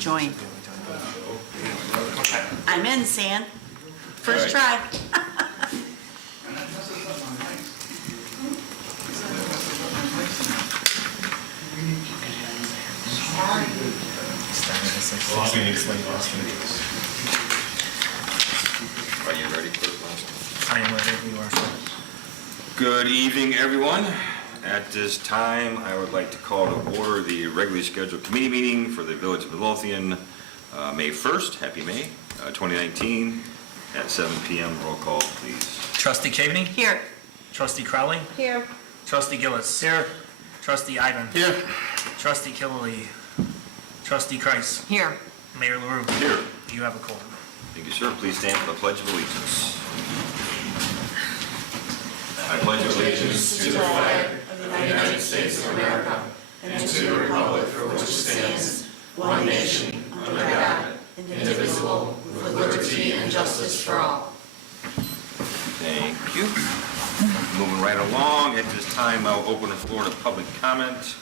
Join. I'm in, San. First try. Are you ready, Clerk Last? I am ready. You are, sir. Good evening, everyone. At this time, I would like to call to order the regularly scheduled committee meeting for the Village of Midlothian, May 1st, happy May, 2019, at 7 p.m. Roll call, please. Trustee Caveney? Here. Trustee Crowley? Here. Trustee Gillis? Here. Trustee Ivan? Here. Trustee Killily? Trustee Kreis? Here. Mayor LaRue? Here. You have a quorum. Thank you, sir. Please stand for the Pledge of Allegiance. I pledge allegiance to the flag of the United States of America and to the republic for which it stands, one nation, under God, indivisible, with liberty and justice for all. Thank you. Moving right along, at this time, I'll open the floor to public comment.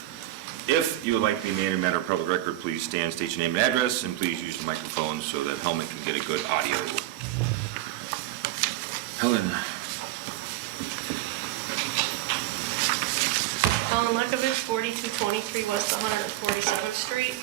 If you would like to be made a matter of public record, please stand, state your name and address, and please use the microphone so that Helen can get a good audio. Helen. Helen Lekovich, 4223 West 147th Street.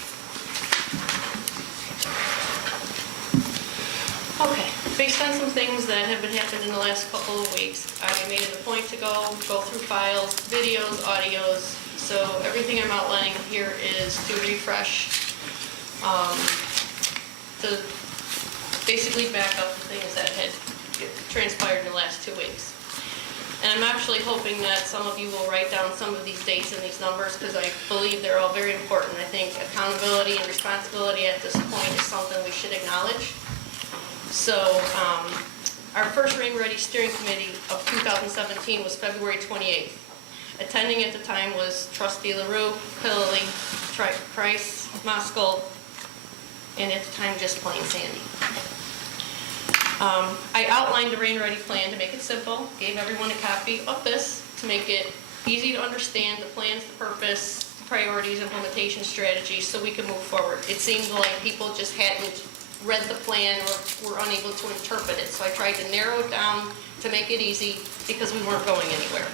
Okay, based on some things that have been happening in the last couple of weeks, I made it a point to go through files, videos, audios. So everything I'm outlining here is to refresh, to basically back up the things that had transpired in the last 2 weeks. And I'm actually hoping that some of you will write down some of these dates and these numbers because I believe they're all very important. I think accountability and responsibility at this point is something we should acknowledge. So our first Rain Ready Steering Committee of 2017 was February 28th. Attending at the time was Trustee LaRue, Pillily, Price, Moskal, and at the time just plain Sandy. I outlined the Rain Ready plan to make it simple, gave everyone a copy of this to make it easy to understand the plans, the purpose, the priorities, implementation strategy, so we can move forward. It seemed like people just hadn't read the plan or were unable to interpret it, so I tried to narrow it down to make it easy because we weren't going anywhere.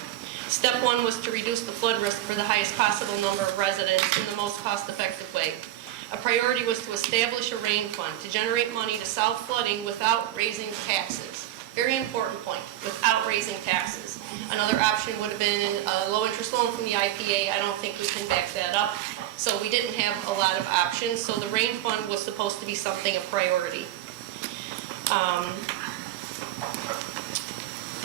Step one was to reduce the flood risk for the highest possible number of residents in the most cost-effective way. A priority was to establish a rain fund to generate money to solve flooding without raising taxes. Very important point, without raising taxes. Another option would have been a low-interest loan from the IPA. I don't think we can back that up. So we didn't have a lot of options. So the rain fund was supposed to be something, a priority.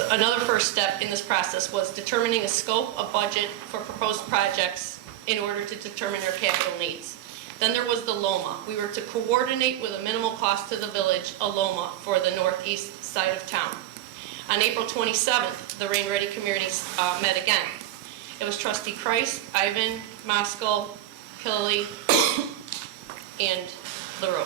Another first step in this process was determining a scope, a budget for proposed projects in order to determine our capital needs. Then there was the LOMA. We were to coordinate with a minimal cost to the village, a LOMA, for the northeast side of town. On April 27th, the Rain Ready community met again. It was Trustee Kreis, Ivan, Moskal, Killily, and LaRue.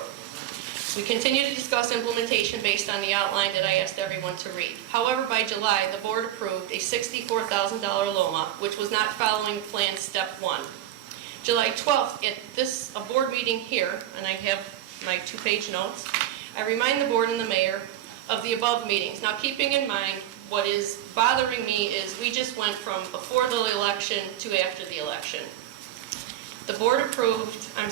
We continued to discuss implementation based on the outline that I asked everyone to read. However, by July, the board approved a $64,000 LOMA, which was not following Plan Step 1. July 12th, at a board meeting here, and I have my 2-page notes, I remind the board and the mayor of the above meetings. Now, keeping in mind, what is bothering me is we just went from before the election to after the election. The board approved, at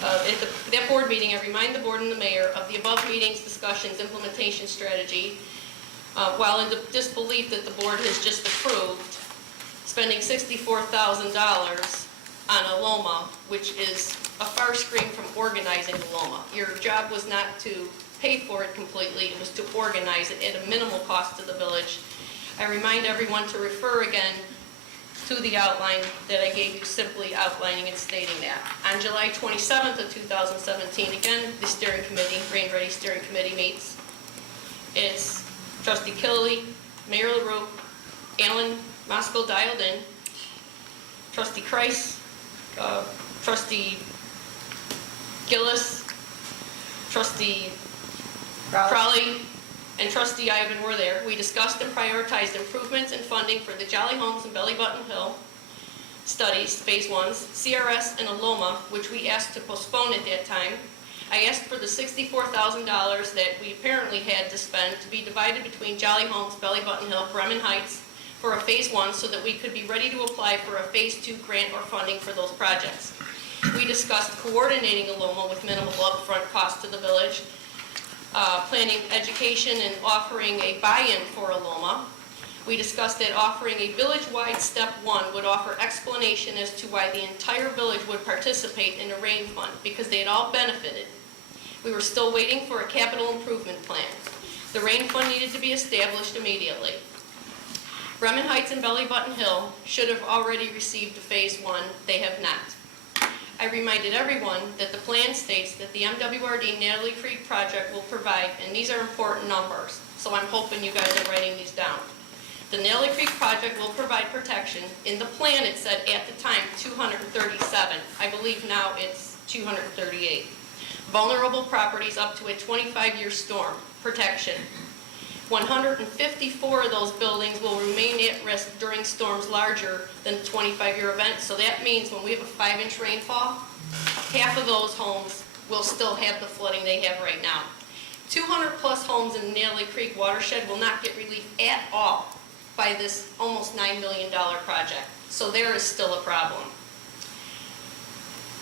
that board meeting, I remind the board and the mayor of the above meetings, discussions, implementation strategy, while in the disbelief that the board has just approved spending $64,000 on a LOMA, which is a far scream from organizing the LOMA. Your job was not to pay for it completely, it was to organize it at a minimal cost to the village. I remind everyone to refer again to the outline that I gave you, simply outlining and stating that. On July 27th of 2017, again, the steering committee, Rain Ready Steering Committee meets. It's Trustee Killily, Mayor LaRue, Alan Moskal dialed in, Trustee Kreis, Trustee Gillis, Trustee Crowley, and Trustee Ivan were there. We discussed and prioritized improvements and funding for the Jolly Homes and Belly Button Hill, studies, phase ones, CRS and Aloma, which we asked to postpone at that time. I asked for the $64,000 that we apparently had to spend to be divided between Jolly Homes, Belly Button Hill, Bremen Heights for a phase one so that we could be ready to apply for a phase two grant or funding for those projects. We discussed coordinating Aloma with minimal upfront cost to the village, planning education and offering a buy-in for Aloma. We discussed that offering a village-wide step one would offer explanation as to why the entire village would participate in a rain fund because they had all benefited. We were still waiting for a capital improvement plan. The rain fund needed to be established immediately. Bremen Heights and Belly Button Hill should have already received a phase one. They have not. I reminded everyone that the plan states that the MWRD Natalie Creek project will provide, and these are important numbers, so I'm hoping you guys are writing these down. The Natalie Creek project will provide protection. In the plan, it said at the time 237. I believe now it's 238. Vulnerable properties up to a 25-year storm protection. 154 of those buildings will remain at risk during storms larger than a 25-year event. So that means when we have a 5-inch rainfall, half of those homes will still have the flooding they have right now. 200 plus homes in the Natalie Creek watershed will not get relief at all by this almost $9 million project. So there is still a problem.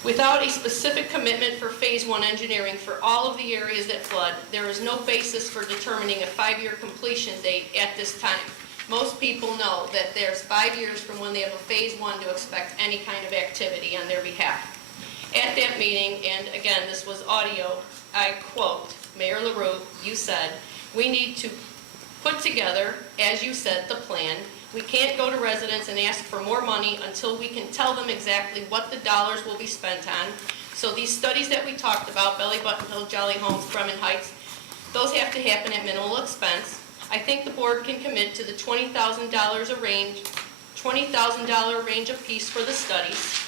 Without a specific commitment for phase one engineering for all of the areas that flood, there is no basis for determining a 5-year completion date at this time. Most people know that there's 5 years from when they have a phase one to expect any kind of activity on their behalf. At that meeting, and again, this was audio, I quote, Mayor LaRue, you said, we need to put together, as you said, the plan. We can't go to residents and ask for more money until we can tell them exactly what the dollars will be spent on. So these studies that we talked about, Belly Button Hill, Jolly Homes, Bremen Heights, those have to happen at minimal expense. I think the board can commit to the $20,000 range apiece for the studies.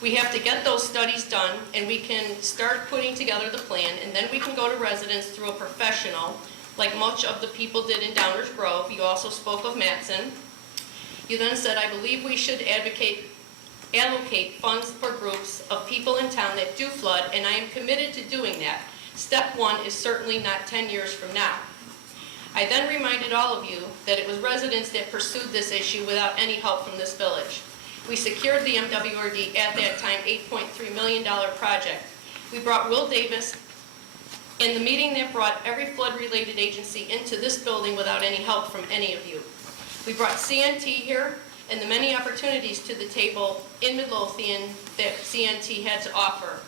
We have to get those studies done and we can start putting together the plan, and then we can go to residents through a professional, like much of the people did in Downers Grove. You also spoke of Matson. You then said, I believe we should allocate funds for groups of people in town that do flood, and I am committed to doing that. Step one is certainly not 10 years from now. I then reminded all of you that it was residents that pursued this issue without any help from this village. We secured the MWRD at that time $8.3 million project. We brought Will Davis in the meeting that brought every flood-related agency into this building without any help from any of you. We brought CNT here and the many opportunities to the table in Midlothian that CNT had to offer.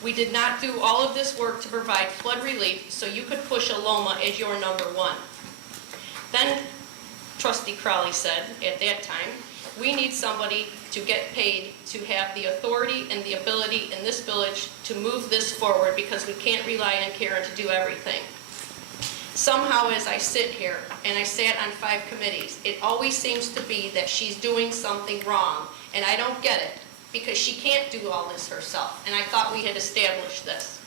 We did not do all of this work to provide flood relief so you could push Aloma as your number one. Then Trustee Crowley said at that time, we need somebody to get paid to have the authority and the ability in this village to move this forward because we can't rely on Karen to do everything. Somehow as I sit here, and I sat on 5 committees, it always seems to be that she's doing something wrong, and I don't get it because she can't do all this herself, and I thought we had established this.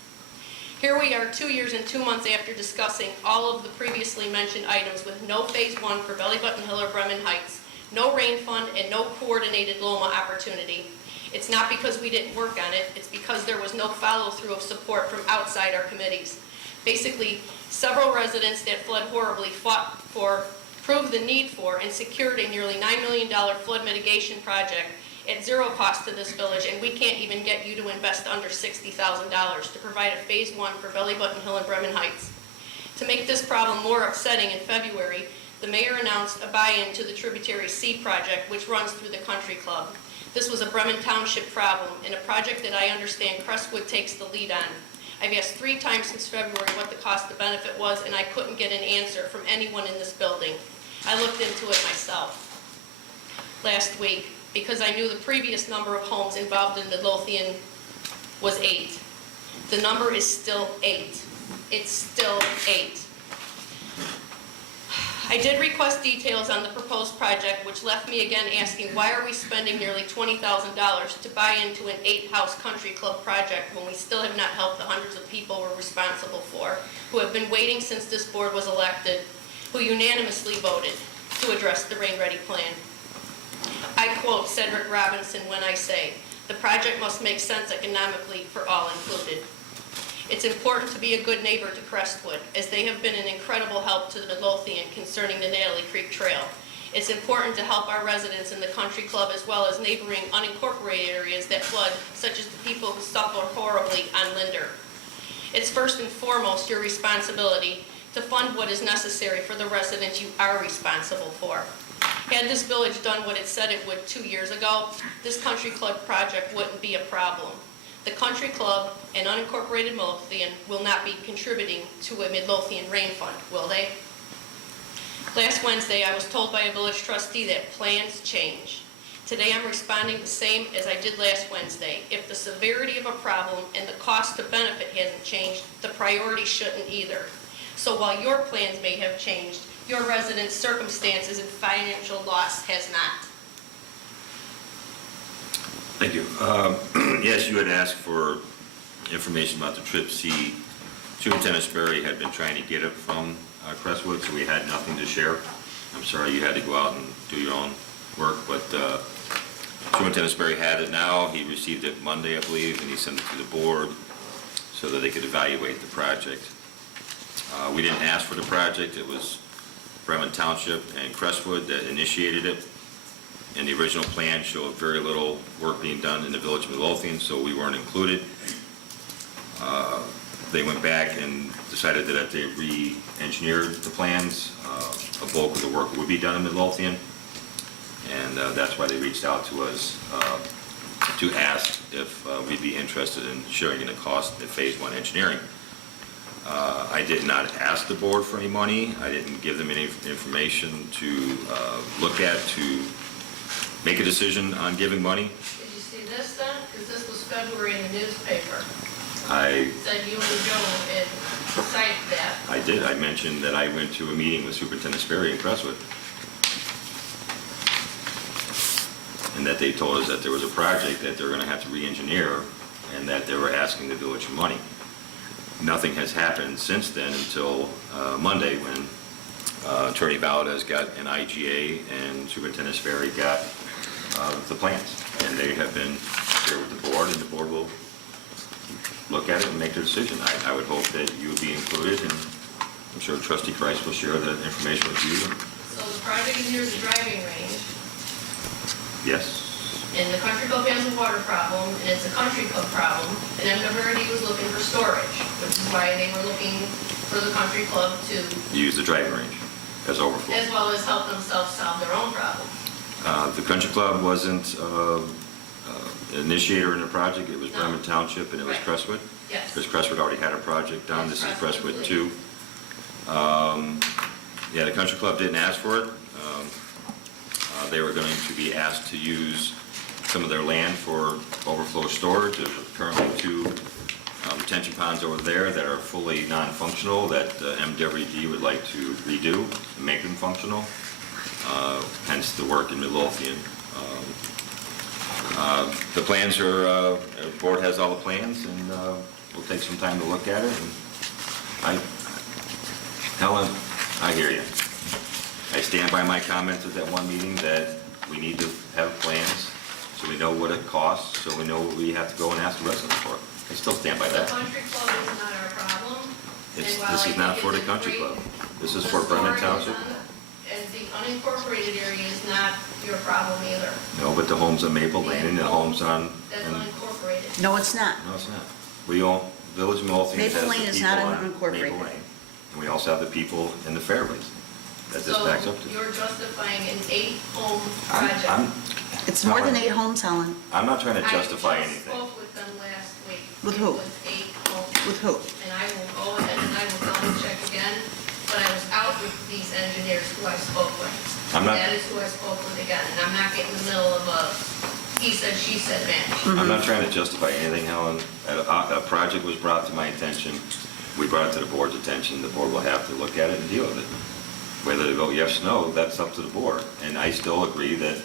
Here we are 2 years and 2 months after discussing all of the previously mentioned items with no phase one for Belly Button Hill or Bremen Heights, no rain fund, and no coordinated Loma opportunity. It's not because we didn't work on it, it's because there was no follow-through of support from outside our committees. Basically, several residents that fled horribly fought for, proved the need for, and secured a nearly $9 million flood mitigation project at zero cost to this village, and we can't even get you to invest under $60,000 to provide a phase one for Belly Button Hill and Bremen Heights. To make this problem more upsetting, in February, the mayor announced a buy-in to the Tributary C project, which runs through the country club. This was a Bremen Township problem and a project that I understand Crestwood takes the lead on. I've asked 3 times since February what the cost to benefit was, and I couldn't get an answer from anyone in this building. I looked into it myself last week because I knew the previous number of homes involved in Midlothian was 8. The number is still 8. It's still 8. I did request details on the proposed project, which left me again asking, why are we spending nearly $20,000 to buy into an 8-house country club project when we still have not helped the hundreds of people we're responsible for, who have been waiting since this board was elected, who unanimously voted to address the Rain Ready plan. I quote Cedric Robinson when I say, "The project must make sense economically for all included." It's important to be a good neighbor to Crestwood, as they have been an incredible help to the Midlothian concerning the Natalie Creek Trail. It's important to help our residents in the country club as well as neighboring unincorporated areas that flood, such as the people who suffer horribly on Linder. It's first and foremost your responsibility to fund what is necessary for the residents you are responsible for. Had this village done what it said it would 2 years ago, this country club project wouldn't be a problem. The country club and unincorporated Midlothian will not be contributing to a Midlothian rain fund, will they? Last Wednesday, I was told by a village trustee that plans change. Today, I'm responding the same as I did last Wednesday. If the severity of a problem and the cost to benefit hasn't changed, the priority shouldn't either. So while your plans may have changed, your residents' circumstances and financial loss has not. Thank you. Yes, you had asked for information about the trip C. Superintendent Sperry had been trying to get it from Crestwood, so we had nothing to share. I'm sorry you had to go out and do your own work, but Superintendent Sperry had it now. He received it Monday, I believe, and he sent it to the board so that they could evaluate the project. We didn't ask for the project. It was Bremen Township and Crestwood that initiated it. And the original plan showed very little work being done in the village of Midlothian, so we weren't included. They went back and decided that they re-engineered the plans. A bulk of the work would be done in Midlothian, and that's why they reached out to us to ask if we'd be interested in sharing in the cost of Phase 1 engineering. I did not ask the board for any money. I didn't give them any information to look at to make a decision on giving money. Did you see this then? Because this was February in the newspaper. I Said you would go and cite that. did. I mentioned that I went to a meeting with Superintendent Sperry in Crestwood, and that they told us that there was a project that they're going to have to re-engineer, and that they were asking the village for money. Nothing has happened since then until Monday, when Attorney Valdez got an IGA and Superintendent Sperry got the plans, and they have been shared with the board, and the board will look at it and make their decision. I would hope that you would be included, and I'm sure Trustee Christ will share the information with you. So the project is near the driving range, Yes. and the country club has a water problem, and it's a country club problem, and MWRD was looking for storage, which is why they were looking for the country club to, Use the driving range as overflow. as well as help themselves solve their own problem. The country club wasn't initiator in the project. It was No. Bremen Township, and it was Right. Crestwood. Yes. Because Crestwood already had a project done. Yes, This is Crestwood Crestwood did. 2. Yeah, the country club didn't ask for it. They were going to be asked to use some of their land for overflow storage. There's currently 2 retention ponds over there that are fully non-functional that MWRD would like to redo and make them functional, hence the work in Midlothian. The plans are, the board has all the plans, and we'll take some time to look at it. And Helen, I hear you. I stand by my comments at that one meeting that we need to have plans so we know what it costs, so we know what we have to go and ask the residents for. I still stand by The that. country club is not our problem. This and while is I not think for the it's country great, club. This is the for Bremen storage Township. And the unincorporated area is not your problem either. No, but the homes on Maple Lane and the homes on, That's and- unincorporated. No, it's not. no, it's not. We own, Village of Midlothian has Maple the Lane is people not on unincorporated. Maple Lane. And we also have the people in the Fairways that this So backs up to. you're justifying an 8-home I'm- project. I'm, It's more than 8 homes, Helen. I'm not trying to justify I anything. spoke with them last week. With It who? was 8 homes. With who? And I will go ahead and I will double check again, but I was out with these engineers who I spoke with. I'm not- That is who I spoke with again, and I'm not getting in the middle of a he said, she said match. I'm not trying to justify anything, Helen. A project was brought to my attention. We brought it to the board's attention. The board will have to look at it and deal with it. Whether they vote yes or no, that's up to the board. And I still agree that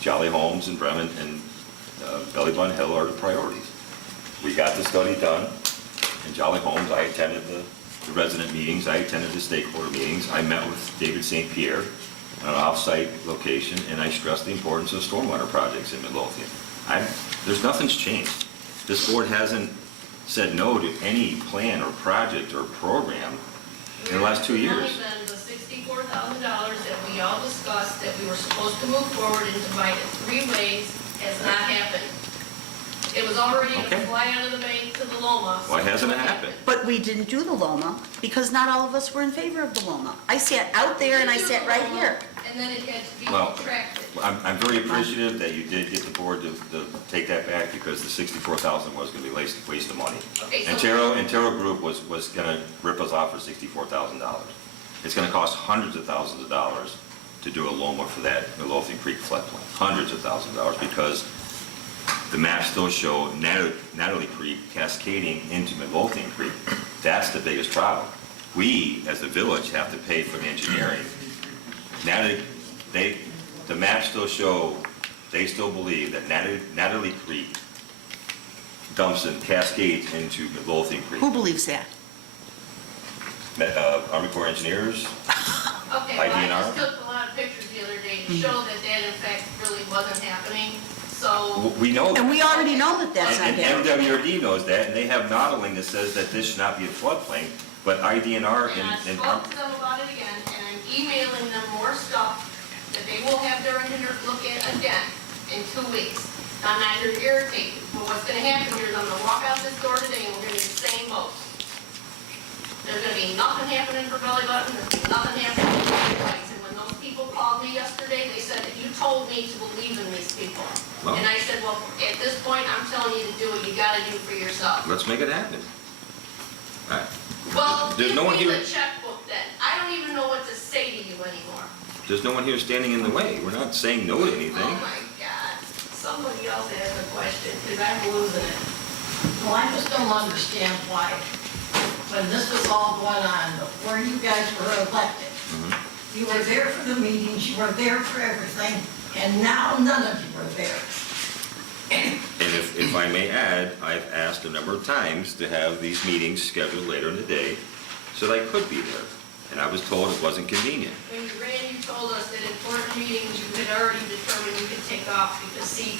Jolly Homes and Bremen and Belly Button Hill are the priorities. We got the study done. In Jolly Homes, I attended the resident meetings. I attended the stakeholder meetings. I met with David St. Pierre. an off-site location, and I stressed the importance of stormwater projects in Midlothian. Nothing's changed. This board hasn't said no to any plan or project or program in the last 2 years. The $64,000 that we all discussed, that we were supposed to move forward and divide it 3 ways, has not happened. It was already going to Okay. fly out of the bank to the Loma. so Why hasn't it what happened? But we didn't do the Loma because not all of us were in favor of the Loma. I sat out there and I sat right here. And then it had to be Well, retracted. I'm very appreciative that you did get the board to take that back, because the $64,000 was going to be a waste of money. Okay, And so- Terrell Group was going to rip us off for $64,000. It's going to cost hundreds of thousands of dollars to do a Loma for that Midlothian Creek floodplain, hundreds of thousands of dollars, because the maps still show Natalie Creek cascading into Midlothian Creek. That's the biggest problem. We, as a village, have to pay for the engineering. The maps still show, they still believe that Natalie Creek dumps and cascades into Midlothian Creek. Who believes that? Army Corps of Engineers, Okay, well, I IDNR? just took a lot of pictures the other day to show that that in fact really wasn't happening, so. we know that. And we already know that that's not And happening. MWRD knows that, and they have modeling that says that this should not be a floodplain, but IDNR And I and spoke to them about it again, and I'm emailing them more stuff that they will have their engineer look at again in 2 weeks. I'm not here to irritate you, but what's gonna happen here is I'm gonna walk out this door today and we're gonna be the same boat. There's gonna be nothing happening for Belly Button, there's gonna be nothing happening for Belly Lights. And when those people called me yesterday, they said that you told me to believe in these people. Well. And I said, well, at this point, I'm telling you to do what you gotta do for yourself. let's make it happen. All right. Well, There's give no one me here. the checkbook then. I don't even know what to say to you anymore. There's no one here standing in the way. We're not saying no to Oh anything. my God. Somebody else has a question, because I'm losing it. Well, I just don't understand why, when this was all going on, before you guys were elected, you were there for the meetings, you were there for everything, and now none of you are there. And if I may add, I've asked a number of times to have these meetings scheduled later in the day so that I could be there. And I was told it wasn't convenient. When you ran, you told us that important meetings you had already determined you could take off, because see,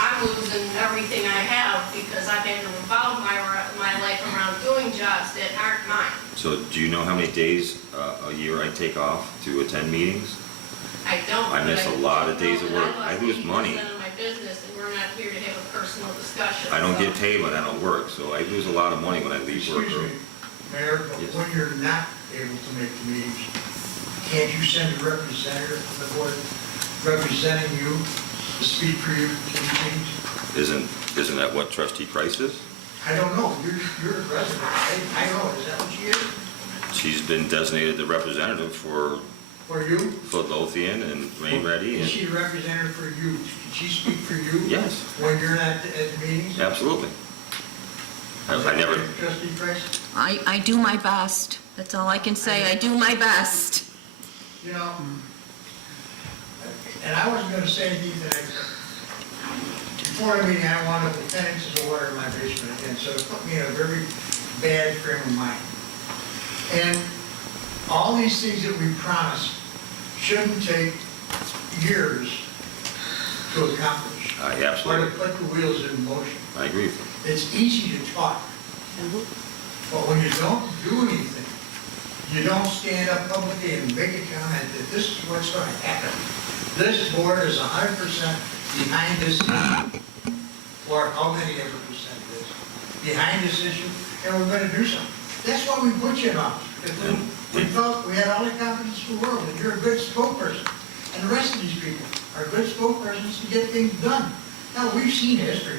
I'm losing everything I have because I've had to revolve my life around doing jobs that aren't mine. So do you know how many days a year I take off to attend meetings? I don't. I miss but a lot of days of know that work. I lost lose 80% money. of my business, and we're not here to have a personal discussion. I don't so- get paid when I don't work, so I lose a lot of money when I leave work. Excuse me, Mayor, but Yes. when you're not able to make the meetings, can't you send a representative from the board representing you to speak for you to the meetings? Isn't that what Trustee Kreis is? I don't know, you're a resident, I don't know, is that what she is? She's been designated the representative for For you? Midlothian and Rain Ready, Is and she a representative for you? Can she speak for you? yes, When you're not at the meetings? absolutely. I never, Trustee Price, I do my best. That's all I can say. I do my best. you know, and I wasn't gonna say anything, before the meeting, I wanted 10 inches of water in my basement again, so it put me in a very bad frame of mind. And all these things that we promised shouldn't take years to accomplish, I or to absolutely, put the wheels in motion. I agree with you. It's easy to talk, but when you don't do anything, you don't stand up publicly and make a comment that this is what's going to happen. This board is 100% behind this issue, or how many ever percent it is, behind this issue, and we're going to do something. That's why we put you in office, because we felt we had all the confidence in the world that you're a good spokesperson, and the rest of these people are good spokespersons to get things done. Now, we've seen history.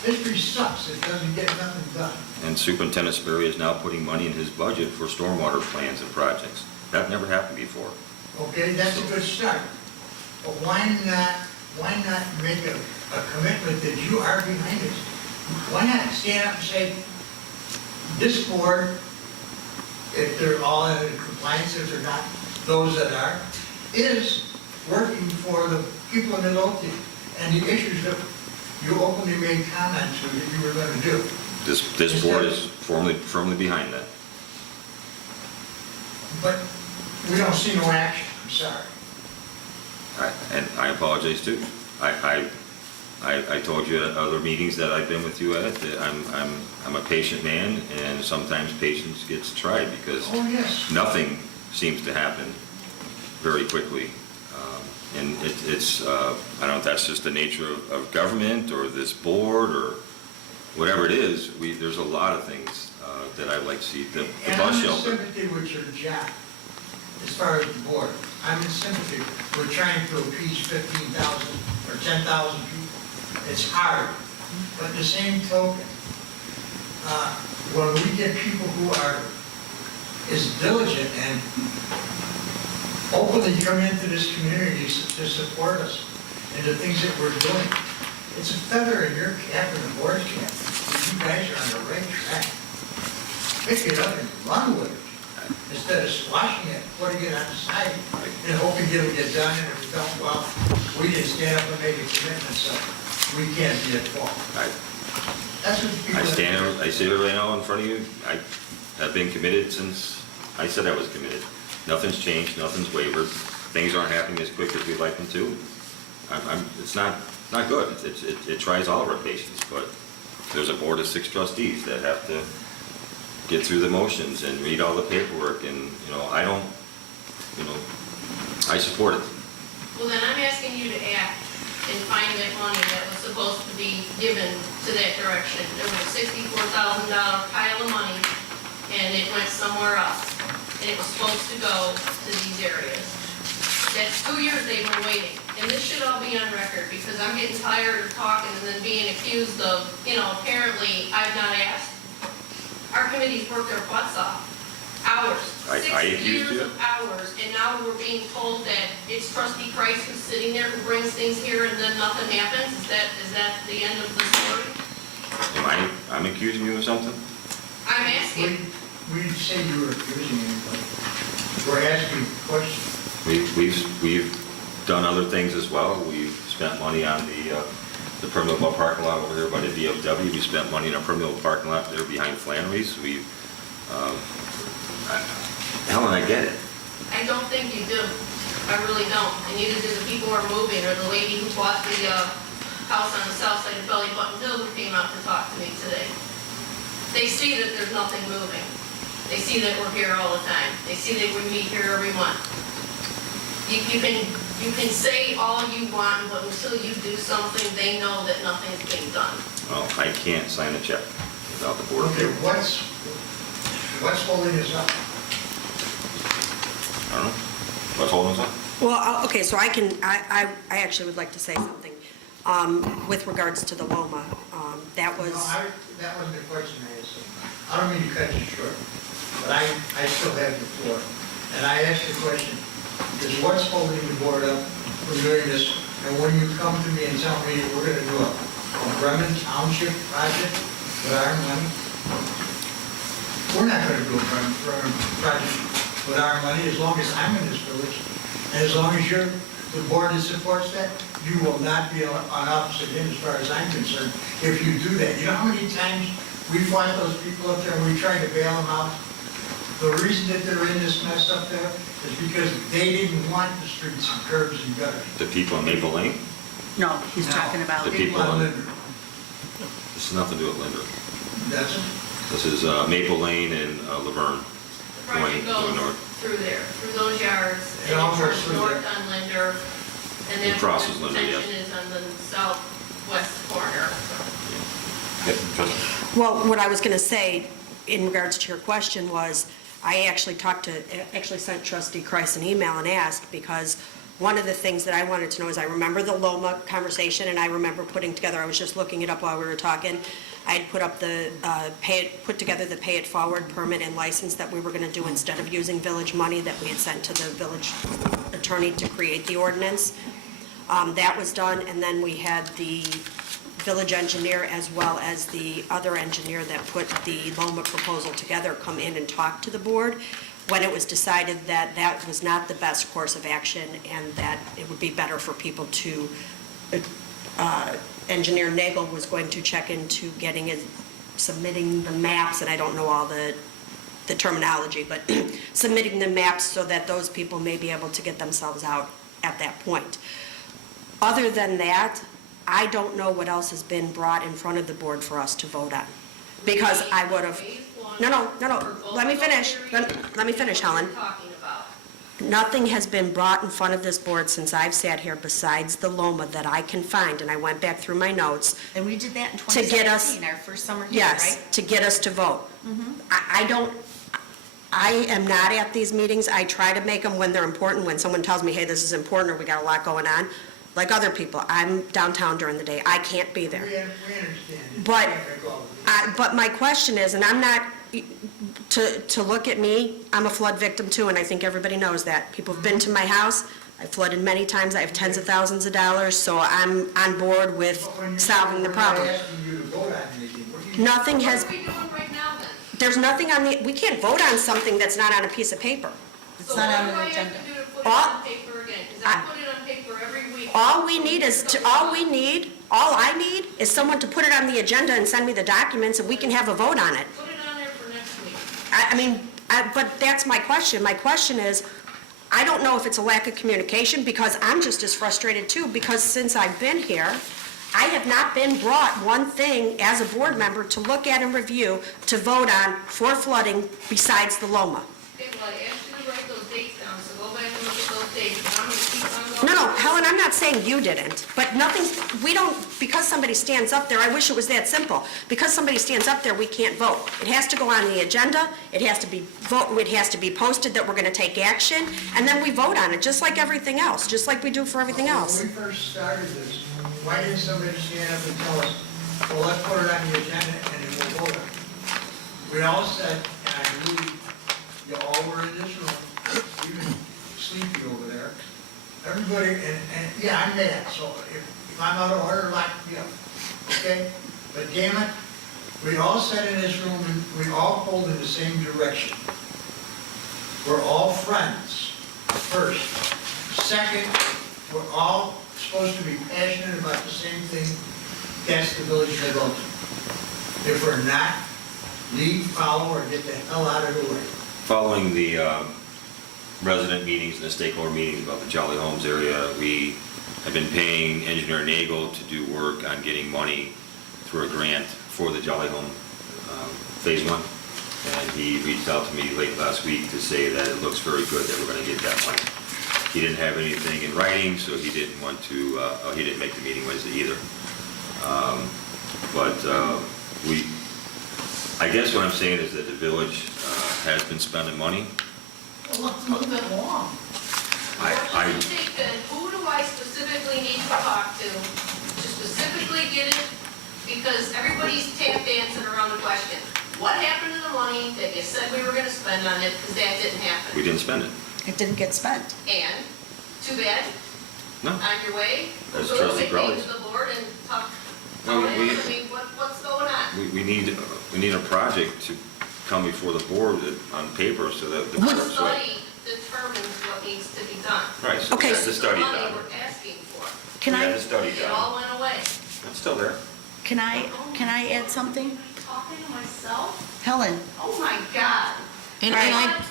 History sucks, it doesn't get nothing done. And Superintendent Sperry is now putting money in his budget for stormwater plans and projects. That never happened before. Okay, that's a good start. But why not make a commitment that you are behind it? Why not stand up and say, this board, if they're all in compliance, if they're not, those that are, is working for the people in Midlothian and the issues that you openly made comments to that you were going to do. This board is firmly behind that. But we don't see no action. I'm sorry. And I apologize too. I told you at other meetings that I've been with you at, that I'm a patient man, and sometimes patience gets tried because Oh, yes. nothing seems to happen very quickly. And it's, I don't know if that's just the nature of government or this board or whatever it is, there's a lot of things that I'd like to see. The And bus I'm in shelter. sympathy with your job, as far as the board. I'm in sympathy. We're trying to appease 15,000 or 10,000 people. It's hard. But the same token, when we get people who are as diligent and openly come into this community to support us and the things that we're doing, it's a feather in your cap and the board's cap. You guys are on the right track. Pick it up and run with it, instead of squashing it, putting it on the side, and hoping it'll get done, and if it don't, well, we didn't stand up and make a commitment, so we can't be at fault. That's what people. I say it right now in front of you, I have been committed since I said I was committed. Nothing's changed, nothing's wavered, things aren't happening as quick as we'd like them to. It's not good, it tries all of our patience, but there's a board of 6 trustees that have to get through the motions and read all the paperwork, and, I support it. Well, then I'm asking you to act and find that money that was supposed to be given to that direction. There was a $64,000 pile of money, and it went somewhere else. And it was supposed to go to these areas. That's 2 years they've been waiting. And this should all be on record, because I'm getting tired of talking and then being accused of, apparently I've not asked. Our committees work their butts off. Hours. I 6 accused years you? of hours, and now we're being told that it's Trustee Christ who's sitting there who brings things here and then nothing happens? Is that the end of the story? I'm accusing you of something? I'm asking. We didn't say you were accusing anybody. We're asking questions. We've done other things as well. We've spent money on the permeable parking lot over there by the VFW. We spent money on a permeable parking lot there behind Flannery's. Helen, I get it. I don't think you do. I really don't. And neither do the people who are moving, or the lady who bought the house on the south side of Belly Button Hill who came out to talk to me today. They see that there's nothing moving. They see that we're here all the time. They see that we meet here every month. You can say all you want, but until you do something, they know that nothing's being done. Well, I can't sign a check without the board Okay, approval. what's holding us up? I don't know. What's holding us up? Well, okay, so I actually would like to say something with regards to the Loma. That was, That wasn't the question I asked. I don't mean to cut you short, but I still have the floor. And I asked the question, is what's holding the board up from doing this? And when you come to me and tell me we're gonna do a Bremen Township project with our money, we're not gonna do a Bremen project with our money as long as I'm in this village. And as long as the board that supports that, you will not be on opposite end as far as I'm concerned if you do that. You know how many times we fought those people up there and we tried to bail them out? The reason that they're in this mess up there is because they didn't want the streets and curbs and gutters. The people in Maple Lane? No, he's talking about, The people on on- Linder. This has nothing to do with Linder. That's it. This is Maple Lane and Laverne. The project Going goes north. through there, through those yards, It and it almost turns through north there. on Linder, and then It crosses the Linder, yes. extension is on the southwest corner. Yep, trust- well, what I was going to say in regards to your question was, I actually sent Trustee Kreis an email and asked, because one of the things that I wanted to know is, I remember the Loma conversation, and I remember putting together, I was just looking it up while we were talking, I had put together the pay it forward permit and license that we were going to do instead of using village money that we had sent to the village attorney to create the ordinance. That was done, and then we had the village engineer as well as the other engineer that put the Loma proposal together come in and talk to the board, when it was decided that that was not the best course of action and that it would be better for people to, Engineer Nagel was going to check into submitting the maps, and I don't know all the the terminology, but submitting the maps so that those people may be able to get themselves out at that point. Other than that, I don't know what else has been brought in front of the board for us to vote on. Because I would have, no, let me finish, let me finish, Helen. Nothing has been brought in front of this board since I've sat here besides the Loma that I can find, and I went back through my notes. And we did that in To get us- 2017, our first summer here, right? Yes, to get us to vote. I am not at these meetings. I try to make them when they're important, when someone tells me, hey, this is important, or we got a lot going on. Like other people, I'm downtown during the day. I can't be there. We understand. But, You can't make all of it. but my question is, and I'm not, to look at me, I'm a flood victim too, and I think everybody knows that. People have been to my house. I flooded many times. I have tens of thousands of dollars, so I'm on board with But when you're solving the saying we're not problem. asking you to vote on anything, what do you? Nothing has, What are we doing right now then? there's nothing on the, we can't vote on something that's not on a piece of paper. It's not on So the what do I agenda. have to do to put it All- on paper again? Because I put it on paper every week. All we need is, all I need is someone to put it on the agenda and send me the documents, and we can have a vote on it. Put it on there for next week. But that's my question. My question is, I don't know if it's a lack of communication, because I'm just as frustrated too, because since I've been here, I have not been brought one thing as a board member to look at and review, to vote on for flooding besides the Loma. Okay, well, I asked you to write those dates down, so go back and look at those dates. And I'm gonna keep on going. No, Helen, I'm not saying you didn't, but we don't, because somebody stands up there, I wish it was that simple. Because somebody stands up there, we can't vote. It has to go on the agenda, it has to be posted that we're gonna take action, and then we vote on it, just like everything else, just like we do for everything else. When we first started this, why didn't somebody stand up and tell us, well, let's put it on the agenda and then we'll vote on it? We all said, and I believe you all were in this room, even Sleepy over there, everybody, and yeah, I'm mad, so if I'm out of order, lock me up, okay? But damn it, we all sat in this room and we all pulled in the same direction. We're all friends, first. Second, we're all supposed to be passionate about the same thing. That's the village of Midlothian. If we're not, leave, follow, or get the hell out of the way. Following the resident meetings and the stakeholder meetings about the Jolly Homes area, we have been paying Engineer Nagel to do work on getting money through a grant for the Jolly Home Phase 1. And he reached out to me late last week to say that it looks very good that we're going to get that money. He didn't have anything in writing, so he didn't want to, he didn't make the meeting Wednesday either. I guess what I'm saying is that the village has been spending money. Well, let's move it along. Who do I specifically need to talk to specifically get it? Because everybody's tap dancing around the question. What happened to the money that you said we were gonna spend on it, because that didn't happen? We didn't spend it. It didn't get spent. And, too bad, No. on your way, That's go trustee and Crowley's. to the board and talk. No, I mean, what's going on? We need a project to come before the board on paper so that the The board's right. study determines what needs to be done. Right, so we Okay. had the study The money done. we're asking for. Can We had I, the study It all done. went away. It's still there. can I add something? Talking to myself? Helen, Oh my God. And You know I, what?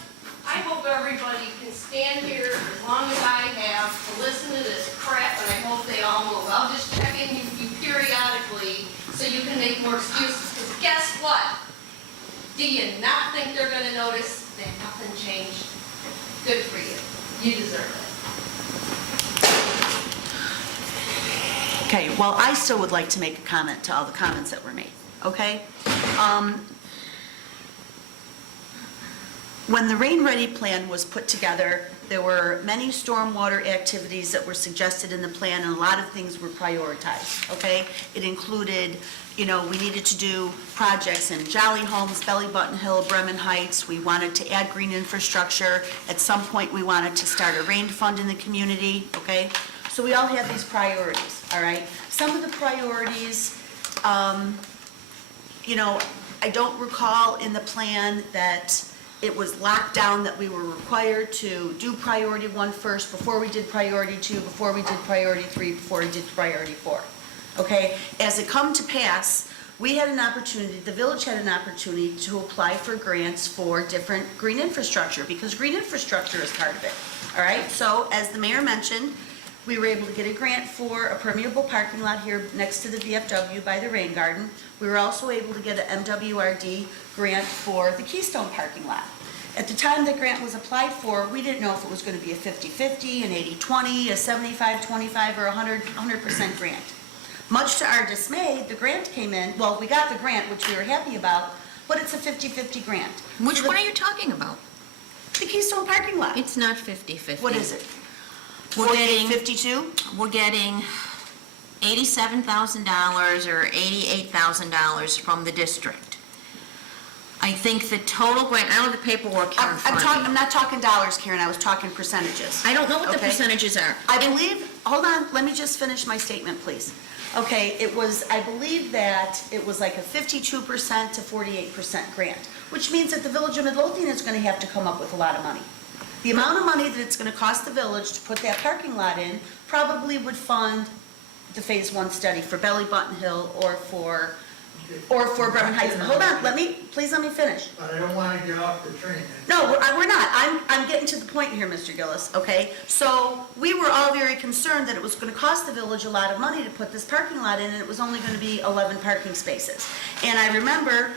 I hope everybody can stand here as long as I have to listen to this crap, and I hope they all will. I'll just check in you periodically so you can make more excuses, because guess what? Do you not think they're gonna notice that nothing changed? Good for you. You deserve it. okay, well, I still would like to make a comment to all the comments that were made, okay? When the Rain Ready Plan was put together, there were many stormwater activities that were suggested in the plan, and a lot of things were prioritized, okay? It included, we needed to do projects in Jolly Homes, Belly Button Hill, Bremen Heights. We wanted to add green infrastructure. At some point, we wanted to start a rain fund in the community, okay? So we all had these priorities, all right? Some of the priorities, I don't recall in the plan that it was locked down that we were required to do priority 1 first before we did priority 2, before we did priority 3, before we did priority 4. Okay? As it come to pass, we had an opportunity, the village had an opportunity to apply for grants for different green infrastructure, because green infrastructure is part of it, all right? So, as the mayor mentioned, we were able to get a grant for a permeable parking lot here next to the VFW by the Rain Garden. We were also able to get an MWRD grant for the Keystone parking lot. At the time the grant was applied for, we didn't know if it was going to be a 50-50, an 80-20, a 75-25, or a 100% grant. Much to our dismay, the grant came in, well, we got the grant, which we were happy about, but it's a 50-50 grant. Which one are you talking about? The Keystone parking lot. It's not 50/50. What is it? We're getting, 52? we're getting $87,000 or $88,000 from the district. I think the total grant, I don't have the paperwork here in front of me. I'm not talking dollars, Karen, I was talking percentages. I don't know what the Okay. percentages are. I believe, hold on, let me just finish my statement, please. Okay, I believe that it was like a 52% to 48% grant, which means that the Village of Midlothian is going to have to come up with a lot of money. The amount of money that it's going to cost the village to put that parking lot in probably would fund the Phase 1 study for Belly Button Hill or for Bremen Heights. Hold on, please let me finish. But I don't want to get off the train. No, we're not. I'm getting to the point here, Mr. Gillis, okay? So we were all very concerned that it was going to cost the village a lot of money to put this parking lot in, and it was only going to be 11 parking spaces. And I remember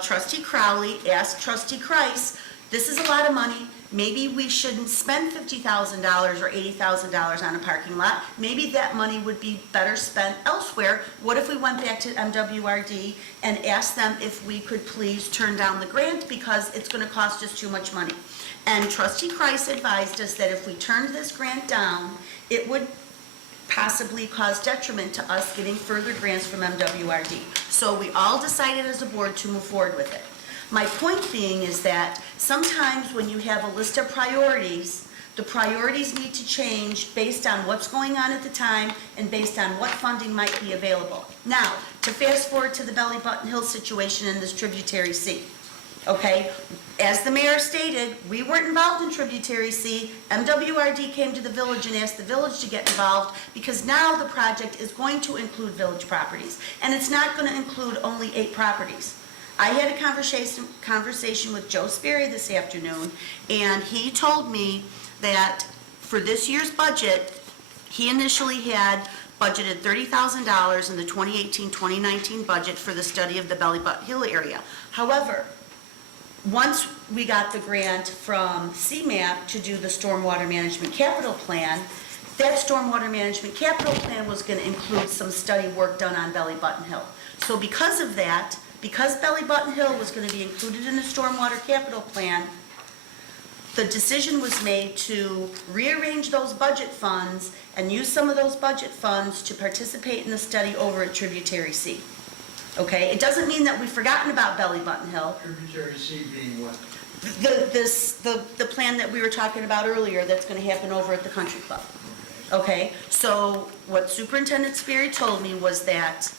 Trustee Crowley asked Trustee Kreis, this is a lot of money. Maybe we shouldn't spend $50,000 or $80,000 on a parking lot. Maybe that money would be better spent elsewhere. What if we went back to MWRD and asked them if we could please turn down the grant because it's going to cost us too much money? And Trustee Kreis advised us that if we turned this grant down, it would possibly cause detriment to us getting further grants from MWRD. So we all decided as a board to move forward with it. My point being is that sometimes when you have a list of priorities, the priorities need to change based on what's going on at the time and based on what funding might be available. Now, to fast forward to the Belly Button Hill situation in this Tributary C, okay? As the mayor stated, we weren't involved in Tributary C. MWRD came to the village and asked the village to get involved because now the project is going to include village properties. And it's not going to include only 8 properties. I had a conversation with Joe Sperry this afternoon, and he told me that for this year's budget, he initially had budgeted $30,000 in the 2018-2019 budget for the study of the Belly Button Hill area. However, once we got the grant from CMAP to do the Stormwater Management Capital Plan, that Stormwater Management Capital Plan was going to include some study work done on Belly Button Hill. So because of that, because Belly Button Hill was going to be included in the Stormwater Capital Plan, the decision was made to rearrange those budget funds and use some of those budget funds to participate in the study over at Tributary C. Okay? It doesn't mean that we've forgotten about Belly Button Hill. Tributary C being what? The plan that we were talking about earlier that's going to happen over at the country club. Okay? So what Superintendent Sperry told me was that,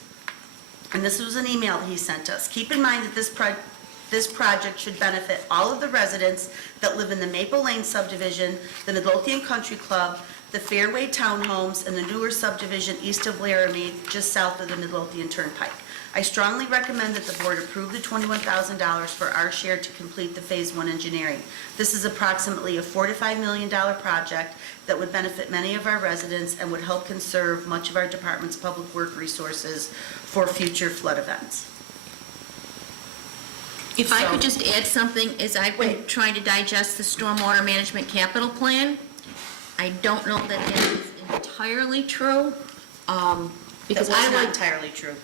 and this was an email that he sent us, keep in mind that this project should benefit all of the residents that live in the Maple Lane subdivision, the Midlothian Country Club, the Fairway Townhomes, and the newer subdivision east of Laramie, just south of the Midlothian Turnpike. I strongly recommend that the board approve the $21,000 for our share to complete the Phase 1 engineering. This is approximately a $4 to $5 million project that would benefit many of our residents and would help conserve much of our department's public work resources for future flood events. If I could So- just add something, as I've been Wait. trying to digest the Stormwater Management Capital Plan, I don't know that that is entirely true, because That I was not would, entirely true.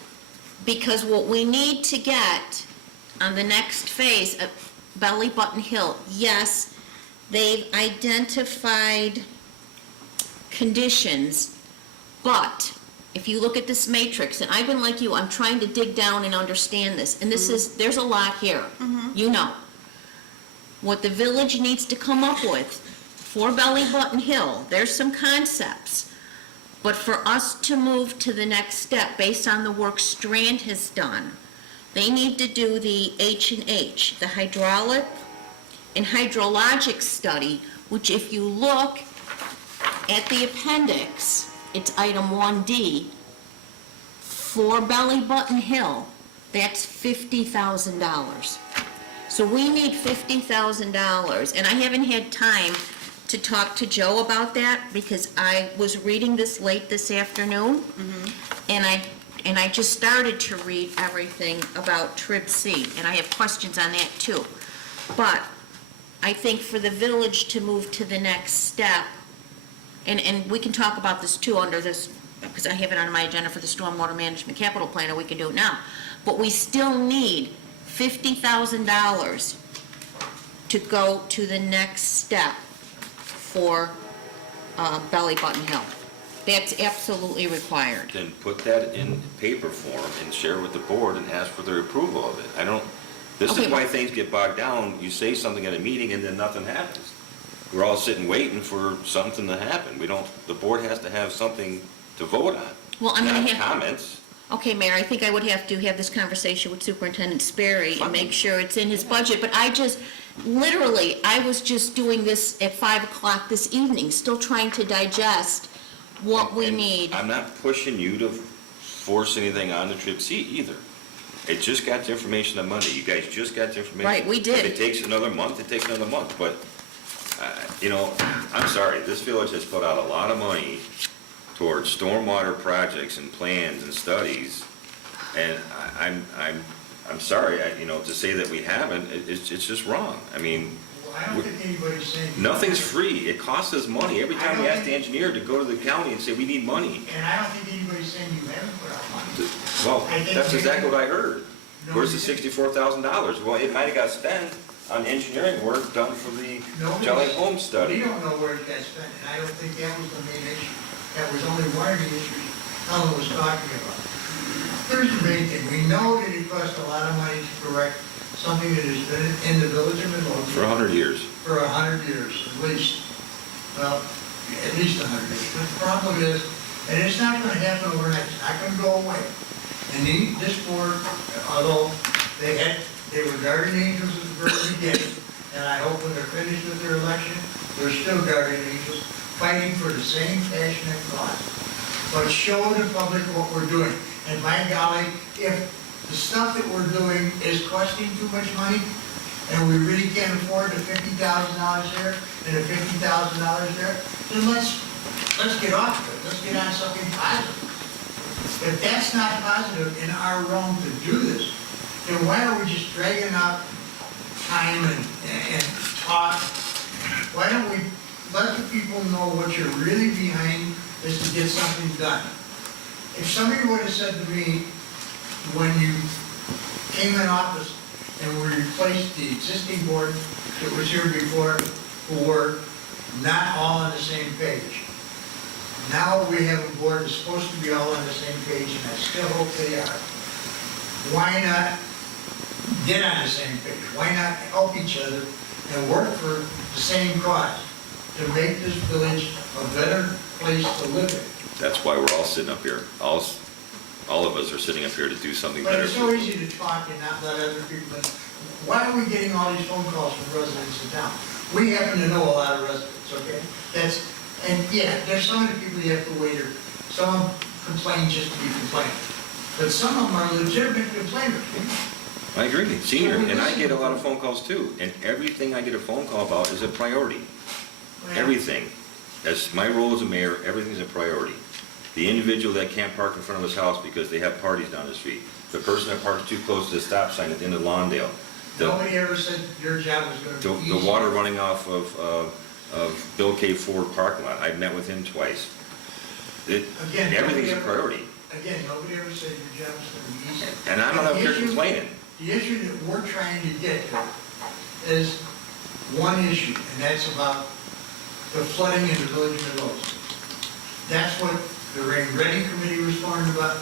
because what we need to get on the next phase of Belly Button Hill, yes, they've identified conditions, but if you look at this matrix, and I've been like you, I'm trying to dig down and understand this, and this is, there's a lot here, you know. What the village needs to come up with for Belly Button Hill, there's some concepts, but for us to move to the next step based on the work Strand has done, they need to do the H&H, the hydraulic and hydrologic study, which if you look at the appendix, it's item 1D, For Belly Button Hill, that's $50,000. So we need $50,000, and I haven't had time to talk to Joe about that because I was reading this late this afternoon. And I just started to read everything about Trib C, and I have questions on that too. But I think for the village to move to the next step, and we can talk about this too under this, because I have it on my agenda for the Stormwater Management Capital Plan, and we can do it now. But we still need $50,000 to go to the next step for Belly Button Hill. That's absolutely required. Then put that in paper form and share with the board and ask for their approval of it. This is Okay. why things get bogged down. You say something at a meeting and then nothing happens. We're all sitting waiting for something to happen. The board has to have something to vote on. Well, I'm gonna Not have, comments. okay, Mayor, I think I would have to have this conversation with Superintendent Sperry and make sure it's in his budget, but literally, I was just doing this at 5 o'clock this evening, still trying to digest what we And need. I'm not pushing you to force anything on the Trib C either. It just got the information on Monday. You guys just got the information. Right, we did. If it takes another month, it takes another month. But, I'm sorry, this village has put out a lot of money towards stormwater projects and plans and studies. And I'm sorry, to say that we haven't, it's just wrong. I mean, Well, I don't think anybody's saying. nothing's free. It costs us money. Every time we ask the engineer to go to the county and say, we need money. And I don't think anybody's saying you haven't put out money. Well, I think that's you- exactly what I heard. No, Where's the you didn't. $64,000? Well, it might have got spent on engineering work done for the Nobody's- Jelly Home We study. don't know where it got spent, and I don't think that was the main issue. That was only one of the issues Helen was talking about. Here's the main thing, we know that it costs a lot of money to correct something that has been in the village of Midlothian. For 100 years. For 100 years, at least. Well, at least 100 years. But the problem is, and it's not gonna happen overnight, it's not gonna go away. And this board, although they were guardian angels at the very beginning, and I hope when they're finished with their election, they're still guardian angels, fighting for the same passionate cause. But show the public what we're doing. And by golly, if the stuff that we're doing is costing too much money, and we really can't afford the $50,000 there and the $50,000 there, then let's get off of it. Let's get on something positive. If that's not positive in our realm to do this, then why are we just dragging out time and talk? Why don't we let the people know what you're really behind is to get something done? If somebody would have said to me, when you came in office and we replaced the existing board that was here before, who were not all on the same page. Now we have a board that's supposed to be all on the same page, and I still hope they are. Why not get on the same page? Why not help each other and work for the same cause to make this village a better place to live in? That's why we're all sitting up here. All of us are sitting up here to do something But better. it's so easy to talk and not let other people in. Why are we getting all these phone calls from residents in town? We happen to know a lot of residents, okay? There's some of the people you have to wait, or some complain just to be complaining. But some of them are legitimate complainers. I agree, senior, and I get a lot of phone calls too. And everything I get a phone call about is a priority. Everything. As my role as a mayor, everything's a priority. The individual that can't park in front of his house because they have parties down the street. The person that parks too close to the stop sign at the end of Lawndale. Nobody ever said your job was gonna be easy. The water running off of Bill K. Ford parking lot. I've met with him twice. Again, Everything's a nobody ever- priority. Again, nobody ever said your job was gonna be easy. And I'm not up here complaining. The issue that we're trying to get to is one issue, and that's about the flooding in the village of Midlothian. That's what the Rain Ready Committee was talking about.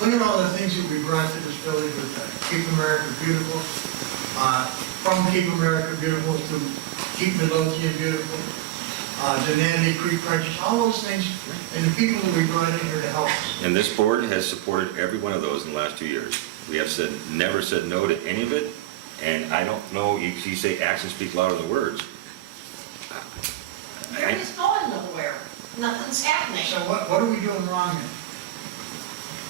Look at all the things that we brought to this village with Keep America Beautiful, from Keep America Beautiful to Keep Midlothian Beautiful, the Nanny Creek Project, all those things, and the people that we brought in here to help us. And this board has supported every one of those in the last 2 years. We have never said no to any of it, and I don't know, you say actions speak louder than words. It's going nowhere. Nothing's happening. So what are we doing wrong then?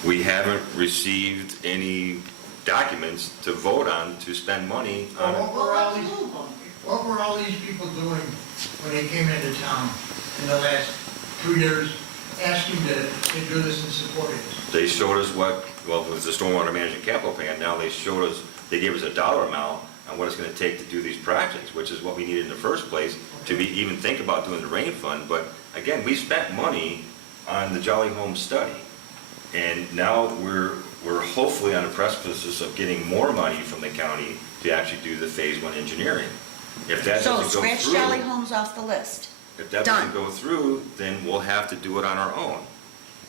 We haven't received any documents to vote on to spend money on it. Well, let's move them. What were all these people doing when they came into town in the last 2 years, asking to do this and supporting this? They showed us what, well, it was the stormwater management capital plan, now they showed us, they gave us a dollar amount on what it's gonna take to do these projects, which is what we needed in the first place, to be, even think about doing the rain fund, but again, we spent money on the Jolly Home study. And now we're hopefully on the precipice of getting more money from the county to actually do the phase 1 engineering. If that So doesn't go scratch Jolly through, Homes off the list. if that Done. doesn't go through, then we'll have to do it on our own.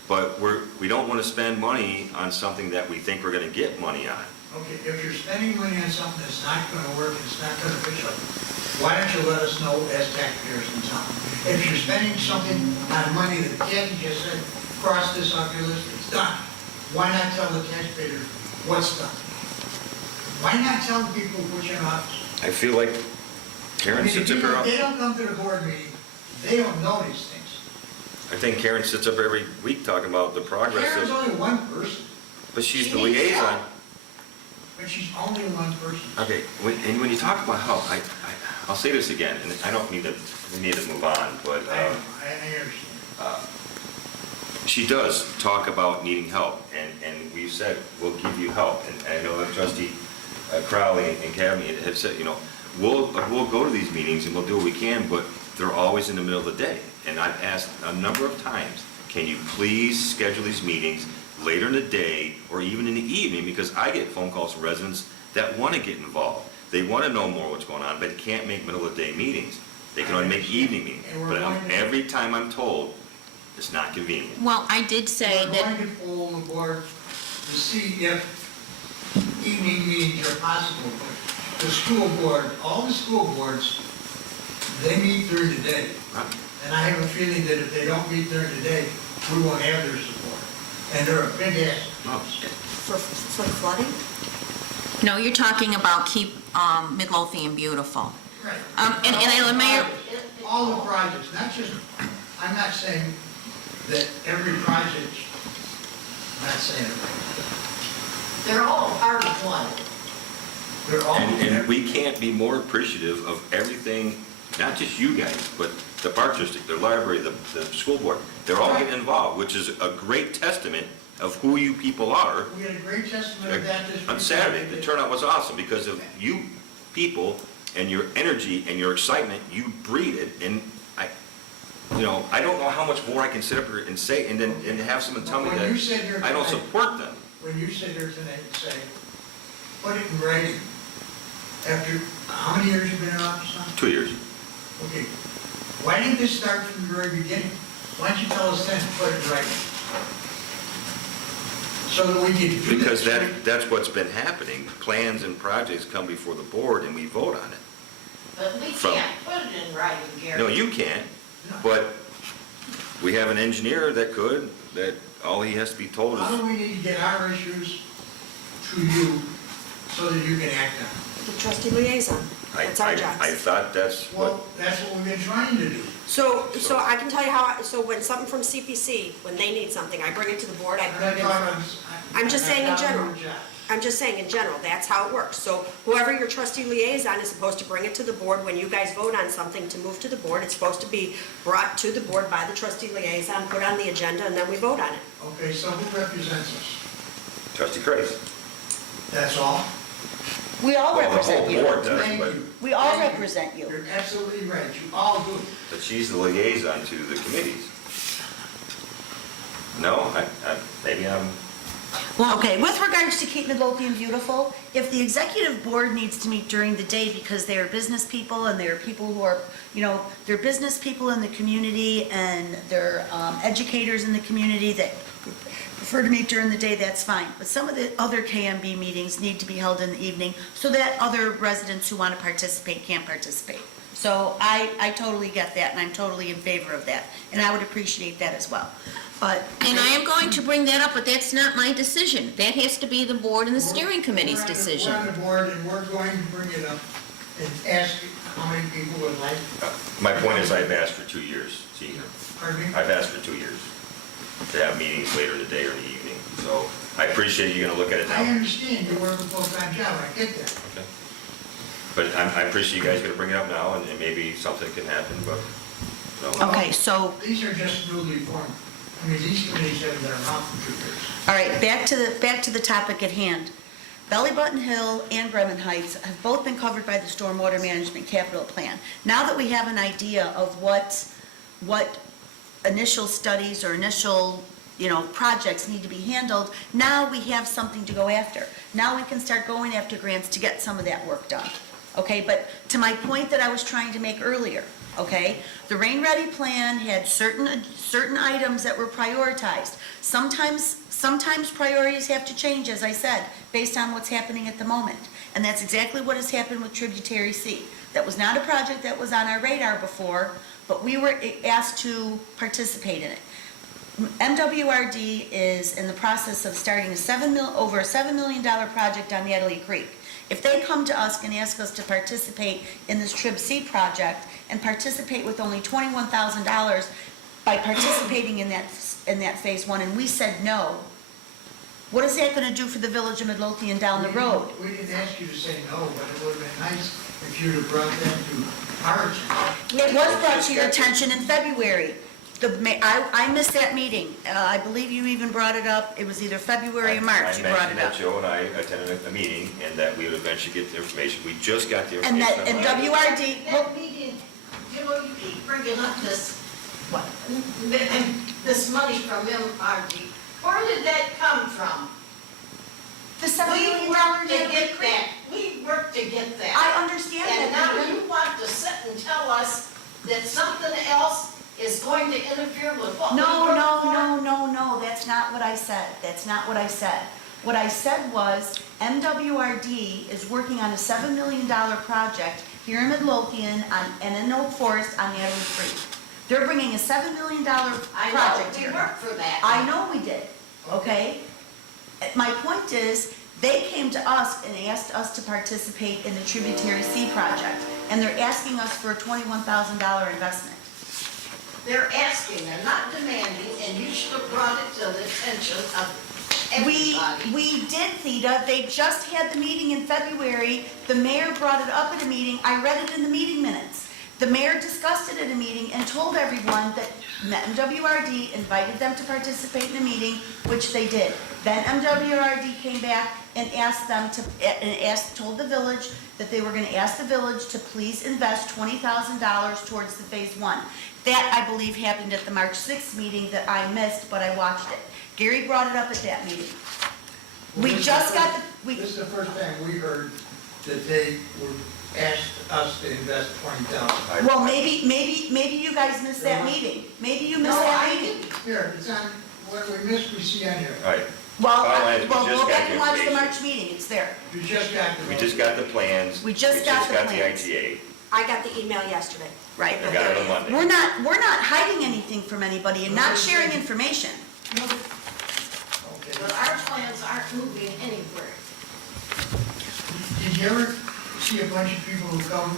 But we don't wanna spend money on something that we think we're gonna get money on. Okay, if you're spending money on something that's not gonna work, it's not beneficial, why don't you let us know as taxpayers in town? If you're spending something on money that Kathy just said, cross this off your list, it's done. Why not tell the taxpayers what's done? Why not tell the people who put you in office? I feel like I Karen mean, sits if up here, they don't come to the board meeting, they don't know these things. I think Karen sits up every week talking about the progress Karen's of, only one person, but she's She the needs liaison. help. but she's only one person. Okay, and when you talk about help, I'll say this again, and I don't need to, we need to move on, but, I understand. she does talk about needing help, and we've said, we'll give you help, and I know that trustee Crowley and Cabney have said, you know, we'll go to these meetings and we'll do what we can, but they're always in the middle of the day. And I've asked a number of times, can you please schedule these meetings later in the day or even in the evening? Because I get phone calls from residents that want to get involved. They want to know more what's going on, but can't make middle of the day meetings. They can only make evening meetings. But every time I'm told, it's not convenient. Well, I did say We're that, going to poll the board to see if evening meetings are possible. But the school board, all the school boards, they meet during the day. And I have a feeling that if they don't meet during the day, we won't have their support. And they're a big asset. For flooding? no, you're talking about keep Midlothian beautiful. Right. And Mayor, All the projects, not just, I'm not saying that every project, I'm not saying it. They're all part of one. They're all. And we can't be more appreciative of everything, not just you guys, but the park district, the library, the school board. They're all getting involved, which is a great testament of who you people are. We had a great testament of that this week. On Saturday, the turnout was awesome because of you people and your energy and your excitement, you breed it. And I don't know how much more I can sit up here and say, and then have someone tell me When you sit here that I don't tonight- support them. When you sit here tonight and say, put it in writing, after, how many years you been in office now? 2 years. Okay, why didn't this start from the very beginning? Why don't you tell us then, put it in writing? So that we can do this. Because that's what's been happening. Plans and projects come before the board and we vote on it. But we From- can't put it in writing, Gary. No, you can't, but we have an engineer that could, that all he has to be told How is, do we need to get our issues to you so that you can act on them? The trustee liaison. That's our job. I thought that's what, Well, that's what we've been trying to do. So I can tell you so when something from CPC, when they need something, I bring it to the board, I I'm put not it in. talking, I'm just saying in not general. your job. I'm just saying in general, that's how it works. So whoever your trustee liaison is supposed to bring it to the board, when you guys vote on something to move to the board, it's supposed to be brought to the board by the trustee liaison, put on the agenda, and then we vote on it. Okay, so who represents us? Trustee Grace. That's all? We all Well, the represent whole you. board does, Thank but, you. We all Thank you. represent you. You're absolutely right, you all do. but she's the liaison to the committees. No, maybe I'm, Well, okay, with regards to Keep Midlothian Beautiful, if the executive board needs to meet during the day because they are business people and they're people who are, they're business people in the community and they're educators in the community that prefer to meet during the day, that's fine. But some of the other KMB meetings need to be held in the evening so that other residents who want to participate can participate. So I totally get that and I'm totally in favor of that. And I would appreciate that as well. But and I am going to bring that up, but that's not my decision. That has to be the board and the steering committee's decision. We're on the board and we're going to bring it up and ask you how many people would like, my point is I've asked for 2 years, Gina. pardon me? I've asked for 2 years to have meetings later in the day or in the evening. So I appreciate you gonna look at it I now. understand you work a full-time job, I get that. Okay. But I appreciate you guys gonna bring it up now, and maybe something can happen, but, you know. Okay, so, These are just newly formed. I mean, these committees haven't been around for 2 years. all right, back to the topic at hand. Belly Button Hill and Bremen Heights have both been covered by the Stormwater Management Capital Plan. Now that we have an idea of what initial studies or initial, projects need to be handled, now we have something to go after. Now we can start going after grants to get some of that work done. Okay, but to my point that I was trying to make earlier, okay? The Rain Ready Plan had certain items that were prioritized. Sometimes priorities have to change, as I said, based on what's happening at the moment. And that's exactly what has happened with Tributary C. That was not a project that was on our radar before, but we were asked to participate in it. MWRD is in the process of starting over a $7 million project on Natalie Creek. If they come to us and ask us to participate in this Trib C project and participate with only $21,000 by participating in that phase one, and we said no, what is that gonna do for the village of Midlothian down the road? We didn't ask you to say no, but it would have been nice if you'd have brought that to our attention. It was brought to your attention in February. I missed that meeting. I believe you even brought it up. It was either February or March you brought it I mentioned up. that Joe and I attended a meeting, and that we would eventually get the information. We just got the And information. that, and WRD, That meeting, you keep bringing up this money from MRD. Where did that come from? the $7 We million worked to Natalie get Creek. that. We worked to get that. I understand And now that. you want to sit and tell us that something else is going to interfere with what we No, worked for? no, that's not what I said. That's not what I said. What I said was MWRD is working on a $7 million project here in Midlothian and in Oak Forest on Natalie Creek. They're bringing a $7 million project I know, we here. worked for that. I know we did, okay? My point is, they came to us and asked us to participate in the Tributary C project, and they're asking us for a $21,000 investment. They're asking, they're not demanding, and you should have brought it to the attention of everybody. We did, Theta. They just had the meeting in February. The mayor brought it up at a meeting. I read it in the meeting minutes. The mayor discussed it at a meeting and told everyone that MWRD invited them to participate in the meeting, which they did. Then MWRD came back and told the village that they were gonna ask the village to please invest $20,000 towards the phase one. That, I believe, happened at the March 6th meeting that I missed, but I watched it. Gary brought it up at that meeting. We just got the, This is the first time we heard that they were asked us to invest $20,000. well, maybe you guys missed that meeting. Maybe you missed No, that I meeting. didn't. Here, it's on, what we missed, we see on here. All right, Well, Bottom line is we just go got back the and watch the information. March meeting, it's there. You just got the. we just got the plans. We just got the plans. IGA. I got the email yesterday. Right. We got it on Monday. We're not hiding anything from anybody and not sharing information. Okay. But our plans aren't moving anywhere. Did you ever see a bunch of people who come,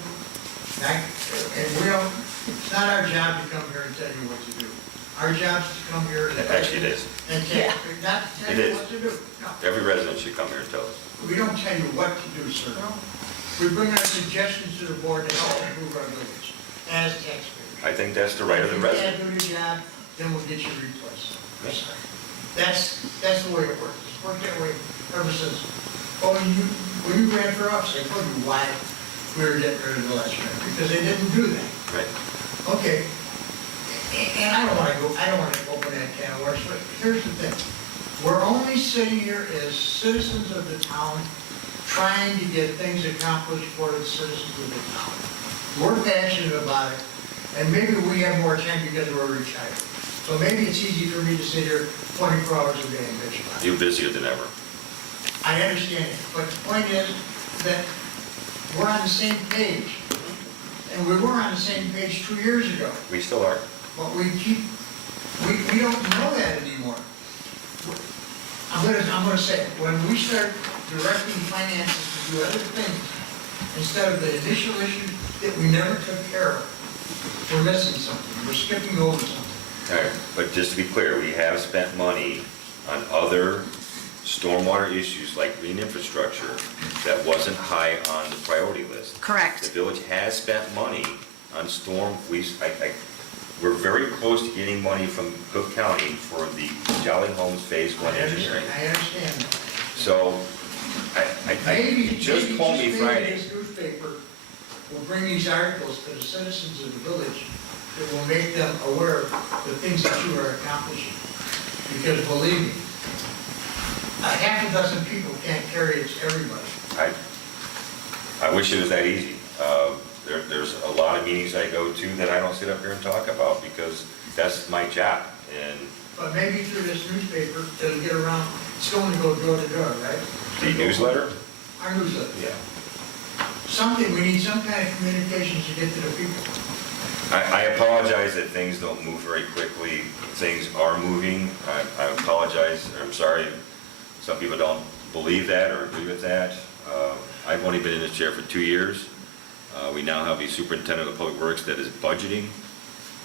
and we don't, it's not our job to come here and tell you what to do. Our job is to come here and. Actually, it is. And Yeah. not tell It you is. what to do. No, Every resident should come here and tell us. we don't tell you what to do, sir. We bring our suggestions to the board to help improve our village as taxpayers. I think that's the right of the resident. If you can't do the job, then we'll get you replaced. That's the way it works. It's worked that way ever since. Oh, when you ran for office, I told you why we were getting rid of the last year, because they didn't do that. Right. Okay, and I don't want to open that can of worms, but here's the thing. We're only sitting here as citizens of the town, trying to get things accomplished for the citizens of the town. We're passionate about it, and maybe we have more time because we're retired. So maybe it's easy for me to sit here 24 hours a day and bitch about it. You're busier than ever. I understand it, but the point is that we're on the same page. And we were on the same page 2 years ago, We still are. but we don't know that anymore. I'm gonna say, it. When we start directing finances to do other things, instead of the initial issues that we never took care of, we're missing something, we're skipping over something. All right, but just to be clear, we have spent money on other stormwater issues like green infrastructure that wasn't high on the priority list. Correct. The village has spent money on we're very close to getting money from Cook County for the Jolly Homes Phase 1 engineering. I understand. So, Maybe, just call me Friday. This newspaper will bring these articles to the citizens of the village that will make them aware of the things that you are accomplishing. Because believe me, a half a dozen people can't carry it to everybody. I wish it was that easy. There's a lot of meetings I go to that I don't sit up here and talk about because that's my job. And But maybe through this newspaper, it'll get around, it's going to go door to door, right? the newsletter, Our newsletter. yeah. Something, we need some kind of communication to get to the people. I apologize that things don't move very quickly. Things are moving. I apologize, I'm sorry. Some people don't believe that or agree with that. I've only been in this chair for 2 years. We now have a superintendent of public works that is budgeting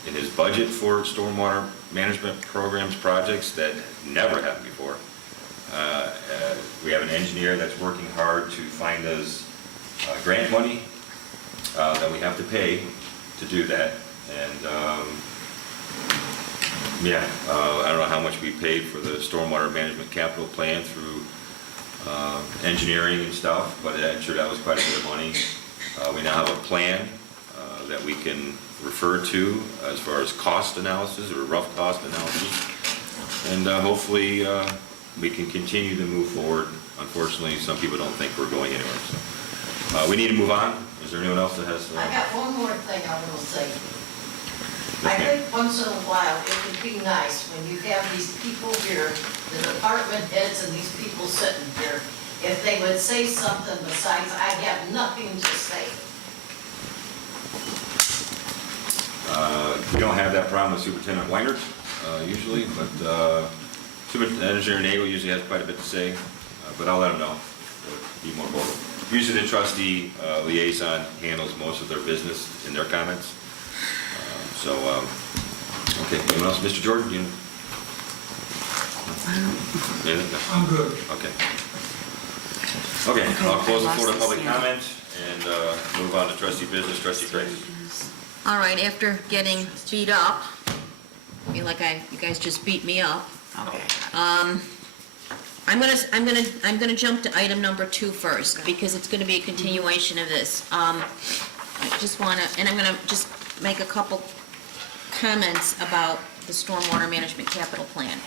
in his budget for stormwater management programs, projects that never happened before. We have an engineer that's working hard to find us grant money that we have to pay to do that. And I don't know how much we paid for the stormwater management capital plan through engineering and stuff, but I'm sure that was quite a bit of money. We now have a plan that we can refer to as far as cost analysis or rough cost analysis. And hopefully we can continue to move forward. Unfortunately, some people don't think we're going anywhere. So we need to move on. Is there anyone else that has? I got one more thing I want to say. I think once in a while, it would be nice when you have these people here, the department heads and these people sitting here, if they would say something besides, I have nothing to say. We don't have that problem with Superintendent Weinert usually, but Superintendent Engineer Nagel usually has quite a bit to say, but I'll let him know. Be more vocal. Usually the trustee liaison handles most of their business in their comments. Okay, anyone else? Mr. Jordan, you? Anything? No? I'm good. Okay. Okay, I'll close the floor to public comment and move on to trustee business. Trustee Craig. All right, after getting beat up, I mean, like you guys just beat me up. Okay. I'm gonna jump to item number 2 first, because it's gonna be a continuation of this. I just wanna, and I'm gonna just make a couple comments about the stormwater management capital plan.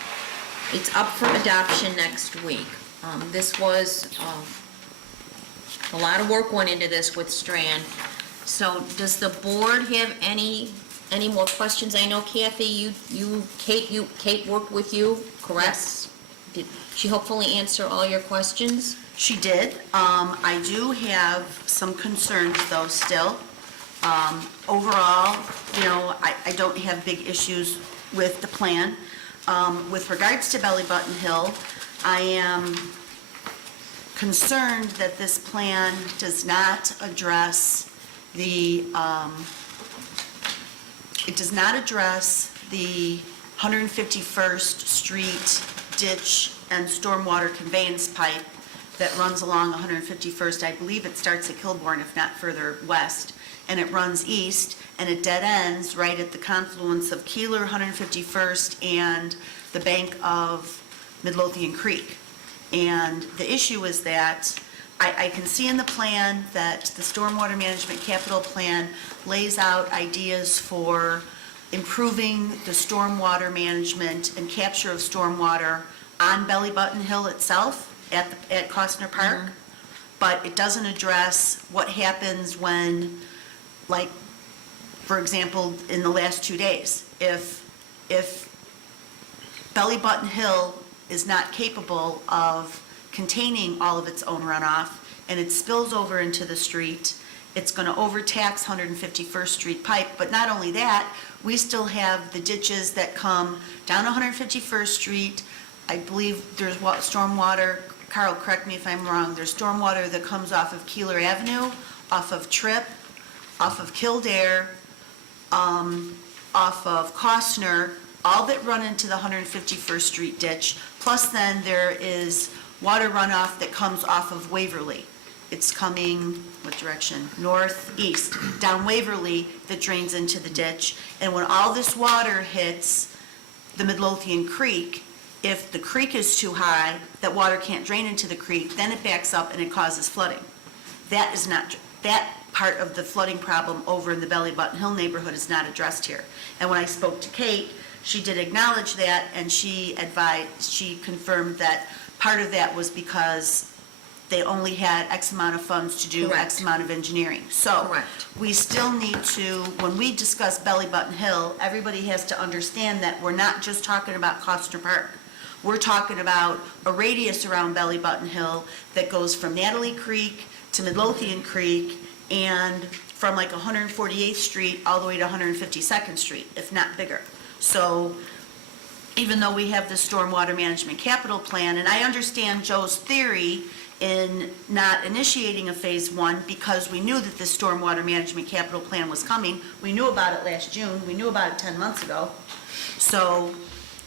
It's up for adoption next week. This was, a lot of work went into this with Strand. So does the board have any more questions? I know Kathy, Kate worked with you, correct? Yes. Did she hopefully answer all your questions? She did. I do have some concerns though still. Overall, I don't have big issues with the plan. With regards to Belly Button Hill, I am concerned that this plan does not address the 151st Street ditch and stormwater conveyance pipe that runs along 151st. I believe it starts at Kilbourne, if not further west, and it runs east, and it dead ends right at the confluence of Keeler, 151st, and the bank of Midlothian Creek. And the issue is that I can see in the plan that the stormwater management capital plan lays out ideas for improving the stormwater management and capture of stormwater on Belly Button Hill itself at Costner Park, but it doesn't address what happens when, like, for example, in the last 2 days, if Belly Button Hill is not capable of containing all of its own runoff and it spills over into the street, it's going to overtax 151st Street pipe. But not only that, we still have the ditches that come down 151st Street. I believe there's stormwater, Carl, correct me if I'm wrong, there's stormwater that comes off of Keeler Avenue, off of Tripp, off of Kildare, off of Costner, all that run into the 151st Street ditch, plus Plus then there is water runoff that comes off of Waverly. It's coming, what direction? Northeast, down Waverly that drains into the ditch. And when all this water hits the Midlothian Creek, if the creek is too high, that water can't drain into the creek, then it backs up and it causes flooding. That is not, that part of the flooding problem over in the Belly Button Hill neighborhood is not addressed here. And when I spoke to Kate, she did acknowledge that, and she confirmed that part of that was because they only had X amount of funds to do Correct. X amount of engineering. So Correct. we still need to, when we discuss Belly Button Hill, everybody has to understand that we're not just talking about Coster Park. We're talking about a radius around Belly Button Hill that goes from Natalie Creek to Midlothian Creek and from like 148th Street all the way to 152nd Street, if not bigger. So even though we have the stormwater management capital plan, and I understand Joe's theory in not initiating a phase one because we knew that the stormwater management capital plan was coming. We knew about it last June. We knew about it 10 months ago. So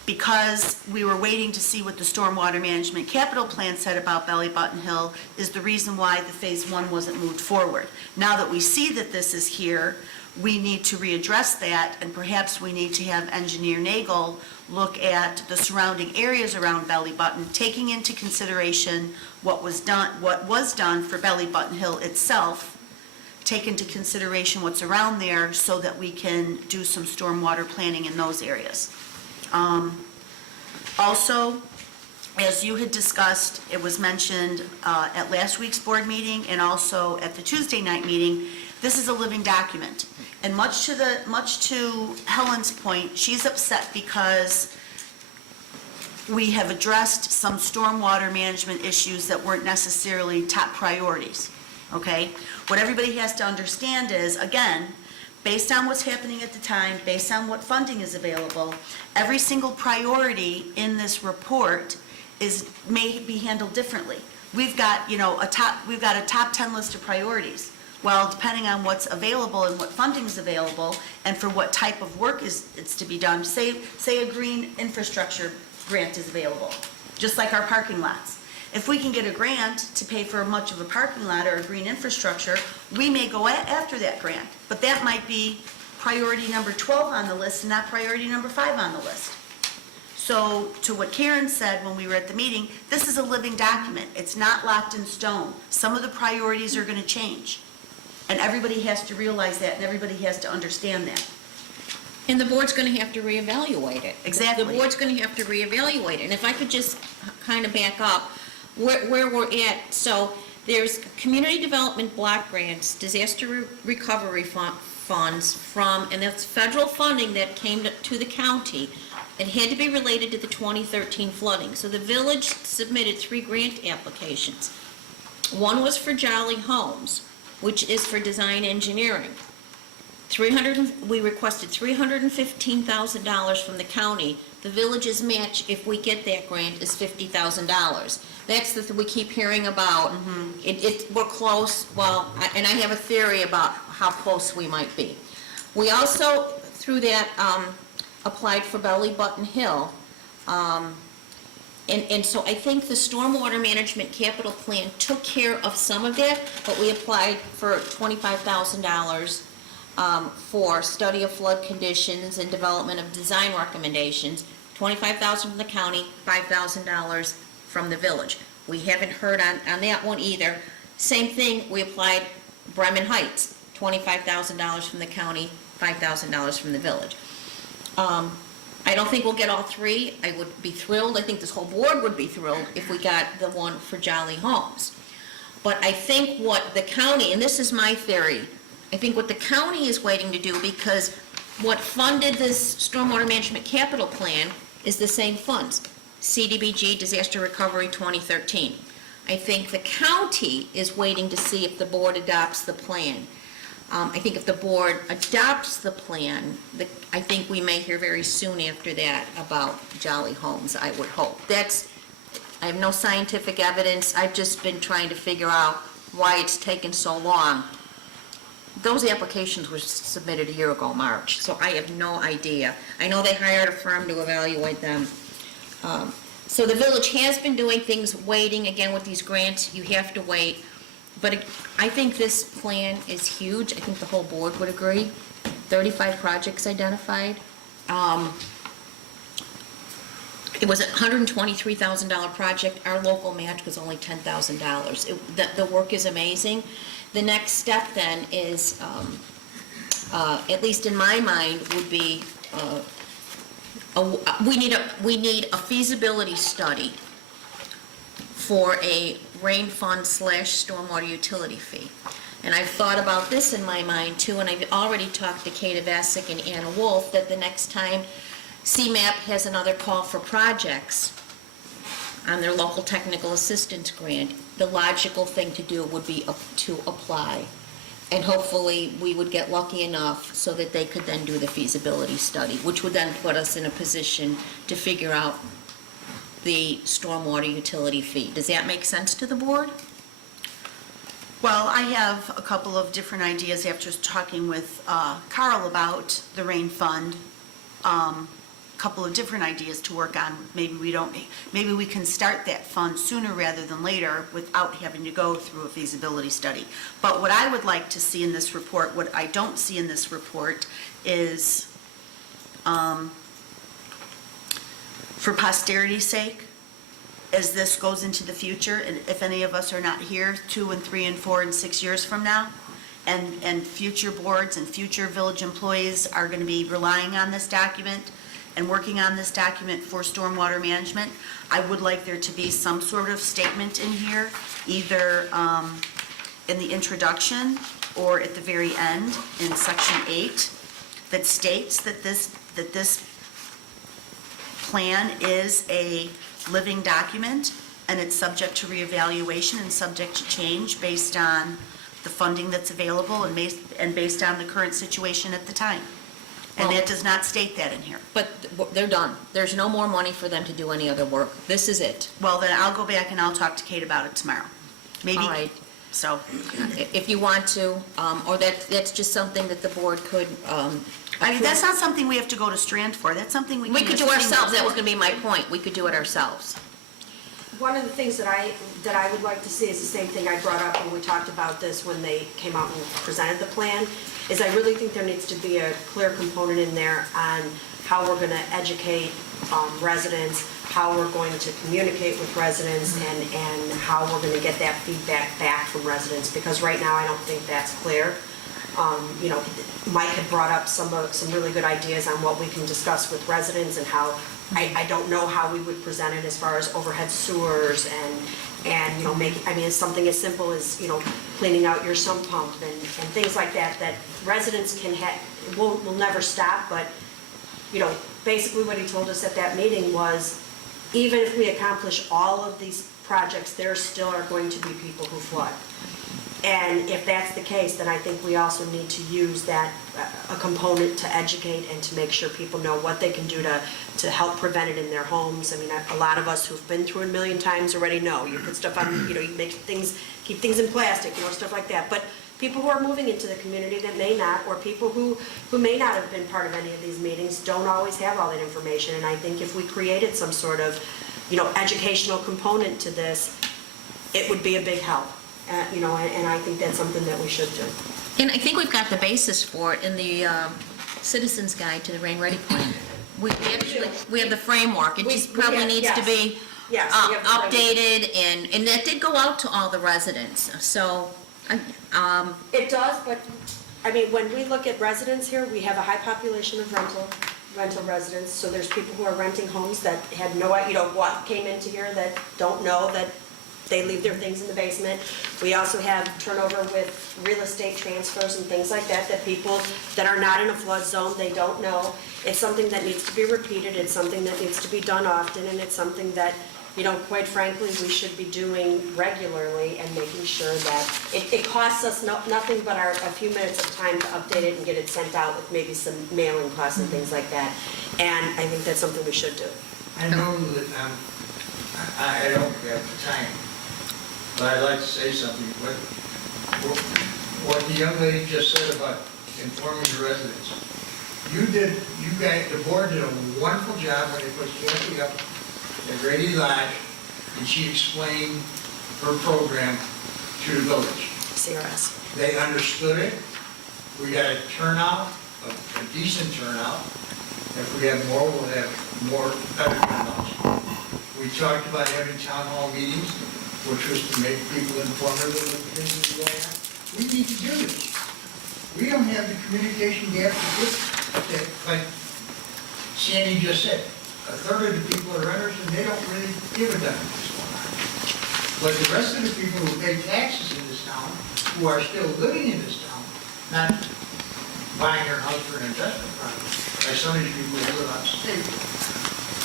because we were waiting to see what the stormwater management capital plan said about Belly Button Hill is the reason why the phase one wasn't moved forward. Now that we see that this is here, we need to readdress that, and perhaps we need to have engineer Nagel look at the surrounding areas around Belly Button, taking into consideration what was done for Belly Button Hill itself, take into consideration what's around there so that we can do some stormwater planning in those areas. Also, as you had discussed, it was mentioned at last week's board meeting and also at the Tuesday night meeting, this is a living document. And much to Helen's point, she's upset because we have addressed some stormwater management issues that weren't necessarily top priorities, okay? What everybody has to understand is, again, based on what's happening at the time, based on what funding is available, every single priority in this report may be handled differently. We've got, a top 10 list of priorities. Well, depending on what's available and what funding's available and for what type of work it's to be done, say a green infrastructure grant is available, just like our parking lots. If we can get a grant to pay for much of a parking lot or a green infrastructure, we may go after that grant, but that might be priority number 12 on the list and not priority number 5 on the list. So to what Karen said when we were at the meeting, this is a living document. It's not locked in stone. Some of the priorities are going to change. And everybody has to realize that, and everybody has to understand that. And the board's going to have to reevaluate it. Exactly. The board's going to have to reevaluate it. And if I could just kind of back up where we're at, so there's community development block grants, disaster recovery funds from, and that's federal funding that came to the county. It had to be related to the 2013 flooding. So the village submitted 3 grant applications. One was for Jolly Homes, which is for design engineering. We requested $315,000 from the county. The village's match, if we get that grant, is $50,000. That's the we keep hearing about. We're close, and I have a theory about how close we might be. We also, through that, applied for Belly Button Hill. And so I think the stormwater management capital plan took care of some of that, but we applied for $25,000 for study of flood conditions and development of design recommendations, $25,000 from the county, $5,000 from the village. We haven't heard on that one either. Same thing, we applied Bremen Heights, $25,000 from the county, $5,000 from the village. I don't think we'll get all 3. I would be thrilled. I think this whole board would be thrilled if we got the one for Jolly Homes. But I think what the county, and this is my theory, I think what the county is waiting to do, because what funded this stormwater management capital plan is the same funds, CDBG Disaster Recovery 2013. I think the county is waiting to see if the board adopts the plan. I think if the board adopts the plan, I think we may hear very soon after that about Jolly Homes, I would hope. I have no scientific evidence. I've just been trying to figure out why it's taken so long. Those applications were submitted a year ago, March, so I have no idea. I know they hired a firm to evaluate them. So the village has been doing things, waiting, again, with these grants, you have to wait. But I think this plan is huge, I think the whole board would agree. 35 projects identified. It was a $123,000 project, our local match was only $10,000. The work is amazing. The next step then is, at least in my mind, would be, we need a feasibility study for a rain fund / stormwater utility fee. And I've thought about this in my mind too, and I've already talked to Kate Avasic and Anna Wolf, that the next time CMAP has another call for projects on their local technical assistance grant, the logical thing to do would be to apply. And hopefully, we would get lucky enough so that they could then do the feasibility study, which would then put us in a position to figure out the stormwater utility fee. Does that make sense to the board? Well, I have a couple of different ideas after talking with Carl about the rain fund. Couple of different ideas to work on. Maybe we can start that fund sooner rather than later without having to go through a feasibility study. But what I would like to see in this report, what I don't see in this report is, for posterity's sake, as this goes into the future, and if any of us are not here 2 and 3 and 4 and 6 years from now, and future boards and future village employees are going to be relying on this document and working on this document for stormwater management, I would like there to be some sort of statement in here, either in the introduction or at the very end in section 8, that states that this plan is a living document and it's subject to reevaluation and subject to change based on the funding that's available and based on the current situation at the time. And Well- that does not state that in here. But they're done. There's no more money for them to do any other work. This is it. Well, then I'll go back and I'll talk to Kate about it tomorrow. Maybe. All right. So, If you want to, or that's just something that the board could, I mean, that's not something we have to go to Strand for. That's something we can. we could do just ourselves. That was before. going to be my point. We could do it ourselves. One of the things that I would like to see is the same thing I brought up when we talked about this when they came out and presented the plan, is I really think there needs to be a clear component in there on how we're going to educate residents, how we're going to communicate with residents, and how we're going to get that feedback back from residents, because right now I don't think that's clear. Mike had brought up some really good ideas on what we can discuss with residents and how, I don't know how we would present it as far as overhead sewers and it's something as simple as, cleaning out your sump pump and things like that residents can will never stop, but, basically what he told us at that meeting was, even if we accomplish all of these projects, there still are going to be people who flood. And if that's the case, then I think we also need to use that, a component to educate and to make sure people know what they can do to help prevent it in their homes. I mean, a lot of us who've been through it a million times already know. You put stuff on, you make things, keep things in plastic, stuff like that. But people who are moving into the community that may not, or people who may not have been part of any of these meetings, don't always have all that information. And I think if we created some sort of, educational component to this, it would be a big help. And I think that's something that we should do. And I think we've got the basis for it in the Citizens Guide to the Rain Ready Plan. We have the framework. It just probably needs to be Yes, we have the updated, and that did go out to all the residents. So, It does, but, when we look at residents here, we have a high population of rental residents. So there's people who are renting homes that had no, what came into here that don't know that they leave their things in the basement. We also have turnover with real estate transfers and things like that people that are not in a flood zone, they don't know. It's something that needs to be repeated, it's something that needs to be done often, and it's something that, quite frankly, we should be doing regularly and making sure that it costs us nothing but a few minutes of time to update it and get it sent out with maybe some mailing costs and things like that. And I think that's something we should do. I know that I don't have the time, but I'd like to say something. What the young lady just said about informing the residents. The board did a wonderful job when they put Kathy up at Grady Lodge, and she explained her program to the village. CRS. They understood it. We got a turnout, a decent turnout. If we have more, we'll have more better turnouts. We talked about having town hall meetings, which was to make people informed of the things that are going on. We need to do this. We don't have the communication gap that, like Sandy just said, a third of the people are renters and they don't really give a damn what's going on. But the rest of the people who pay taxes in this town, who are still living in this town, not buying their house for an investment property, like some of these people who live upstate,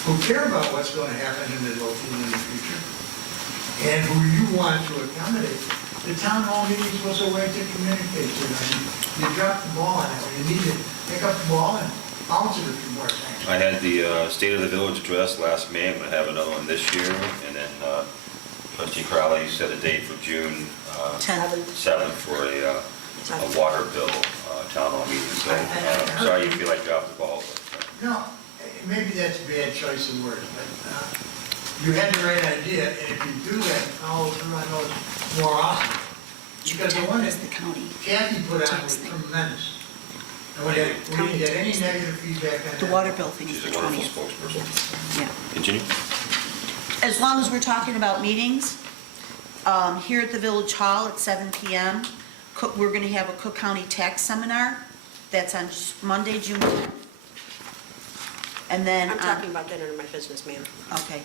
who care about what's going to happen in Midlothian in the future, and who you want to accommodate. The town hall meetings was a way to communicate to them. You dropped the ball on it. You need to pick up the ball and bounce it a few more times. I had the State of the Village address last May. I'm going to have another one this year. And then Trustee Crowley set a date for June 7th for a water bill town hall meeting. So sorry you feel like you dropped the ball. But, No, maybe that's a bad choice of words, but you had the right idea, and if you do that, follow through on those more often. Because the one that Kathy put on was tremendous. And we didn't get any negative feedback on that. The water bill thing is She's the a wonderful 20th. spokesperson. Yeah. Continue. As long as we're talking about meetings, here at the Village Hall at 7 PM, we're going to have a Cook County Tax Seminar. That's on Monday, June 10th. And then, I'm talking about that under my business, ma'am. okay.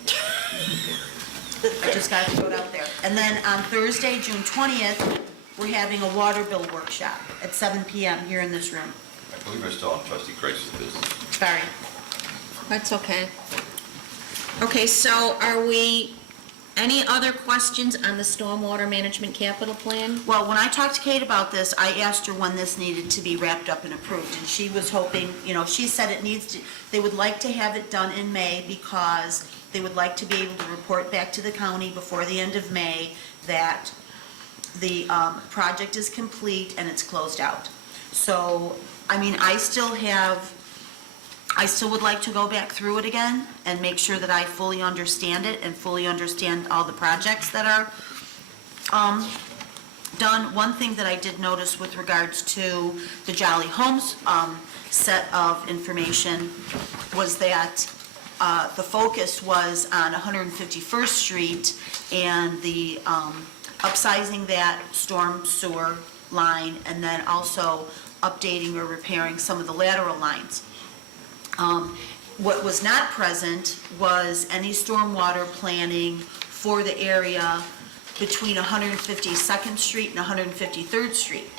I just got to throw it out there. And then on Thursday, June 20th, we're having a water bill workshop at 7 PM here in this room. I believe we're still on Trustee Christ's business. Sorry. That's okay. Okay, so are we, any other questions on the stormwater management capital plan? Well, when I talked to Kate about this, I asked her when this needed to be wrapped up and approved, and she was hoping, she said it needs to, they would like to have it done in May because they would like to be able to report back to the county before the end of May that the project is complete and it's closed out. So, I still would like to go back through it again and make sure that I fully understand it and fully understand all the projects that are done. One thing that I did notice with regards to the Jolly Homes set of information was that the focus was on 151st Street and the upsizing that storm sewer line and then also updating or repairing some of the lateral lines. What was not present was any stormwater planning for the area between 152nd Street and 153rd Street.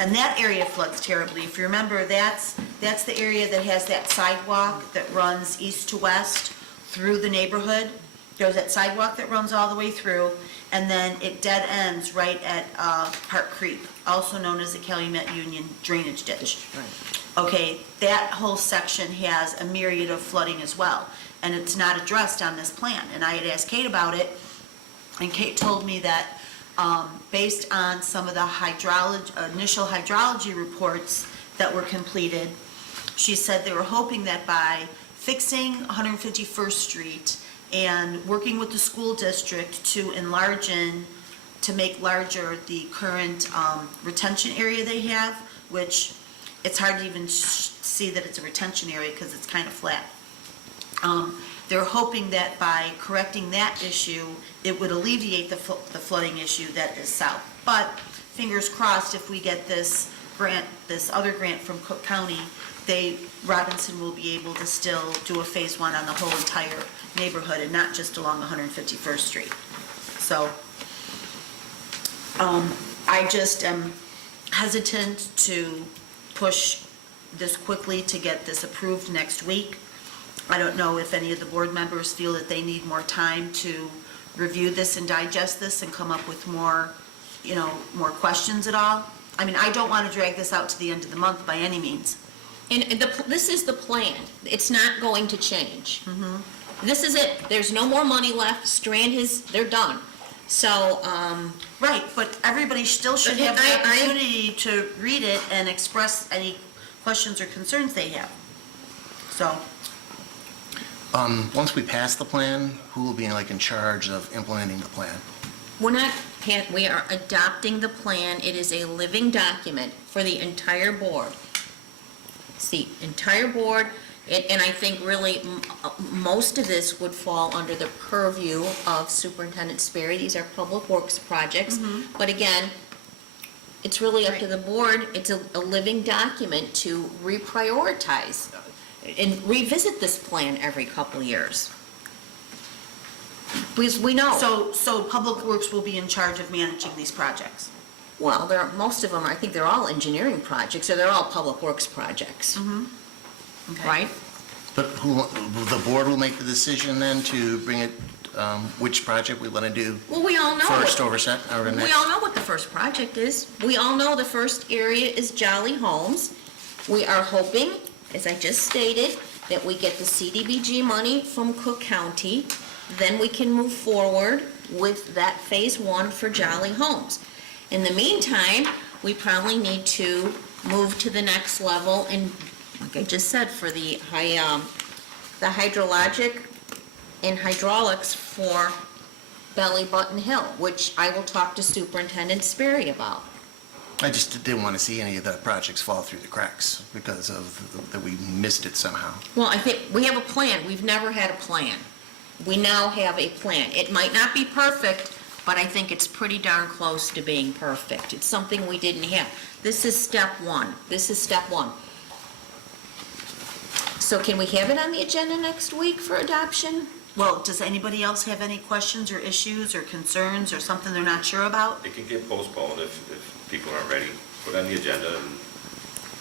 And that area floods terribly. If you remember, that's the area that has that sidewalk that runs east to west through the neighborhood. There's that sidewalk that runs all the way through, and then it dead ends right at Park Creek, also known as the Calumet Union Drainage Ditch. Okay, that whole section has a myriad of flooding as well, and it's not addressed on this plan. And I had asked Kate about it, and Kate told me that based on some of the initial hydrology reports that were completed, she said they were hoping that by fixing 151st Street and working with the school district to make larger the current retention area they have, which it's hard to even see that it's a retention area because it's kind of flat. They're hoping that by correcting that issue, it would alleviate the flooding issue that is south. But fingers crossed, if we get this grant, this other grant from Cook County, Robinson will be able to still do a phase one on the whole entire neighborhood and not just along 151st Street. So, I just am hesitant to push this quickly to get this approved next week. I don't know if any of the board members feel that they need more time to review this and digest this and come up with more questions at all. I don't want to drag this out to the end of the month by any means. And this is the plan. It's not going to change. This is it. There's no more money left. They're done. So, Right, but everybody still should have the opportunity to read it and express any questions or concerns they have. So, Once we pass the plan, who will be like in charge of implementing the plan? We are adopting the plan. It is a living document for the entire board. It's the entire board, and I think really most of this would fall under the purview of Superintendent Sperry. These are public works projects. But again, it's really up to the board. It's a living document to reprioritize and revisit this plan every couple of years. Because we know. So Public Works will be in charge of managing these projects? Well, most of them, I think they're all engineering projects, or they're all public works projects. Okay. Right? But the board will make the decision then to bring it, which project we want to do Well, we all know. first or We next? all know what the first project is. We all know the first area is Jolly Homes. We are hoping, as I just stated, that we get the CDBG money from Cook County. Then we can move forward with that phase one for Jolly Homes. In the meantime, we probably need to move to the next level, and like I just said, for the hydrologic and hydraulics for Belly Button Hill, which I will talk to Superintendent Sperry about. I just didn't want to see any of the projects fall through the cracks because of, that we missed it somehow. Well, I think we have a plan. We've never had a plan. We now have a plan. It might not be perfect, but I think it's pretty darn close to being perfect. It's something we didn't have. This is step one. This is step one. So can we have it on the agenda next week for adoption? Well, does anybody else have any questions or issues or concerns or something they're not sure about? It can get postponed if people aren't ready. Put it on the agenda and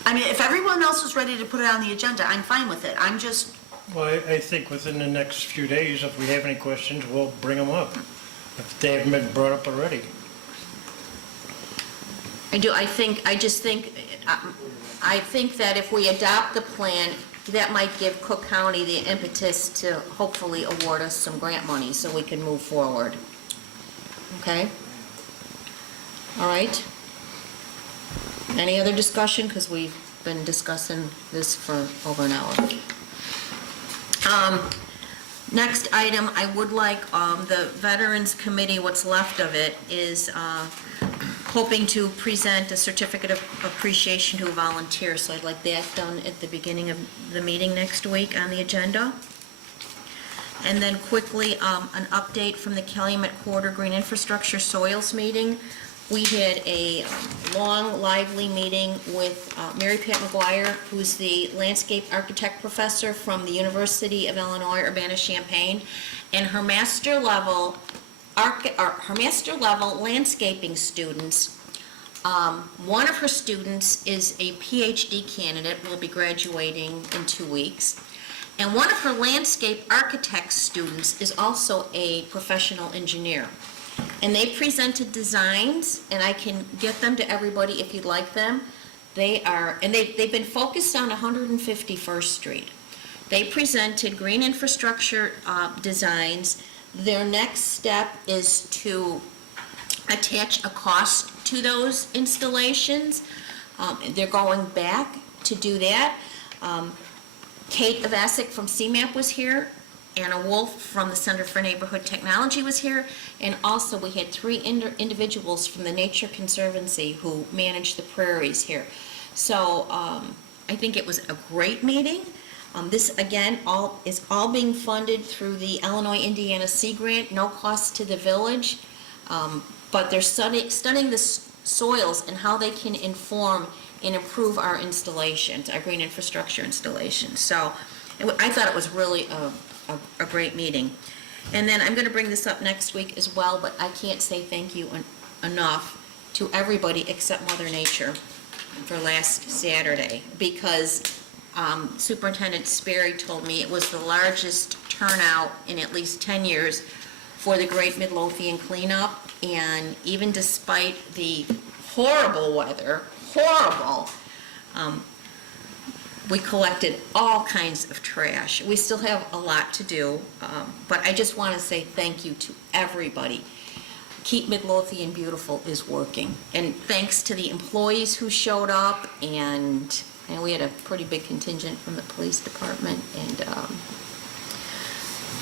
I mean, if everyone else is ready to put it on the agenda, I'm fine with it. I'm just, Well, I think within the next few days, if we have any questions, we'll bring them up, if they haven't been brought up already. I think that if we adopt the plan, that might give Cook County the impetus to hopefully award us some grant money so we can move forward. Okay? All right? Any other discussion? Because we've been discussing this for over an hour. Next item, I would like the Veterans Committee, what's left of it, is hoping to present a certificate of appreciation to a volunteer. So I'd like that done at the beginning of the meeting next week on the agenda. And then quickly, an update from the Calumet Quarter Green Infrastructure Soils meeting. We had a long, lively meeting with Mary Pat McGuire, who's the landscape architect professor from the University of Illinois, Urbana-Champaign, and her master level landscaping students. One of her students is a PhD candidate, will be graduating in 2 weeks. And one of her landscape architect students is also a professional engineer. And they presented designs, and I can get them to everybody if you'd like them. They've been focused on 151st Street. They presented green infrastructure designs. Their next step is to attach a cost to those installations. They're going back to do that. Kate Avasic from CMAP was here. Anna Wolf from the Center for Neighborhood Technology was here, and also we had 3 individuals from the Nature Conservancy who manage the prairies here. So I think it was a great meeting. This, again, is all being funded through the Illinois-Indiana Sea Grant, no cost to the village, but they're studying the soils and how they can inform and improve our installations, our green infrastructure installations. So I thought it was really a great meeting. And then I'm going to bring this up next week as well, but I can't say thank you enough to everybody except Mother Nature for last Saturday, because Superintendent Sperry told me it was the largest turnout in at least 10 years for the Great Midlothian Cleanup, and even despite the horrible weather, we collected all kinds of trash. We still have a lot to do, but I just want to say thank you to everybody. Keep Midlothian Beautiful is working. And thanks to the employees who showed up, and we had a pretty big contingent from the police department. And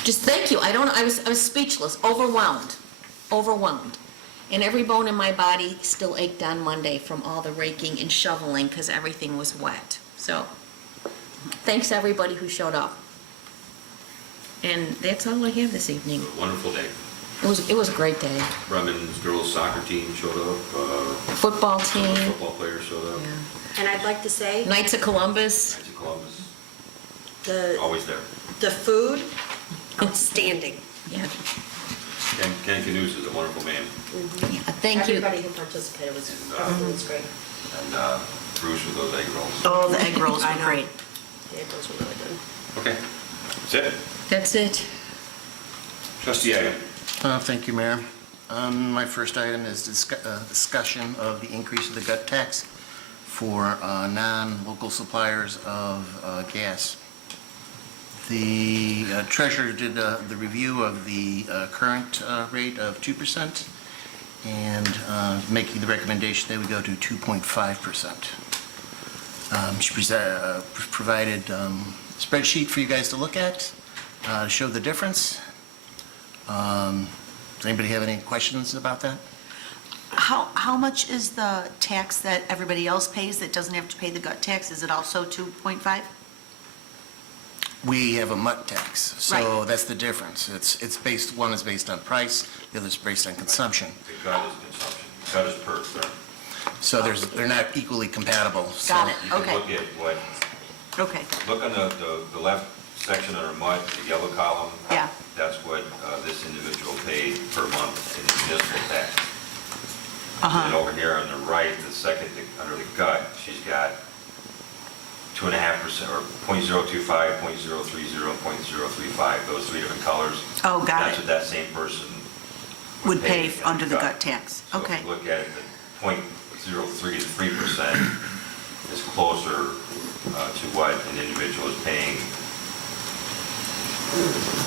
Just thank you. I was speechless, overwhelmed. And every bone in my body still ached on Monday from all the raking and shoveling because everything was wet. So, thanks everybody who showed up. And that's all I have this evening. Wonderful day. It was a great day. Bremen's girls soccer team showed up. Football team. Football players showed up. Yeah. And I'd like to say, Knights of Columbus. Knights of Columbus, the, always there. the food, outstanding. Yeah. Ken Canoes is a wonderful man. Yeah, thank you. Everybody who participated was, And, everything was great. And Bruce with those egg rolls. Oh, the egg rolls I were know. great. Yeah, those were really good. Okay, that's it. That's it. Trustee Item. Thank you, Mayor. My first item is discussion of the increase of the gut tax for non-local suppliers of gas. The treasurer did the review of the current rate of 2% and making the recommendation that we go to 2.5%. She provided a spreadsheet for you guys to look at, show the difference. Does anybody have any questions about that? How much is the tax that everybody else pays that doesn't have to pay the gut tax? Is it also 2.5? We have a MUT tax, so Right. that's the difference. It's based, one is based on price, the other is based on consumption. The gut is consumption, gut is per ton. So they're not equally compatible. so- Got it. You can Okay. look at what, Okay, look on the left section under mud, the yellow column. yeah. That's what this individual paid per month in municipal tax. And over here on the right, the second, under the gut, she's got 2.5% or 0.025, 0.030, and 0.035, those three different colors. Oh, got That's it. what that same person Would pay in under the gut tax. So Okay. if you look at it, the 0.03 to 3% is closer to what an individual is paying.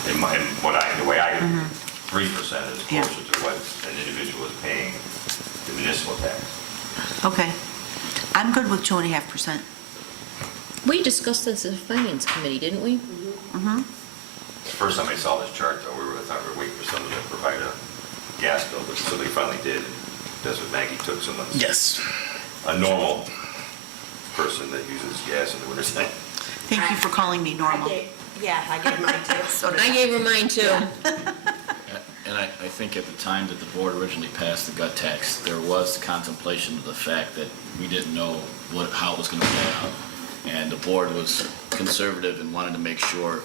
The way I, 3% is Yeah. closer to what an individual is paying the municipal tax. Okay. I'm good with 2.5%. We discussed this in the Finance Committee, didn't we? Mm-hmm. The first time I saw this chart, though, I thought we were waiting for someone to provide a gas bill, but somebody finally did. And that's what Maggie took, someone's, Yes. a normal person that uses gas in the wintertime. Thank you for calling me normal. I gave mine too. So did I gave her mine too. And I think at the time that the board originally passed the gut tax, there was contemplation of the fact that we didn't know how it was going to play out. And the board was conservative and wanted to make sure,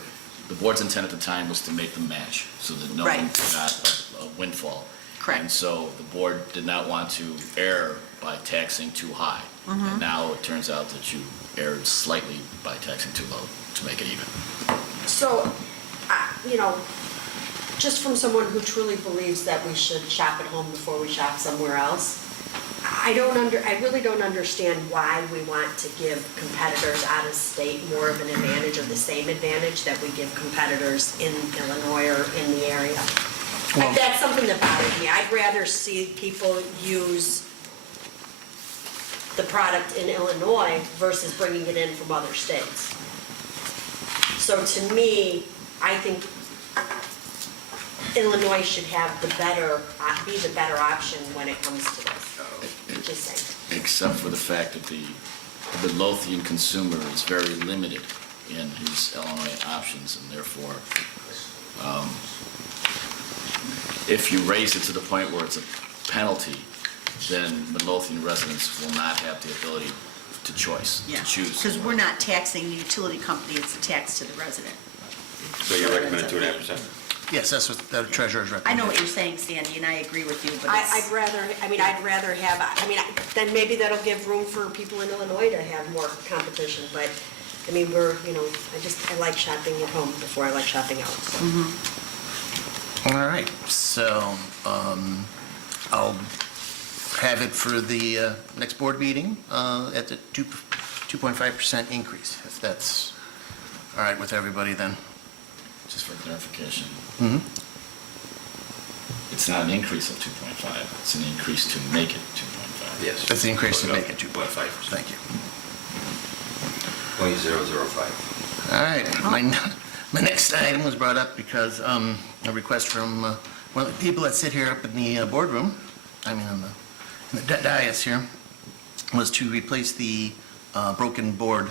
the board's intent at the time was to make them match, so that no one Right. got a windfall. Correct. And so the board did not want to err by taxing too high. And now it turns out that you erred slightly by taxing too low to make it even. So, just from someone who truly believes that we should shop at home before we shop somewhere else, I really don't understand why we want to give competitors out of state more of an advantage or the same advantage that we give competitors in Illinois or in the area. Like, that's something that bothers me. I'd rather see people use the product in Illinois versus bringing it in from other states. So to me, I think Illinois should have be the better option when it comes to this. Just saying. Except for the fact that the Midlothian consumer is very limited in his Illinois options, and therefore, if you raise it to the point where it's a penalty, then Midlothian residents will not have the ability to choose. Because we're not taxing the utility company, it's a tax to the resident. So you recommend 2.5%? Yes, that's what the treasurer's I recommendation. know what you're saying, Sandy, and I agree with you, but I'd it's, rather have, then maybe that'll give room for people in Illinois to have more competition, but, I like shopping at home before I like shopping out, so. All right, so I'll have it for the next board meeting at the 2.5% increase, if that's all right with everybody then. Just for clarification, Mhm. it's not an increase of 2.5, it's an increase to make it 2.5. Yes. That's the increase to Put it make up it 2.5%. Thank you. 0.005. All right, My next item was brought up because a request from one of the people that sit here up in the boardroom, I mean, in the dais here, was to replace the broken board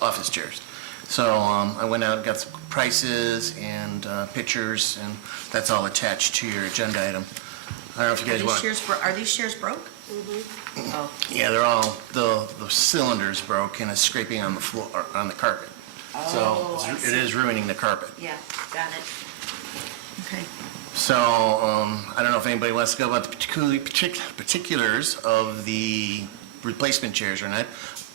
office chairs. So I went out and got some prices and pictures, and that's all attached to your agenda item. I don't know if you guys want... Are these chairs broke? Oh, Yeah, they're all, the cylinders broke and it's scraping on the floor, on the carpet. So Oh, I it is ruining the carpet. yeah, got it. Okay. So I don't know if anybody wants to go about the particulars of the replacement chairs or not.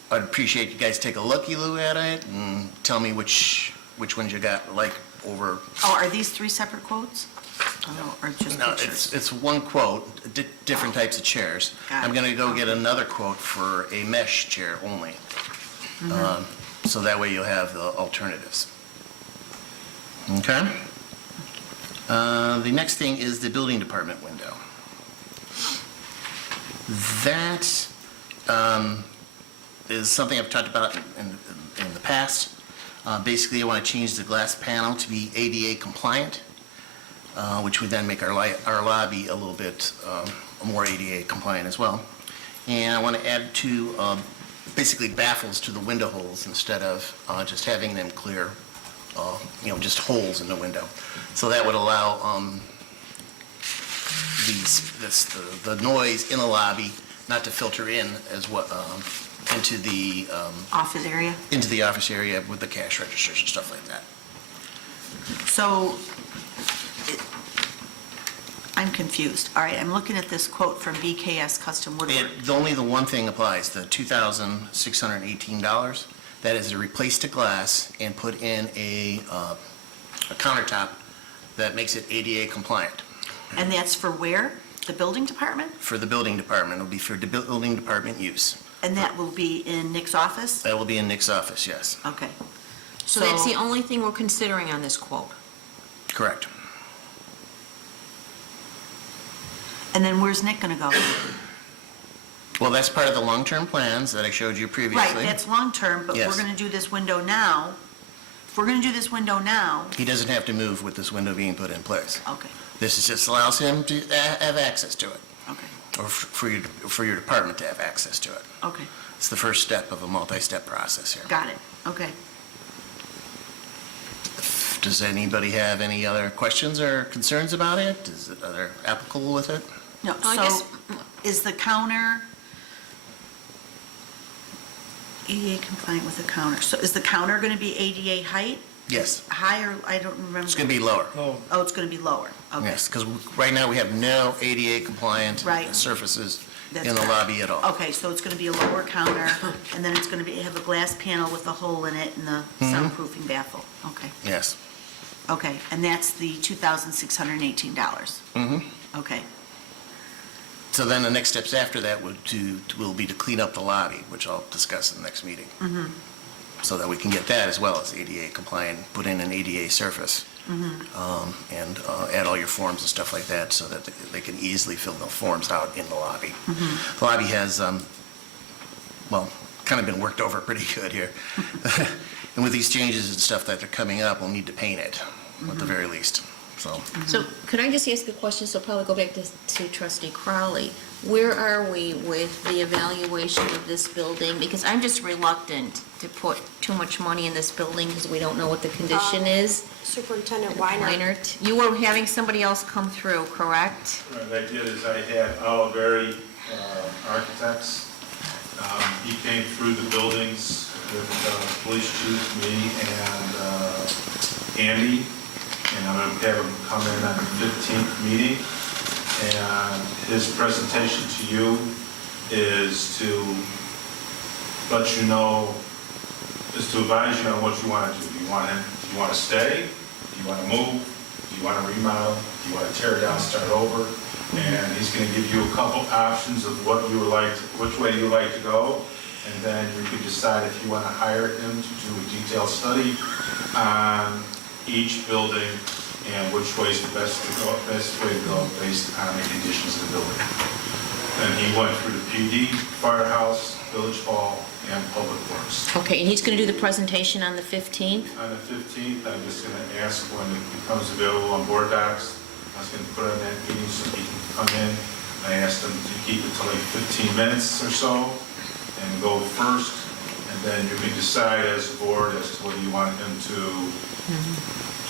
I'd appreciate you guys take a looky-loo at it and tell me which ones you got, like, over... Oh, are these 3 separate quotes? Oh, or just No, pictures? it's one quote, different types of chairs. Got it. I'm going to go get another quote for a mesh chair only. So that way you'll have the alternatives. Okay? The next thing is the building department window. That is something I've talked about in the past. Basically, I want to change the glass panel to be ADA compliant, which would then make our lobby a little bit more ADA compliant as well. And I want to add to basically baffles to the window holes instead of just having them clear, just holes in the window. So that would allow the noise in the lobby not to filter in as well into the Office area? office area with the cash registers and stuff like that. So, I'm confused. All right, I'm looking at this quote from BKS Custom Woodwork. Only the one thing applies, the $2,618. That is to replace the glass and put in a countertop that makes it ADA compliant. And that's for where? The building department? For the building department, it'll be for the building department use. And that will be in Nick's office? That will be in Nick's office, yes. Okay. So that's the only thing we're considering on this quote. Correct. And then where's Nick gonna go? Well, that's part of the long-term plans that I showed you previously. Right, that's long-term, but we're Yes. gonna do this window now. If we're gonna do this window now, He doesn't have to move with this window being put in place. okay, This just allows him to have access to it, okay, or for your department to have access to it. okay, It's the first step of a multi-step process here. got it, okay. Does anybody have any other questions or concerns about it? Are they applicable with it? No, I guess- so, is the counter ADA compliant with the counter? So is the counter gonna be ADA height? Yes. Higher, I don't remember. It's going to be lower. Oh, Oh, it's gonna be lower, okay. Yes, because right now we have no ADA compliant Right. surfaces That's in the correct. lobby at all. Okay, so it's gonna be a lower counter, and then it's gonna have a glass panel with a hole in it and the soundproofing baffle, okay. Yes. Okay, and that's the $2,618? Okay, So then the next steps after that will be to clean up the lobby, which I'll discuss in the next meeting. So that we can get that as well as ADA compliant, put in an ADA surface. And add all your forms and stuff like that so that they can easily fill the forms out in the lobby. The lobby has, kind of been worked over pretty good here. And with these changes and stuff that are coming up, we'll need to paint it at the very least, so. So could I just ask a question, so probably go back to trustee Crowley. Where are we with the evaluation of this building? Because I'm just reluctant to put too much money in this building because we don't know what the condition is. Superintendent Weiner. Weinert, you were having somebody else come through, correct? What I did is I had Oliveri Architects. He came through the buildings with police chief, me, and Andy, and I'm going to have him come in at the 15th meeting. And his presentation to you is to let you know, is to advise you on what you want to do. Do you want to stay? Do you want to move? Do you want to remodel? Do you want to tear it down, start over? And he's going to give you a couple options of what you would like, which way you would like to go. And then you can decide if you want to hire him to do a detailed study on each building and which way is the best way to go based on the conditions of the building. And he went through the PD, firehouse, village hall, and Public Works. Okay, and he's going to do the presentation on the 15th? On the 15th, I'm just going to ask when it becomes available on board docs. I was going to put on that meeting so he can come in. I asked him to keep it to like 15 minutes or so and go first. And then you can decide as a board as to whether you want him to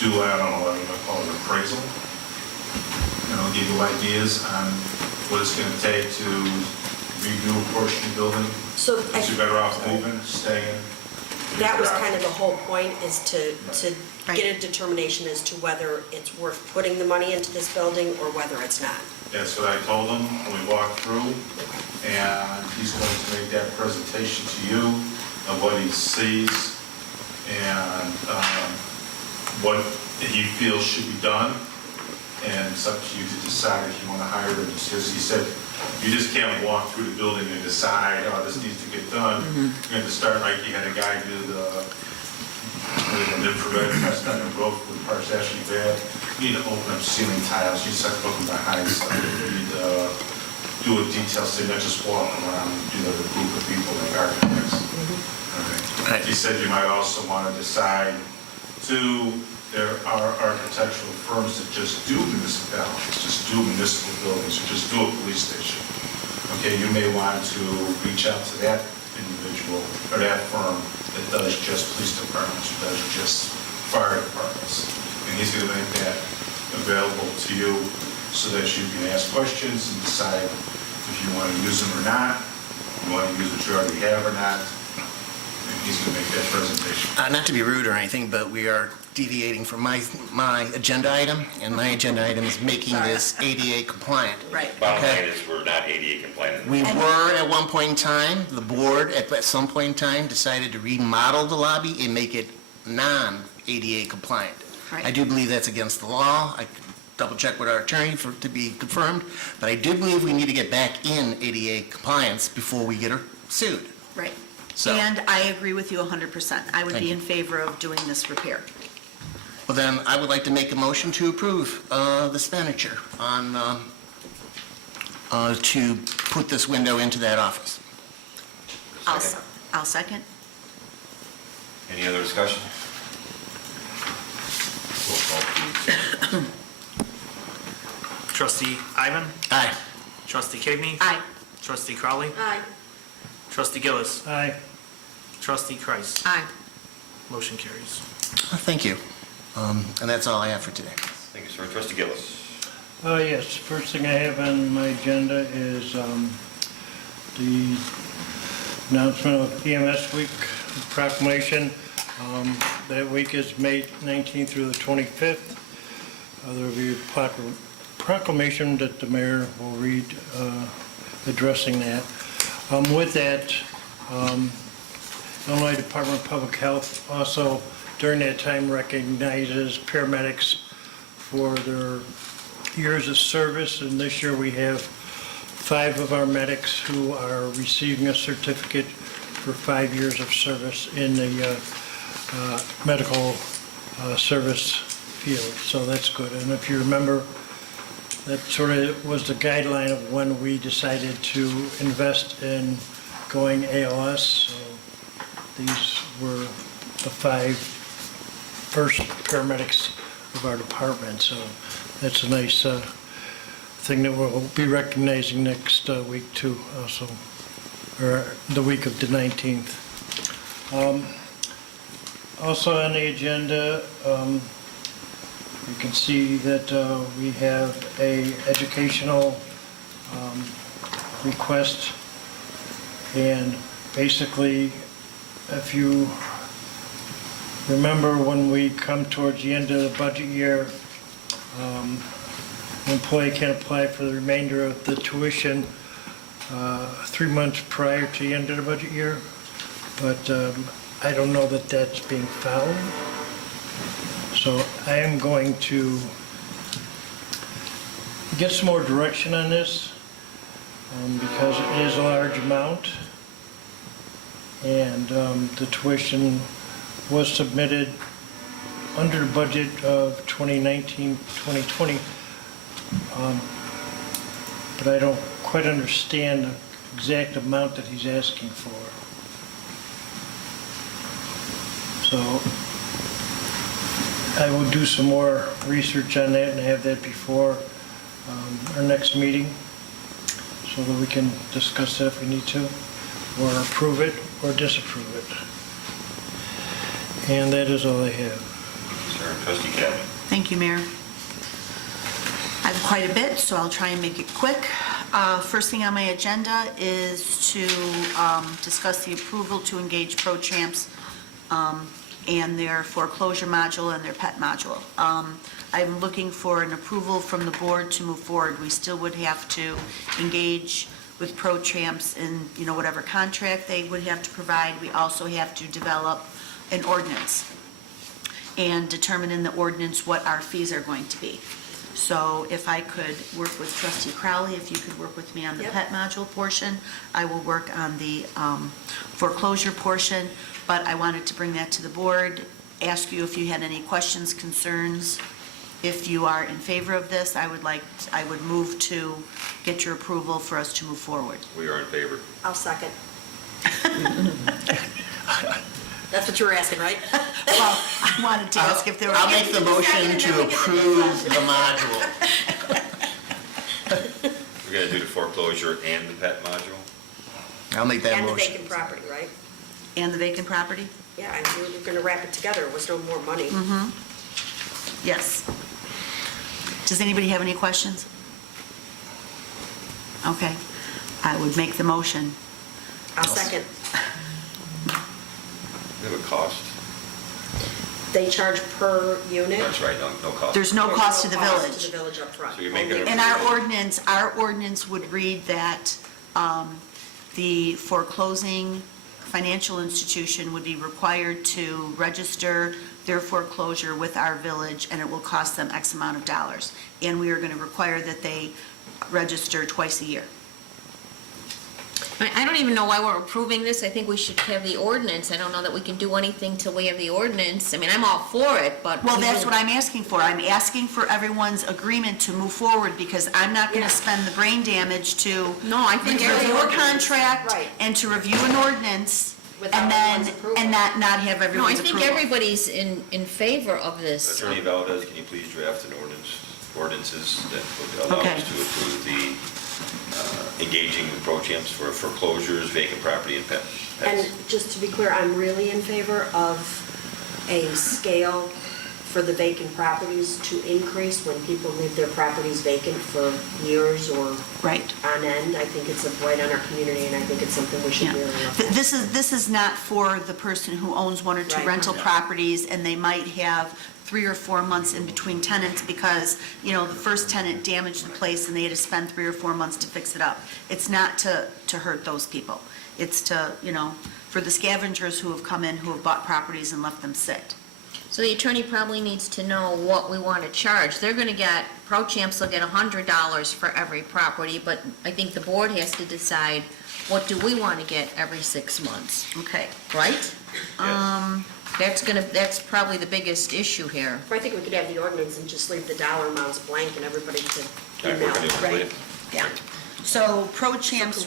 do, I don't know what I'm going to call it, appraisal. And I'll give you ideas on what it's going to take to redo a portion of the building. So Is you better off leaving, staying? that was kind of the whole point, is to get a determination as to whether it's worth putting the money into this building or whether it's not. That's what I told him when we walked through, and he's going to make that presentation to you of what he sees and what he feels should be done, and it's up to you to decide if you want to hire him, because he said, you just can't walk through the building and decide, oh, this needs to get done. You have to start like you had a guy do an infrared test on the roof with parts actually bad. You need to open up ceiling tiles, you just have to look behind stuff. You need to do a detail study, not just walk around and do that with a group of people like architects. Okay. He said you might also want to decide too, there are architectural firms that just do municipalities, just do municipal buildings, or just do a police station. Okay, you may want to reach out to that individual or that firm that does just police departments, or does just fire departments. And he's going to make that available to you so that you can ask questions and decide if you want to use them or not, if you want to use what you already have or not. And he's going to make that presentation. Not to be rude or anything, but we are deviating from my agenda item, and my agenda item is making this ADA compliant. Right. Bottom Okay. line is, we're not ADA compliant. We were at one point in time, the board at some point in time decided to remodel the lobby and make it non-ADA compliant. Right. I do believe that's against the law. I could double check with our attorney to be confirmed, but I do believe we need to get back in ADA compliance before we get her sued. Right. So- And I agree with you 100%. I would Thank be you. in favor of doing this repair. Well, then, I would like to make a motion to approve the expenditure on, to put this window into that office. I'll second. Any other discussion? Roll call, please. Trustee Ivan, Aye. trustee Quigley, Aye. trustee Crowley, Aye. trustee Gillis, Aye. trustee Kreis. Aye. Motion carries. Thank you. And that's all I have for today. Thank you, sir. Trustee Gillis. Yes, first thing I have on my agenda is the announcement of EMS Week proclamation. That week is May 19th through the 25th. There will be a proclamation that the mayor will read addressing that. With that, Illinois Department of Public Health also during that time recognizes paramedics for their years of service, and this year we have 5 of our medics who are receiving a certificate for 5 years of service in the medical service field, so that's good. And if you remember, that sort of was the guideline of when we decided to invest in going ALS. So these were the 5 first paramedics of our department, so that's a nice thing that we'll be recognizing next week too, also, or the week of the 19th. Also on the agenda, you can see that we have a educational request, and basically, if you remember, when we come towards the end of the budget year, an employee can apply for the remainder of the tuition 3 months prior to the end of the budget year, but I don't know that that's being followed. So I am going to get some more direction on this because it is a large amount, and the tuition was submitted under the budget of 2019-2020, but I don't quite understand the exact amount that he's asking for. So I will do some more research on that and have that before our next meeting so that we can discuss that if we need to, or approve it or disapprove it. And that is all I have. Sir, Trustee Cabot. Thank you, Mayor. I have quite a bit, so I'll try and make it quick. First thing on my agenda is to discuss the approval to engage Pro Champs and their foreclosure module and their pet module. I'm looking for an approval from the board to move forward. We still would have to engage with Pro Champs in, whatever contract they would have to provide. We also have to develop an ordinance and determine in the ordinance what our fees are going to be. So if I could work with Trustee Crowley, if you could work with me on the pet module portion, I will work on the foreclosure portion, but I wanted to bring that to the board, ask you if you had any questions, concerns. If you are in favor of this, I would move to get your approval for us to move forward. We are in favor. I'll second. That's what you were asking, right? Well, I wanted to ask if there were... I'll make the motion to approve the module. We're going to do the foreclosure and the pet module? I'll make that And the motion. vacant property, right? And the vacant property? Yeah, and we were going to wrap it together. It was no more money. Yes. Does anybody have any questions? Okay, I would make the motion. I'll second. We have a cost? They charge per unit. That's right, no cost. There's no cost to the cost village. to the village up front. So you're making it- And our ordinance would read that the foreclosing financial institution would be required to register their foreclosure with our village, and it will cost them X amount of dollars. And we are going to require that they register twice a year. I don't even know why we're approving this. I think we should have the ordinance. I don't know that we can do anything till we have the ordinance. I mean, I'm all for it, but... Well, that's what I'm asking for. I'm asking for everyone's agreement to move forward, because I'm not going to Yeah. spend the brain damage to No, I think review a everyone- contract Right. and to review an ordinance Without and then, everyone's approval. and not have No, I everyone's think approval. everybody's in favor of this. Attorney Valdez, can you please draft an ordinances that would allow Okay. us to approve the engaging with Pro Champs for foreclosures, vacant property, and pets? And just to be clear, I'm really in favor of a scale for the vacant properties to increase when people leave their properties vacant for years or Right. on end. I think it's a blight on our community, and I think it's something we should Yeah. really look Th- at. This is not for the person who owns one or two Right. rental properties, and they might have 3 or 4 months in between tenants because, the first tenant damaged the place and they had to spend 3 or 4 months to fix it up. It's not to hurt those people. It's to, for the scavengers who have come in, who have bought properties and left them sit. So the attorney probably needs to know what we want to charge. They're going to get, Pro Champs will get $100 for every property, but I think the board has to decide, what do we want to get every 6 months, Okay. right? That's probably the biggest issue here. I think we could have the ordinance and just leave the dollar amounts blank and everybody could Alright, email. we're gonna do it, Right. will you? Yeah. So Pro Champs,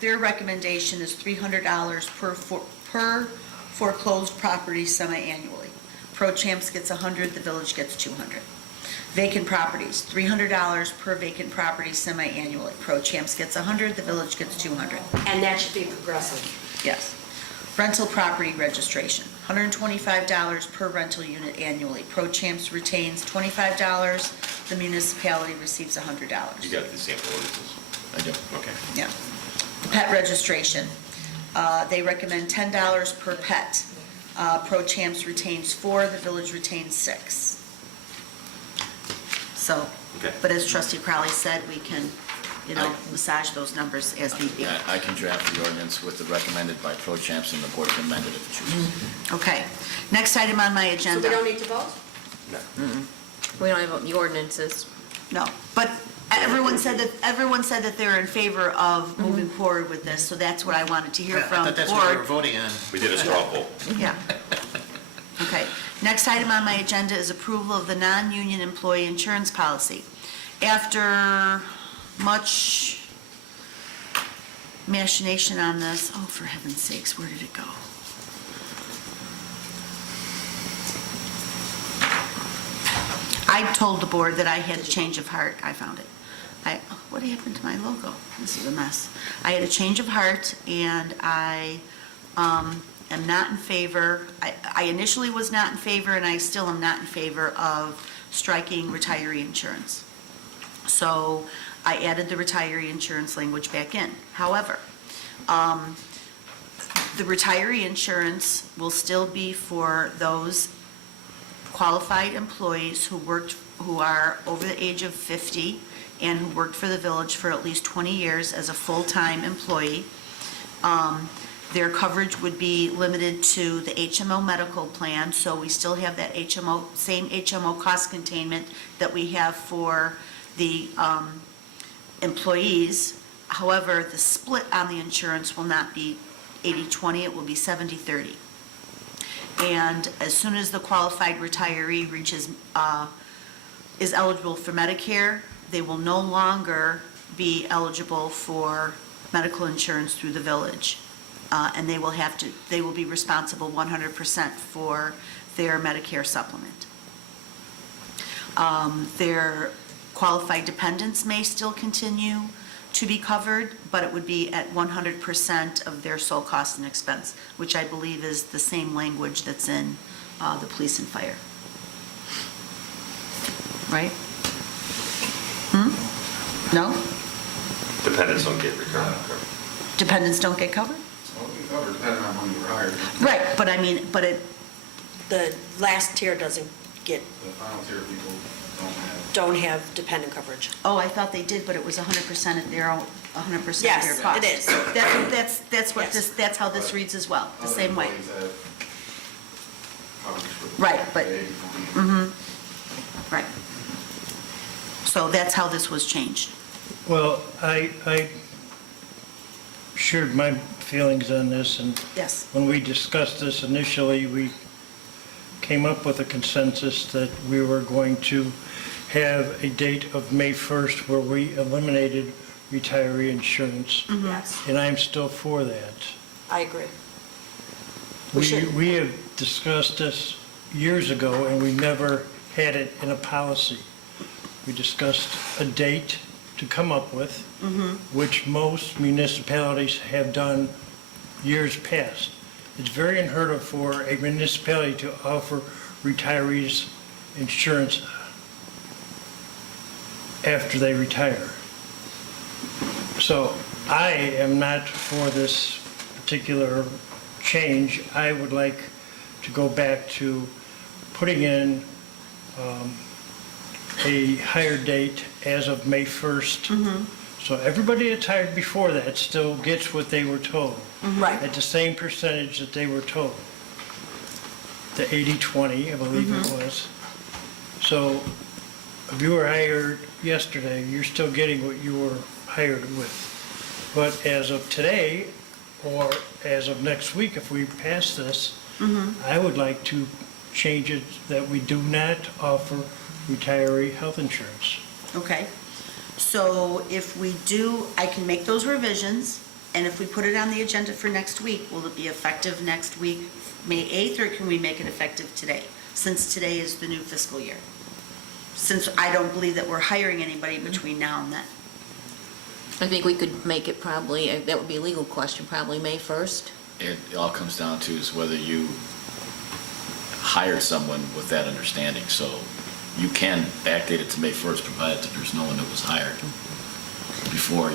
their recommendation is $300 per foreclosed property semi-annually. Pro Champs gets 100, the village gets 200. Vacant properties, $300 per vacant property semi-annually. Pro Champs gets 100, the village gets 200. And that should be progressive. Yes. Rental property registration, $125 per rental unit annually. Pro Champs retains $25, the municipality receives $100. You got the sample ordinances? I do. Okay. Yeah. Pet registration, they recommend $10 per pet. Pro Champs retains 4, the village retains 6. So, Okay. but as Trustee Crowley said, we can, massage those numbers as need be. I can draft the ordinance with the recommended by Pro Champs and the board can amend it if it chooses. Okay. Next item on my So agenda. we don't need to vote? We don't have the ordinances. No, but everyone said that they're in favor of moving forward with this, so that's what I wanted to hear Yeah, I from thought the that's what we were board. voting on. We did a straw poll. Yeah. Okay. Next item on my agenda is approval of the non-union employee insurance policy. After much machination on this, oh, for heaven's sakes, where did it go? I told the board that I had a change of heart. I found it. What happened to my logo? This is a mess. I had a change of heart, and I am not in favor, I initially was not in favor, and I still am not in favor of striking retiree insurance. So I added the retiree insurance language back in. However, the retiree insurance will still be for those qualified employees who are over the age of 50 and who worked for the village for at least 20 years as a full-time employee. Their coverage would be limited to the HMO medical plan, so we still have that same HMO cost containment that we have for the employees. However, the split on the insurance will not be 80-20, it will be 70-30. And as soon as the qualified retiree is eligible for Medicare, they will no longer be eligible for medical insurance through the village. And they will be responsible 100% for their Medicare supplement. Their qualified dependents may still continue to be covered, but it would be at 100% of their sole cost and expense, which I believe is the same language that's in the police and fire. Right? No? Dependents don't get recurring coverage. Dependents don't get covered? Well, we covered depending on when you were hired. Right, but I mean, The last tier doesn't get, The final tier people don't have dependent coverage. oh, I thought they did, but it was 100% at their own, 100% of their Yes, cost. it is. That's what Yes. that's how this reads as well, the Other same way. employees have coverage for Right, but- pay, Right. So that's how this was changed. Well, I shared my feelings on this, and Yes. when we discussed this initially, we came up with a consensus that we were going to have a date of May 1st where we eliminated retiree insurance, Yes, and I'm still for that. I agree. We should. We have discussed this years ago, and we never had it in a policy. We discussed a date to come up with, which most municipalities have done years past. It's very unheard of for a municipality to offer retirees insurance after they retire. So I am not for this particular change. I would like to go back to putting in a higher date as of May 1st. So everybody that's hired before that still gets what they were told. Right. At the same percentage that they were told. The 80-20, I believe it was. So if you were hired yesterday, you're still getting what you were hired with. But as of today, or as of next week, if we pass this, I would like to change it that we do not offer retiree health insurance. Okay. So if we do, I can make those revisions, and if we put it on the agenda for next week, will it be effective next week, May 8th, or can we make it effective today? Since today is the new fiscal year. Since I don't believe that we're hiring anybody between now and then. I think we could make it probably, that would be a legal question, probably May 1st. It all comes down to is whether you hired someone with that understanding. So you can backdate it to May 1st, provided that there's no one that was hired before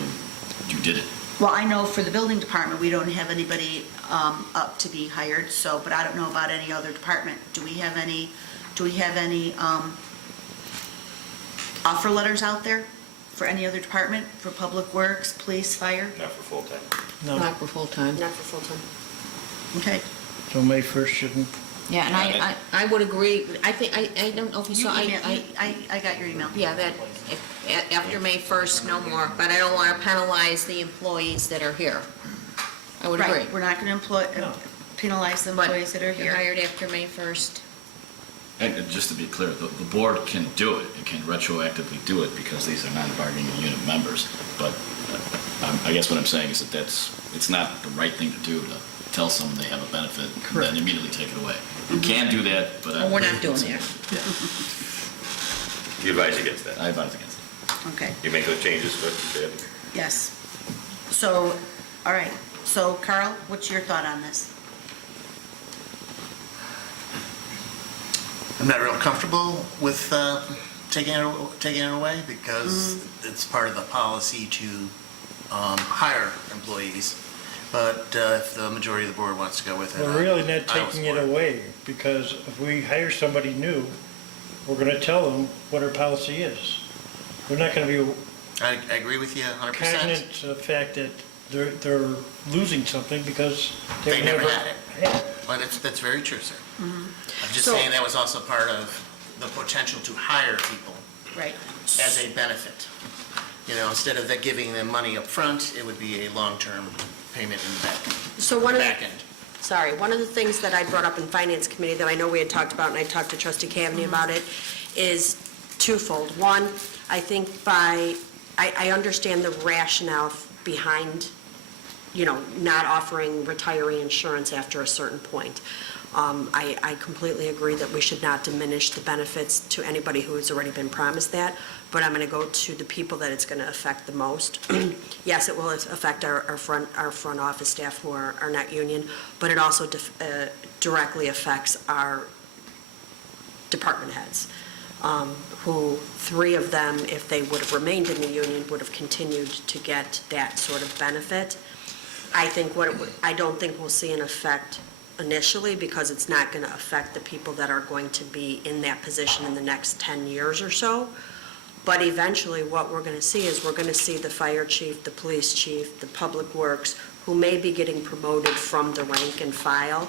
you did it. Well, I know for the building department, we don't have anybody up to be hired, so, but I don't know about any other department. Do we have any offer letters out there for any other department, for public works, police, fire? Not for full-time. No, Not for full-time. Not for full-time. Okay. so May 1st shouldn't. Yeah, and I would agree, I think, I don't know if you You saw, emailed- I got your email. yeah, that, after May 1st, no more, but I don't want to penalize the employees that are here. I would agree. Right, we're not going to No. penalize the But employees that are if you're here. hired after May 1st. And just to be clear, the board can do it, it can retroactively do it because these are non-bargaining unit members. But I guess what I'm saying is that it's not the right thing to do to tell someone they have a benefit and then immediately take it away. You can do that, but. Well, we're not doing that. You advise against that? I advise against it. Okay, You make those changes, Deb? yes. So, all right, so Carl, what's your thought on this? I'm not real comfortable with taking it away because it's part of the policy to hire employees. But if the majority of the board wants to go with it, We're really not I will taking it support away, because if we hire somebody new, we're going to tell them what our policy is. We're not going to be I agree with you 100%. cognizant of the fact that they're losing something because They they've never never had it. had it. Well, that's very true, sir. I'm just So- saying that was also part of the potential to hire people Right. as a benefit. You know, instead of that giving them money up front, it would be a long-term payment in the back, So one of the, back end. sorry, one of the things that I brought up in Finance Committee that I know we had talked about, and I talked to Trustee Cavney about it, is twofold. One, I think I understand the rationale behind, not offering retiree insurance after a certain point. I completely agree that we should not diminish the benefits to anybody who has already been promised that, but I'm going to go to the people that it's going to affect the most. Yes, it will affect our front office staff who are not union, but it also directly affects our department heads, who 3 of them, if they would have remained in the union, would have continued to get that sort of benefit. I don't think we'll see an effect initially, because it's not going to affect the people that are going to be in that position in the next 10 years or so. But eventually, what we're going to see is we're going to see the fire chief, the police chief, the public works, who may be getting promoted from the rank and file,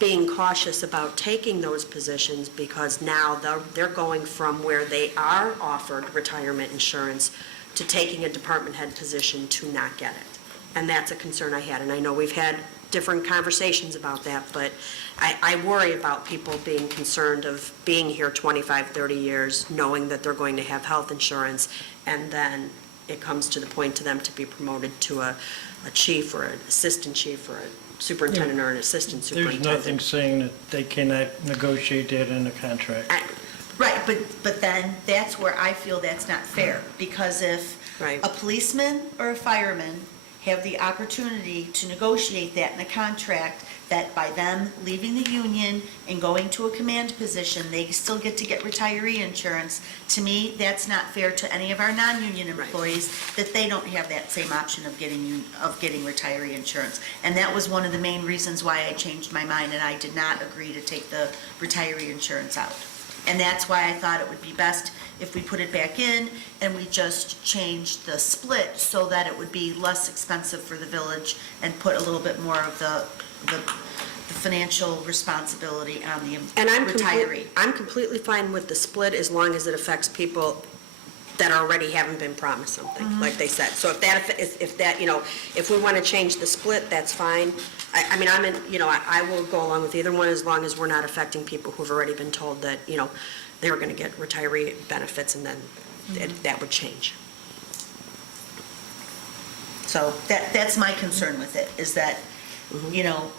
being cautious about taking those positions, because now they're going from where they are offered retirement insurance to taking a department head position to not get it. And that's a concern I had. And I know we've had different conversations about that, but I worry about people being concerned of being here 25, 30 years, knowing that they're going to have health insurance, and then it comes to the point to them to be promoted to a chief or an assistant chief or a superintendent or an assistant There's superintendent. nothing saying that they cannot negotiate that in a contract. Right, but then that's where I feel that's not fair, because if Right. a policeman or a fireman have the opportunity to negotiate that in a contract, that by them leaving the union and going to a command position, they still get to get retiree insurance, to me, that's not fair to any of our non-union employees, that they don't have that same option of getting retiree insurance. And that was one of the main reasons why I changed my mind, and I did not agree to take the retiree insurance out. And that's why I thought it would be best if we put it back in and we just changed the split so that it would be less expensive for the village and put a little bit more of the financial responsibility on the And retiree. I'm completely fine with the split as long as it affects people that already haven't been promised something, like they said. So if we want to change the split, that's fine. I will go along with either one as long as we're not affecting people who've already been told that, they were going to get retiree benefits, and then that would change. So that's my concern with it, is that,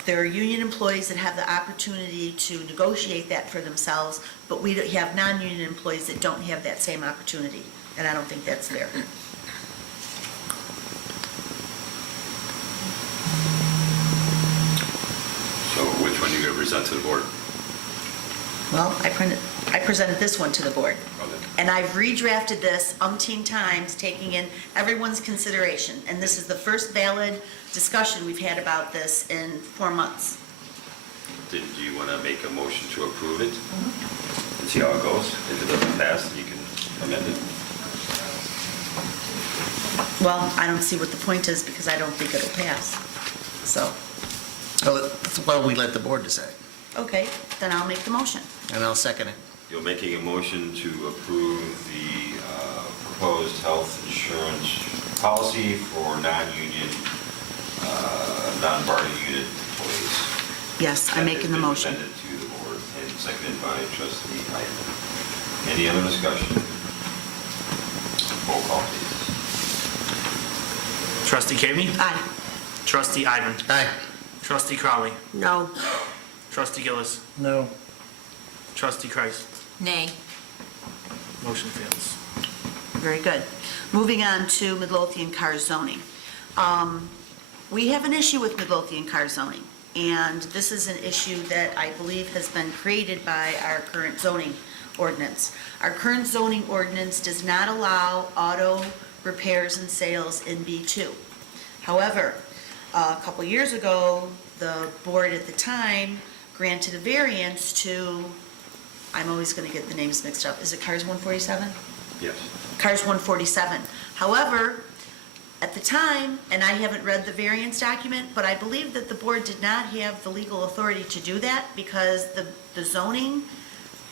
there are union employees that have the opportunity to negotiate that for themselves, but we have non-union employees that don't have that same opportunity, and I don't think that's fair. So which one are you going to present to the board? Well, I presented this one to the board, Okay. and I've redrafted this umpteen times, taking in everyone's consideration, and this is the first valid discussion we've had about this in 4 months. Do you want to make a motion to approve it? And see how it goes? If it doesn't pass, then you can amend it. Well, I don't see what the point is, because I don't think it'll pass. So, Well, we let the board decide, okay, then I'll make the motion. and I'll second it. You're making a motion to approve the proposed health insurance policy for non-union, non-bargaining unit employees. Yes, I'm making the motion. Presented to the board and seconded by trustee Hyman. Any other discussion? Roll call, please. Trustee Cavney? Aye. Trustee Ivan? Aye. Trustee Crowley? No. Trustee Gillis? No. Trustee Kreis? Nay. Motion fails. Very good. Moving on to Midlothian car zoning. We have an issue with Midlothian car zoning, and this is an issue that I believe has been created by our current zoning ordinance. Our current zoning ordinance does not allow auto repairs and sales in B2. However, a couple years ago, the board at the time granted a variance to, I'm always going to get the names mixed up, is it Cars 147? Yes. Cars 147. However, at the time, and I haven't read the variance document, but I believe that the board did not have the legal authority to do that because the zoning,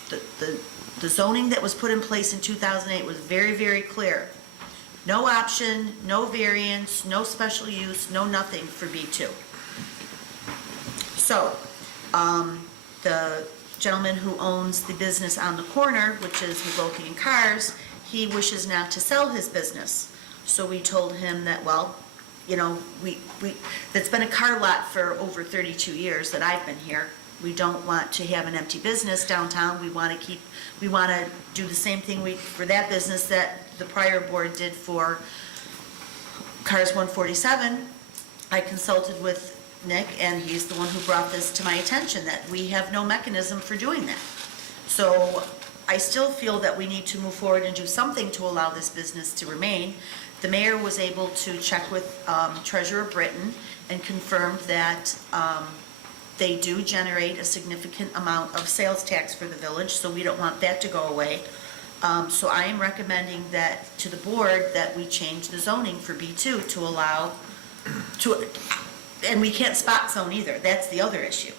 the zoning that was put in place in 2008 was very, very clear. No option, no variance, no special use, no nothing for B2. So, the gentleman who owns the business on the corner, which is Midlothian Cars, he wishes not to sell his business. So we told him that, well, you know, that's been a car lot for over 32 years that I've been here. We don't want to have an empty business downtown. We want to do the same thing for that business that the prior board did for Cars 147. I consulted with Nick, and he's the one who brought this to my attention, that we have no mechanism for doing that. So I still feel that we need to move forward and do something to allow this business to remain. The mayor was able to check with Treasurer Britton and confirmed that they do generate a significant amount of sales tax for the village, so we don't want that to go away. So I am recommending that to the board that we change the zoning for B2 to allow, and we can't spot zone either, that's the other issue.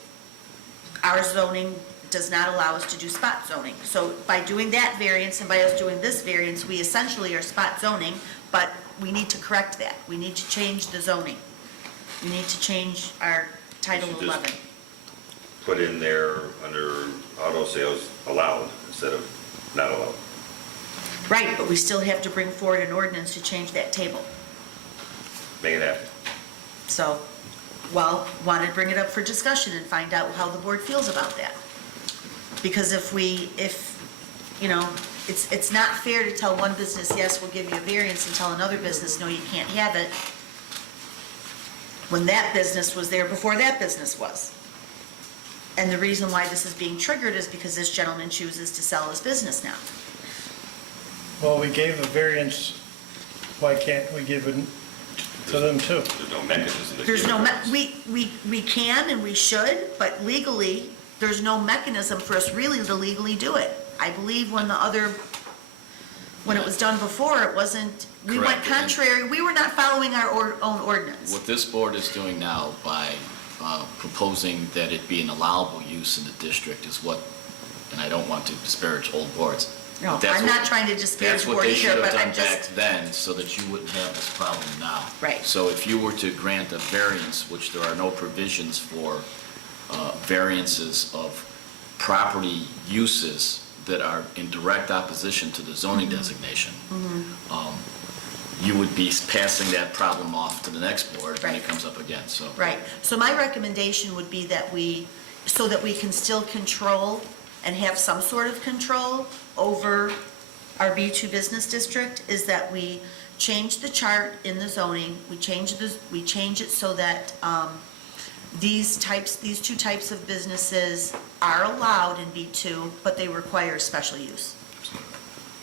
Our zoning does not allow us to do spot zoning. So by doing that variance and by us doing this variance, we essentially are spot zoning, but we need to correct that. We need to change the zoning. We need to change our Title You should just 11. Put in there under auto sales allowed instead of not allowed. Right, but we still have to bring forward an ordinance to change that table. Make it happen. So, well, wanted to bring it up for discussion and find out how the board feels about that. Because if you know, it's not fair to tell one business, yes, we'll give you a variance, and tell another business, no, you can't have it, when that business was there before that business was. And the reason why this is being triggered is because this gentleman chooses to sell his business now. Well, we gave a variance, why can't we give it to them too? There's no mechanism. to There's do no, it. we can and we should, but legally, there's no mechanism for us really to legally do it. I believe when it was done before, it wasn't, we went Correct. contrary, we were not following our own ordinance. What this board is doing now by proposing that it be an allowable use in the district is what, and I don't want to disparage old boards. No, but that's I'm what- not trying to disparage That's what board they should either, have but done I'm back just, then, so that you wouldn't have this problem now. Right. So if you were to grant a variance, which there are no provisions for variances of property uses that are in direct opposition to the zoning Mm-hmm. designation, you would be passing that problem off to the next board when it Right. comes up again, so. right. So my recommendation would be that so that we can still control and have some sort of control over our B2 business district, is that we change the chart in the zoning, we change it so that these two types of businesses are allowed in B2, but they require special use.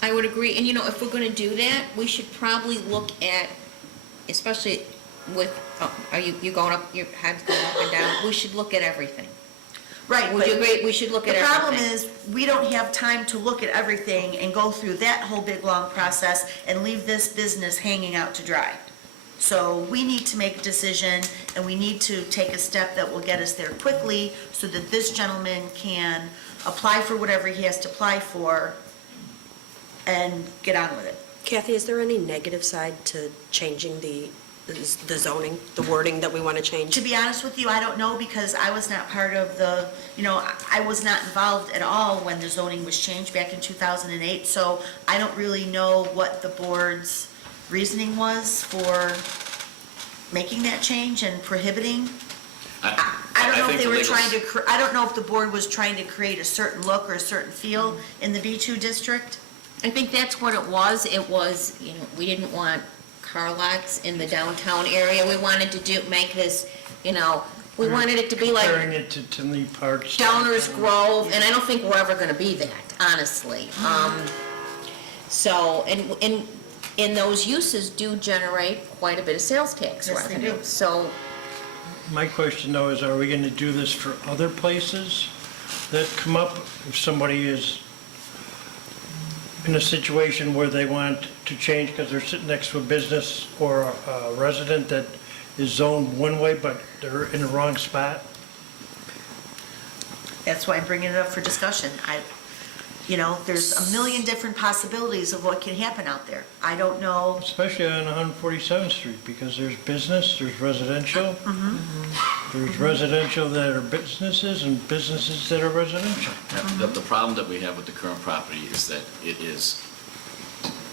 I would agree, and you know, if we're gonna do that, we should probably look at, especially with, are you going up, your head's going up and down? We should look at everything. Right. Would you agree? We should look at The problem everything. is, we don't have time to look at everything and go through that whole big, long process and leave this business hanging out to dry. So we need to make a decision, and we need to take a step that will get us there quickly so that this gentleman can apply for whatever he has to apply for and get on with it. Kathy, is there any negative side to changing the zoning, the wording that we want to change? To be honest with you, I don't know, because I was not part of I was not involved at all when the zoning was changed back in 2008, so I don't really know what the board's reasoning was for making that change and prohibiting. I don't know if think they the were legal- trying I don't know if the board was trying to create a certain look or a certain feel in the B2 district. I think that's what it was. It was, we didn't want car lots in the downtown area. We wanted to make this, we wanted it to be like Comparing it to Tinley Park. Downers Grove, and I don't think we're ever gonna be that, honestly. So, and those uses do generate quite a bit of sales tax Yes, they revenue. do. So, My question though is, are we going to do this for other places that come up? If somebody is in a situation where they want to change because they're sitting next to a business or a resident that is zoned one way, but they're in the wrong spot? That's why I'm bringing it up for discussion. There's a million different possibilities of what can happen out there. I don't know. Especially on 147th Street, because there's business, there's residential. There's residential that are businesses and businesses that are residential. The problem that we have with the current property is that it is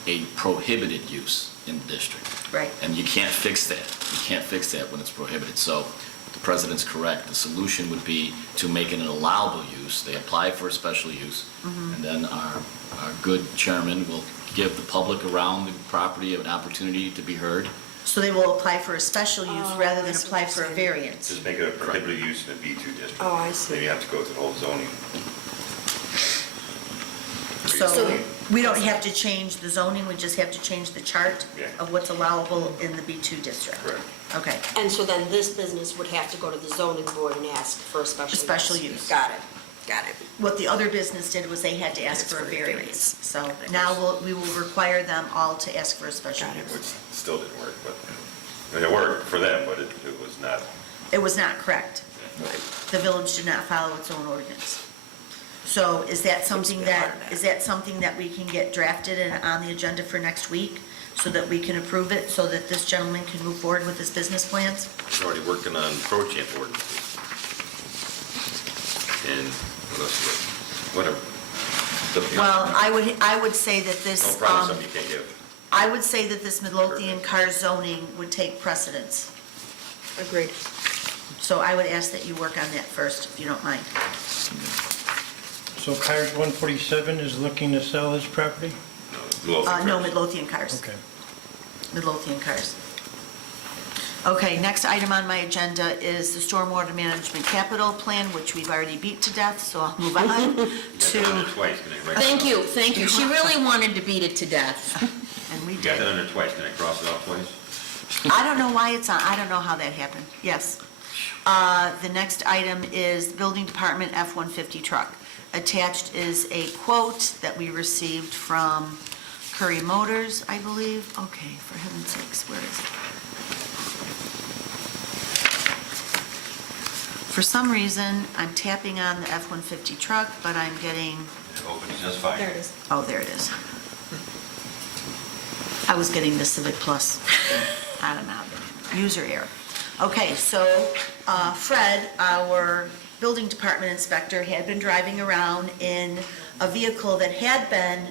a prohibited use in the district. Right. And you can't fix that. You can't fix that when it's prohibited. So the president's correct. The solution would be to make it an allowable use. They apply for a special use, and then our good chairman will give the public around the property an opportunity to be heard. So they will apply for a special use rather than apply for a variance. Just make it a prohibited use in a B2 district. Oh, I see. Then you have to go through the whole zoning. So we don't have to change the zoning, we just have to change the chart Yeah. of what's allowable in the B2 district? Correct. Okay. And so then this business would have to go to the zoning board and ask for a special use? Special use. Got it. What the other business did was they had to ask for a variance. So now we will require them all to ask for a special use. Which still didn't work, but, it worked for them, but it was not. It was not correct. The village did not follow its own ordinance. So is that something that we can get drafted and on the agenda for next week so that we can approve it, so that this gentleman can move forward with his business plans? We're already working on pro champ ordinances. And what else? Whatever. Well, I would say that No this, promise something you can't give. I would say that this Midlothian car zoning would take precedence. Agreed. So I would ask that you work on that first, if you don't mind. So Cars 147 is looking to sell this property? No, Midlothian cars. Okay. Midlothian cars. Okay, next item on my agenda is the stormwater management capital plan, which we've already beat to death, so I'll move on You got done to, it twice, can I write thank that off? you. She really wanted to beat it to death. and we You got that did. under twice, can I cross it off twice? I don't know why it's on, I don't know how that happened. Yes. The next item is building department F-150 truck. Attached is a quote that we received from Curry Motors, I believe. Okay, for heaven's sakes, where is it? For some reason, I'm tapping on the F-150 truck, but I'm getting, It opened just fine. There it is. oh, there it is. I was getting the Civic Plus. I don't know, user error. Okay, so Fred, our building department inspector, had been driving around in a vehicle that had been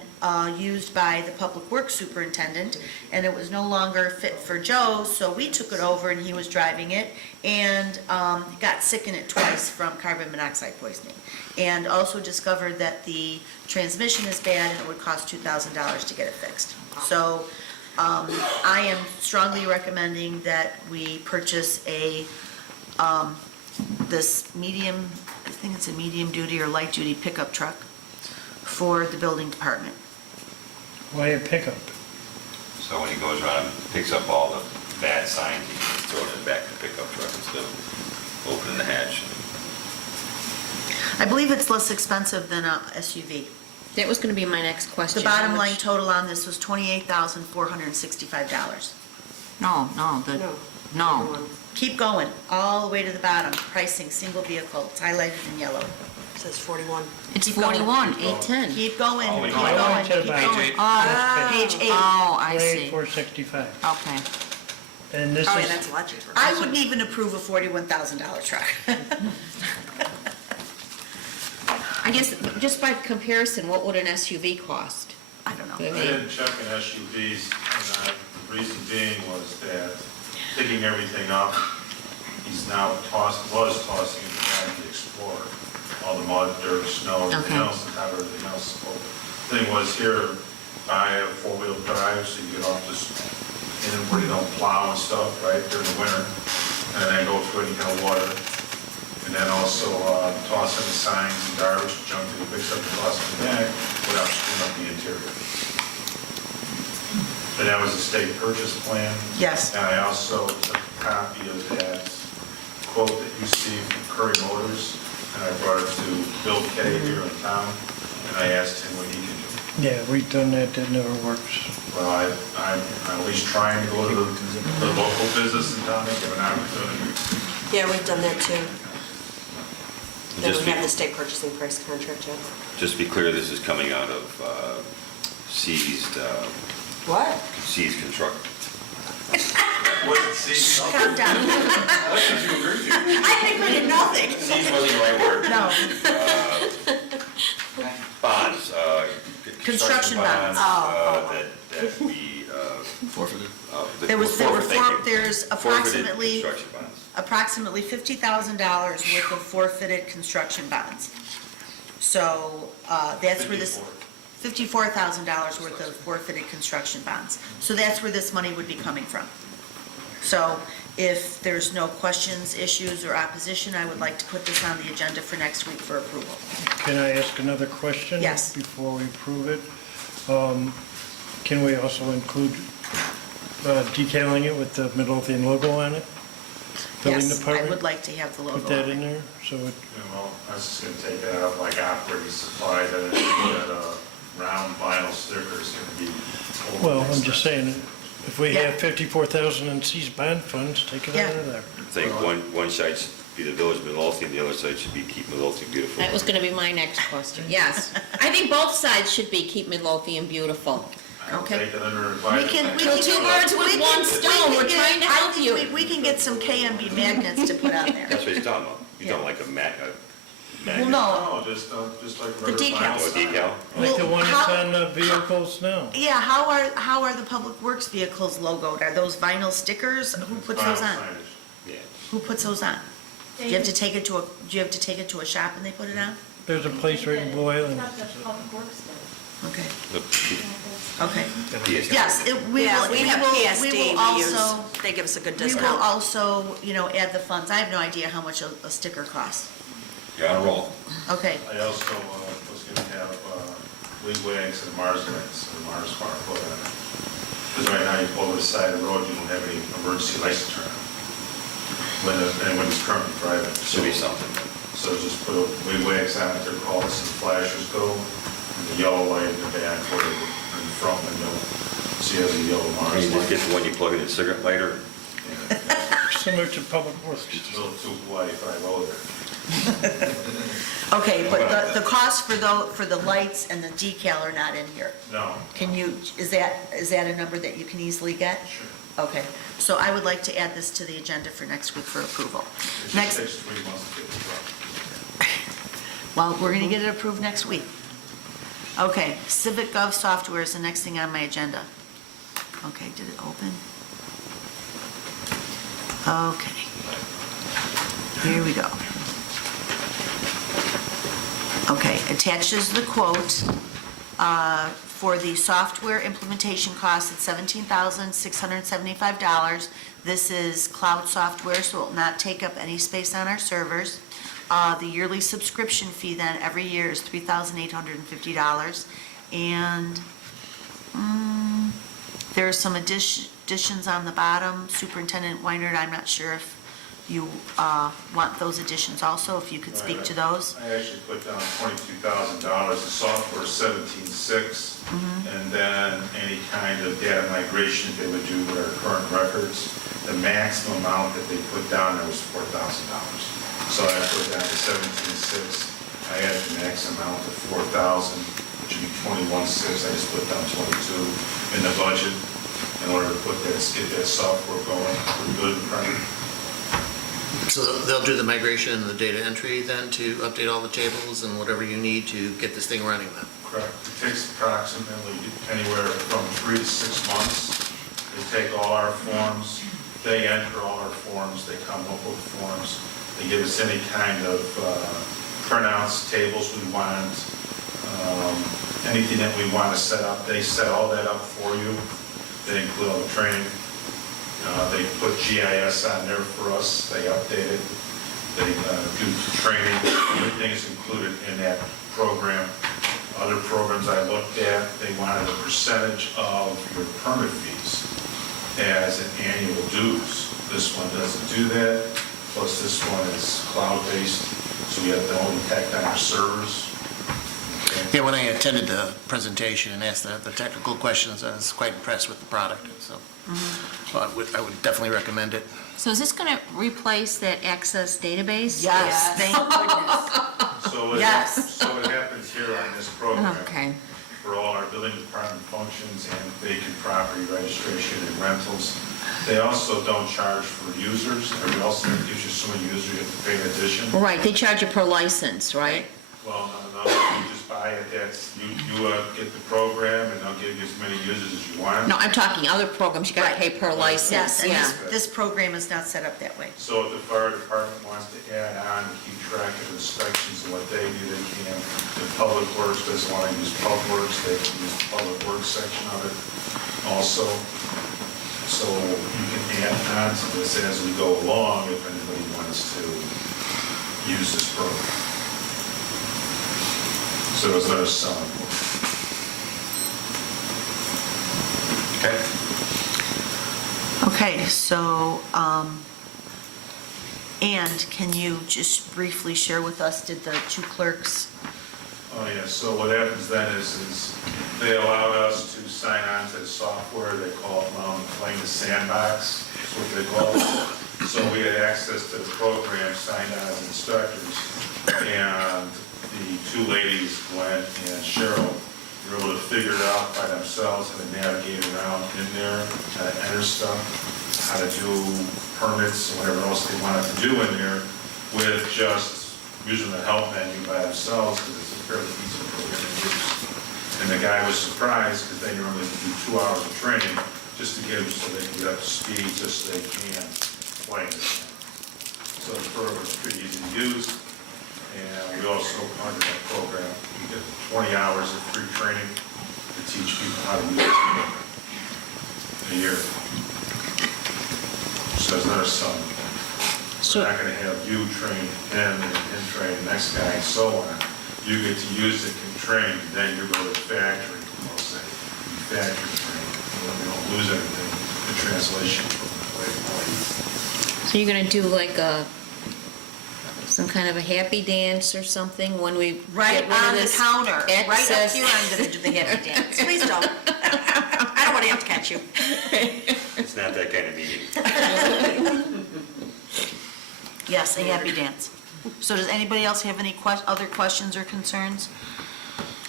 used by the public works superintendent, and it was no longer fit for Joe, so we took it over and he was driving it, and got sick in it twice from carbon monoxide poisoning. And also discovered that the transmission is bad and it would cost $2,000 to get it fixed. So I am strongly recommending that we purchase this medium, I think it's a medium duty or light duty pickup truck for the building department. Why a pickup? So when he goes around and picks up all the bad signs, he can throw it in the back of the pickup truck instead of opening the hatch. I believe it's less expensive than a SUV. That was gonna be my next question. The bottom line total on this was $28,465. No, No. Keep going, all the way to the bottom, pricing, single vehicle, it's highlighted in yellow. It says 41. It's Keep going. 41, 810. Keep going, Oh, keep I going, went to keep the back. going. Page Page 8. Oh, I see. 465. Okay. And this Oh, yeah, is, that's a lot cheaper. I wouldn't even approve a $41,000 truck. I guess, just by comparison, what would an SUV cost? I don't know. I didn't check in SUVs, and the reason being was that picking everything up, he's now was tossing it back the Explorer, all the mud, dirt, snow, everything Okay. else, and have everything else. So the thing was here, buy a four-wheel drive, so you get off this, in where you don't plow and stuff, right, during the winter, and then go through any kind of water. And then also toss in the signs and garbage, junk that he picks up and toss in the bag without screwing up the interior. And that was a state purchase plan. Yes. And I also took a copy of that quote that you see from Curry Motors, and I brought it to Bill Kay here in town, and I asked him what he could do. Yeah, we've done that, that never works. Well, I'm at least trying to go to the local business in town and give an opportunity. Yeah, we've done that too. Then Just we have be- the state purchasing price contract yet. Just to be clear, this is coming out of seized What? construct. Wasn't see, Calm down. I think we did nothing. Seized wasn't the right word. No. Bonds, Construction bonds. that we, Forfeited? There's forfeited approximately construction bonds. $50,000 worth of forfeited construction bonds. So that's where this, $54,000 worth of forfeited construction bonds. So that's where this money would be coming from. So if there's no questions, issues, or opposition, I would like to put this on the agenda for next week for approval. Can I ask another question? Yes. Before we approve it? Can we also include decaling it with the Midlothian logo on it? Building Yes, I department? would like to have the logo Put that on in it. there, so it, well, I was just gonna take that out like operating supplies, and that round vinyl sticker is gonna be. well, I'm just saying, if we Yeah. have 54,000 in seized bond funds, take it out of there. I think one side should be the Village of Midlothian, the other side should be Keep Midlothian Beautiful. That was gonna be my next question, yes. I think both sides should be Keep Midlothian Beautiful. I'll Okay. take it under We advisement. can Kill two birds with one stone. We're trying to help you. We can get some KMB magnets to put on there. That's what he's talking about. He's talking like a Well, magnet. no, No, just like The regular decals. Oh, a vinyl. decal? Like the Well, one that's how- on the vehicles now. yeah, how are the Public Works vehicles logoed? Are those vinyl stickers? Who puts those Vinyl on? signage. Yeah. Who puts those on? Do you have to take it to a shop and they put it on? There's a place right in Blue Island. Okay, The- okay. Yes. Yes, Yeah, we have PSD, we will we use, also, they give us a good we will discount. also, add the funds. I have no idea how much a sticker costs. You're on a roll. Okay, I also was gonna have lead wags and Mars lights, or Mars bar put on it. Because right now you pull to the side of the road, you don't have any emergency lights to turn on. Anyone's currently driving. Should be something. So just put lead wags on it, they're called, some flashers go, and the yellow light in the back, or in the front window, so you have the yellow You Mars just light. get the one you plug in a cigarette lighter. Yeah. Similar to Public Works. It's a little too light if I load it. okay, but the cost for the lights and the decal are not in here. No. Can you, is that a number that you can easily get? Sure. Okay, so I would like to add this to the agenda for next week for approval. It just Next, takes 3 months to get the truck. well, we're gonna get it approved next week. Okay, Civic Gov software is the next thing on my agenda. Okay, did it open? Okay. Here we go. Okay, attached is the quote for the software implementation cost at $17,675. This is cloud software, so it will not take up any space on our servers. The yearly subscription fee then every year is $3,850. And there are some additions on the bottom. Superintendent Weinert, I'm not sure if you want those additions also, if you could speak to those. I actually put down $22,000, the software is $17,600, and then any kind of data migration they would do with our current records, the maximum amount that they put down there was $4,000. So I put down to $17,600, I added the max amount to $4,000, which would be $21,600, I just put down $22,000 in the budget in order to get that software going for good and private. So they'll do the migration and the data entry then to update all the tables and whatever you need to get this thing running then? Correct. It takes approximately anywhere from 3 to 6 months. They take all our forms, they enter all our forms, they come up with forms. They give us any kind of printouts, tables we want, Anything that we want to set up, they set all that up for you. They include all the training. They put GIS on there for us, they update it, they do training, everything is included in that program. Other programs I looked at, they wanted a percentage of your permit fees as an annual dues. This one doesn't do that, plus this one is cloud-based, so we have the only tech on our servers. Yeah, when I attended the presentation and asked the technical questions, I was quite impressed with the product, so so I would definitely recommend it. So is this going to replace that Access database? Yes, thank goodness. So Yes. So it happens here on this program. Okay. For all our building department functions and vacant property registration and rentals. They also don't charge for users. Everybody else that gives you so many users, you have to pay an addition. Right, they charge you per license, right? Well, no, you just buy it, you get the program and they'll give you as many users as you want. No, I'm talking other programs, you got to pay per license, Yes, and yeah. this program is not set up that way. So if the fire department wants to add on to keep track of inspections and what they do, they can. If Public Works doesn't want to use Public Works, they can use the Public Works section of it also. So you can add on to this as we go along if anybody wants to use this program. So it's another selling point. Okay. Okay, so, and can you just briefly share with us, did the two clerks? Oh, yeah, so what happens then is they allowed us to sign on to the software, they call it playing the sandbox, that's what they call it. So we had access to the program, signed on as inspectors, and the two ladies, Gwen and Cheryl, were able to figure it out by themselves, how to navigate around in there, how to enter stuff, how to do permits, and whatever else they wanted to do in there, with just using the help menu by themselves, because it's a fairly easy program to use. And the guy was surprised, because they normally do 2 hours of training, just to get them so they can get up to speed, just so they can play this thing. So the program is pretty easy to use. And we also, under that program, we get 20 hours of free training to teach people how to use this program in a year. So there's another selling point. We're not going to have you train him and him train the next guy and so on. You get to use it, can train, then you go to the factory, I'll say, you factory train. We don't lose anything in translation from the way it plays. So you're going to do like some kind of a happy dance or something when we Right get rid of on the this counter, right up excess- here, I'm gonna do the happy dance. Please don't. I don't want to have to catch you. It's not that kind of meeting. Yes, a happy dance. So does anybody else have any other questions or concerns?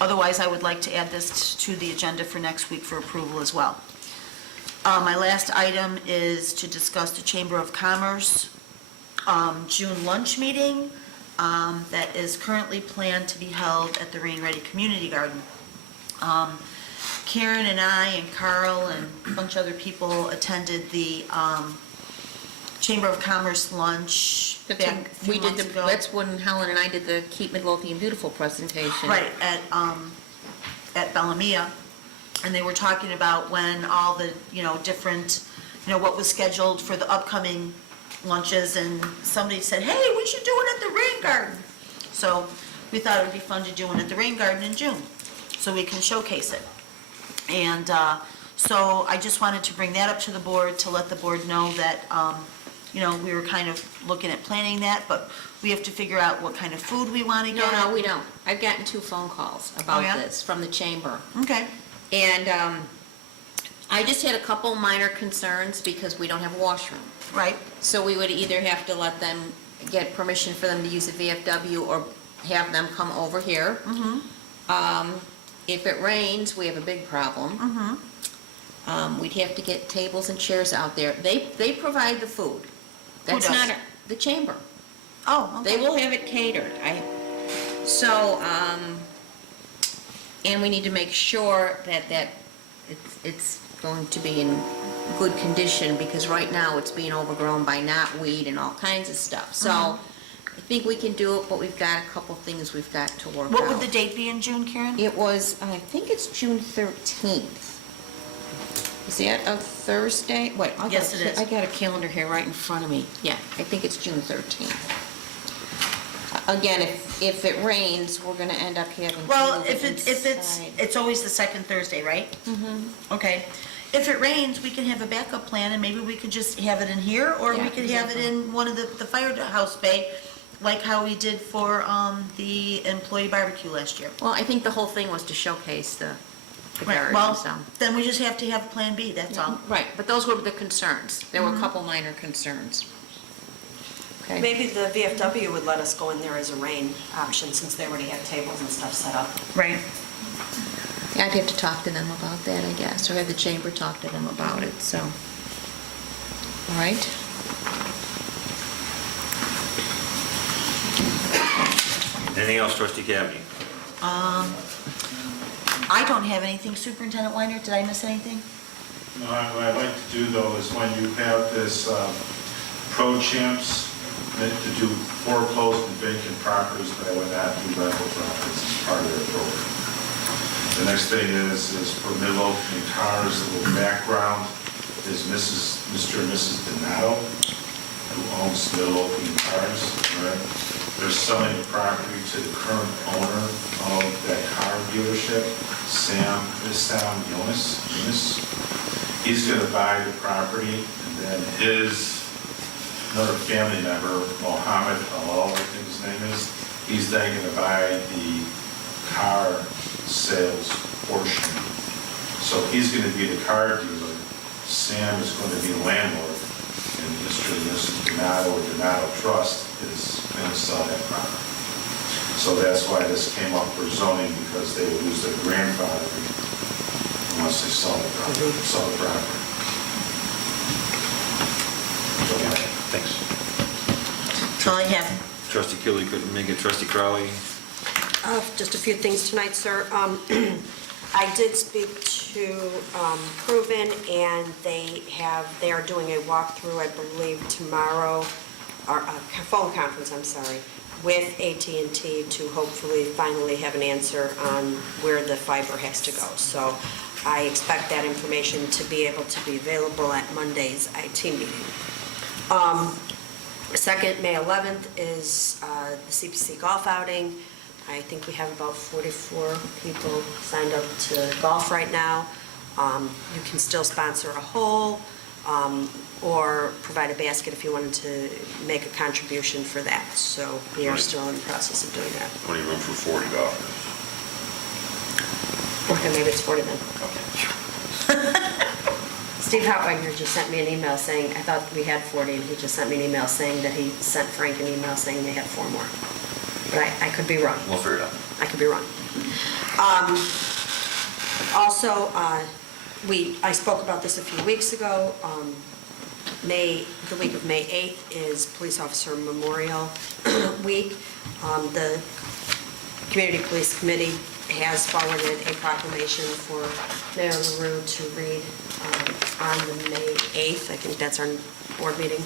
Otherwise, I would like to add this to the agenda for next week for approval as well. My last item is to discuss the Chamber of Commerce June lunch meeting that is currently planned to be held at the Rain Ready Community Garden. Karen and I and Carl and a bunch of other people attended the Chamber of Commerce lunch That's back when a few we did months the, ago. that's when Helen and I did the Keep Midlothian Beautiful presentation. Right, at Bellamia, and they were talking about when all the, different, what was scheduled for the upcoming lunches, and somebody said, hey, we should do it at the Rain Garden. So we thought it would be fun to do it at the Rain Garden in June, so we can showcase it. And so I just wanted to bring that up to the board, to let the board know that, we were kind of looking at planning that, but we have to figure out what kind of food we want to get. No, we don't. I've gotten 2 phone calls about yeah? this from the chamber. Okay, And I just had a couple minor concerns because we don't have a washroom. right, So we would either have to let them, get permission for them to use the VFW or have them come over here. If it rains, we have a big problem. We'd have to get tables and chairs out there. They provide the food. That's does? not the chamber. oh, okay. They will have it catered. And we need to make sure that it's going to be in good condition, because right now it's being overgrown by knotweed and all kinds of stuff. So I think we can do it, but we've got a couple things we've got to work out. What would the date be in June, Karen? It was, I think it's June 13th. Is that a Thursday? Wait, Yes, it is. I got a calendar here right in front of me. Yeah, I think it's June 13th. Again, if it rains, we're gonna end up having to Well, move if it it's, inside. it's always the second Thursday, right? Mm-hmm. Okay. If it rains, we can have a backup plan, and maybe we could just have it in here, or we Yeah, could have it in one of the firehouse bay, like how we did for, the employee barbecue last year. Well, I think the whole thing was to showcase the Right, garage, well, so. then we just have to have Plan B, that's all. Right, but those were the concerns. There were a couple minor concerns. Okay. Maybe the VFW would let us go in there as a rain option, since they already have tables and stuff set up. Right. Yeah, I'd have to talk to them about that, I guess, or have the chamber talk to them about it, so. All right? Anything else, trustee Cabney? I don't have anything. Superintendent Weiner, did I miss anything? No, what I'd like to do though is when you have this pro champs meant to do foreclosed and vacant properties, but I would not do rental properties as part of their program. The next thing is for Midlothian Cars, a little background, is Mr. and Mrs. Donato, who owns Midlothian Cars, right? They're selling the property to the current owner of that car dealership, Sam Jonas. He's gonna buy the property, and then another family member, Mohammed Halal, I think his name is, he's then gonna buy the car sales portion. So he's gonna be the car dealer, Sam is gonna be the landlord, and Mr. and Mrs. Donato or Donato Trust is gonna sell that property. So that's why this came up for zoning, because they would lose their grandfather once they sell the property. Thanks. That's all I have. Trustee Killy couldn't make it. Trustee Crowley? Just a few things tonight, sir. I did speak to Proven, and they are doing a walkthrough, I believe, tomorrow, or a phone conference, I'm sorry, with AT&T to hopefully finally have an answer on where the fiber has to go. So I expect that information to be able to be available at Monday's IT meeting. Second, May 11th is the CPC golf outing. I think we have about 44 people signed up to golf right now. You can still sponsor a hole or provide a basket if you wanted to make a contribution for that. So we are still in the process of doing that. Only room for 40 golfers. Okay, maybe it's 40 then. Steve Hotwagner just sent me an email saying, I thought we had 40, and he just sent me an email saying that he sent Frank an email saying they had 4 more. But I could be wrong. We'll figure it out. I could be wrong. Also, I spoke about this a few weeks ago. The week of May 8th is Police Officer Memorial Week. The Community Police Committee has forwarded a proclamation for Mayor LaRue to read on the May 8th. I think that's our board meeting.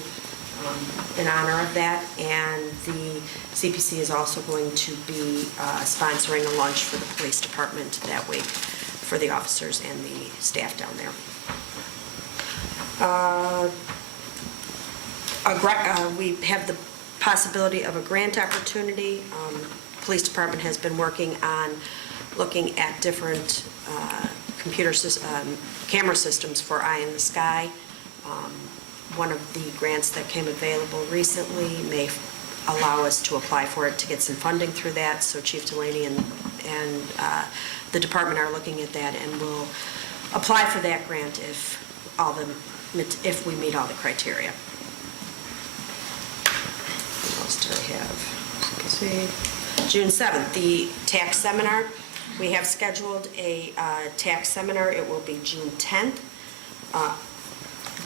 In honor of that, and the CPC is also going to be sponsoring a lunch for the police department that week for the officers and the staff down there. We have the possibility of a grant opportunity. Police department has been working on looking at different camera systems for eye in the sky. One of the grants that came available recently may allow us to apply for it to get some funding through that. So Chief Delaney and the department are looking at that, and will apply for that grant if we meet all the criteria. What else do I have? Let's see. June 7th, the tax seminar. We have scheduled a tax seminar. It will be June 10th.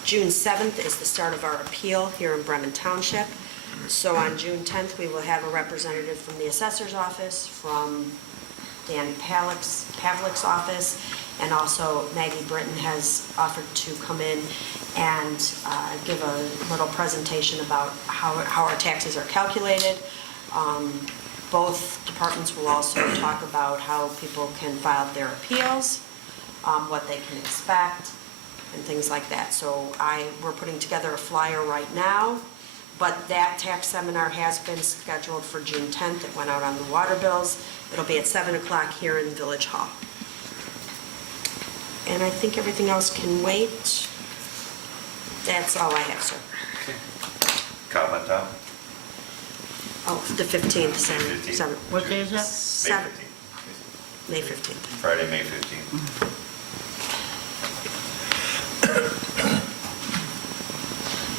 June 7th is the start of our appeal here in Bremen Township. So on June 10th, we will have a representative from the assessor's office, from Dan Pavlik's office, and also Maggie Britton has offered to come in and give a little presentation about how our taxes are calculated. Both departments will also talk about how people can file their appeals, what they can expect, and things like that. So we're putting together a flyer right now, but that tax seminar has been scheduled for June 10th. It went out on the water bills. It'll be at 7 o'clock here in Village Hall. And I think everything else can wait. That's all I have, sir. Comment on? Oh, the 15th, 15th. 7. What day is that? 7. May 15th. Friday, May 15th.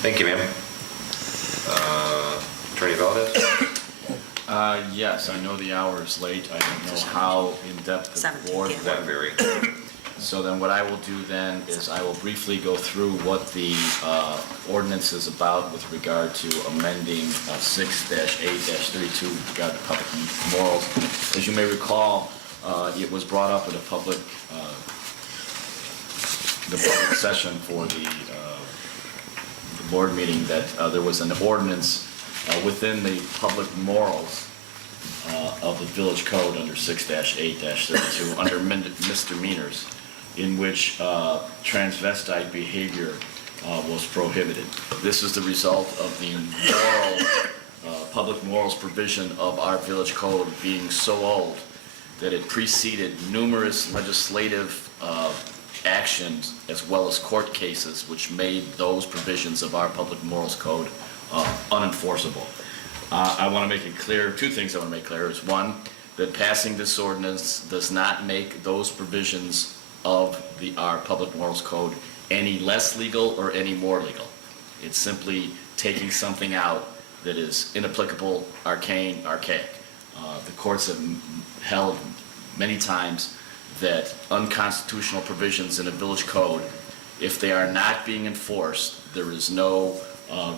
Thank you, ma'am. Attorney Valdez? Yes, I know the hour is late. I don't know how in-depth the 17th, board yeah. That very. So then what I will do then is I will briefly go through what the ordinance is about with regard to amending 6-8-32 with regard to public morals. As you may recall, it was brought up at a public session for the board meeting that there was an ordinance within the public morals of the village code under 6-8-32 under misdemeanors, in which transvestite behavior was prohibited. This is the result of the public morals provision of our village code being so old that it preceded numerous legislative actions as well as court cases which made those provisions of our public morals code unenforceable. I want to make it clear, two things I want to make clear is one, that passing this ordinance does not make those provisions of our public morals code any less legal or any more legal. It's simply taking something out that is inapplicable, arcane, archaic. The courts have held many times that unconstitutional provisions in a village code, if they are not being enforced, there is no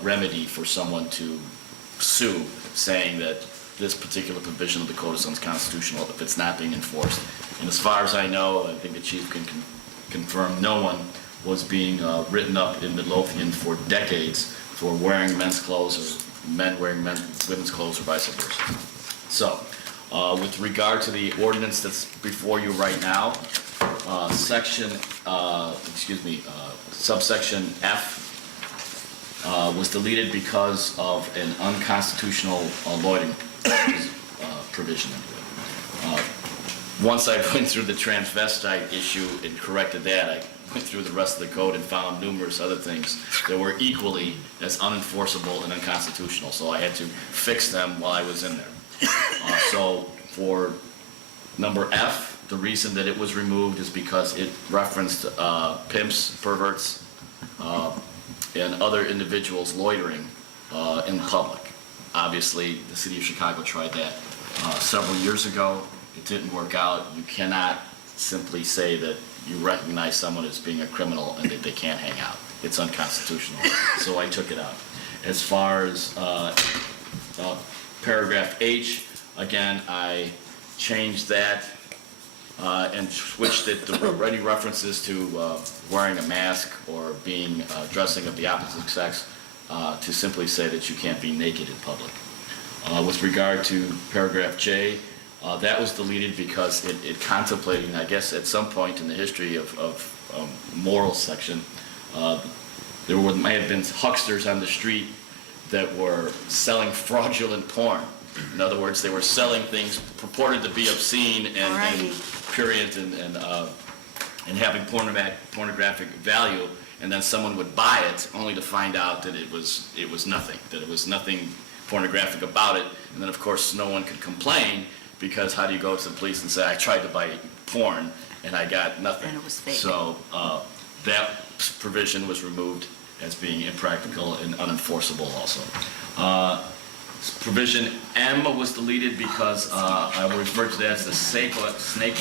remedy for someone to sue saying that this particular provision of the code is unconstitutional if it's not being enforced. And as far as I know, I think the chief can confirm, no one was being written up in Midlothian for decades for wearing men's clothes or men wearing women's clothes or vice versa. So, with regard to the ordinance that's before you right now, subsection F was deleted because of an unconstitutional loitering provision into it. Once I went through the transvestite issue and corrected that, I went through the rest of the code and found numerous other things that were equally as unenforceable and unconstitutional, so I had to fix them while I was in there. So for number F, the reason that it was removed is because it referenced pimps, perverts, and other individuals loitering in public. Obviously, the city of Chicago tried that several years ago. It didn't work out. You cannot simply say that you recognize someone as being a criminal and that they can't hang out. It's unconstitutional. So I took it out. As far as paragraph H, again, I changed that and switched it to ready references to wearing a mask or being dressing of the opposite sex to simply say that you can't be naked in public. With regard to paragraph J, that was deleted because it contemplated, I guess at some point in the history of moral section, there may have been hucksters on the street that were selling fraudulent porn. In other words, they were selling things purported to be obscene and prurient and having pornographic value, and then someone would buy it only to find out that it was nothing, that it was nothing pornographic about it, and then of course no one could complain because how do you go to the police and say, I tried to buy porn and I got nothing? And it was fake. So that provision was removed as being impractical and unenforceable also. Provision M was deleted because I would refer to that as the snake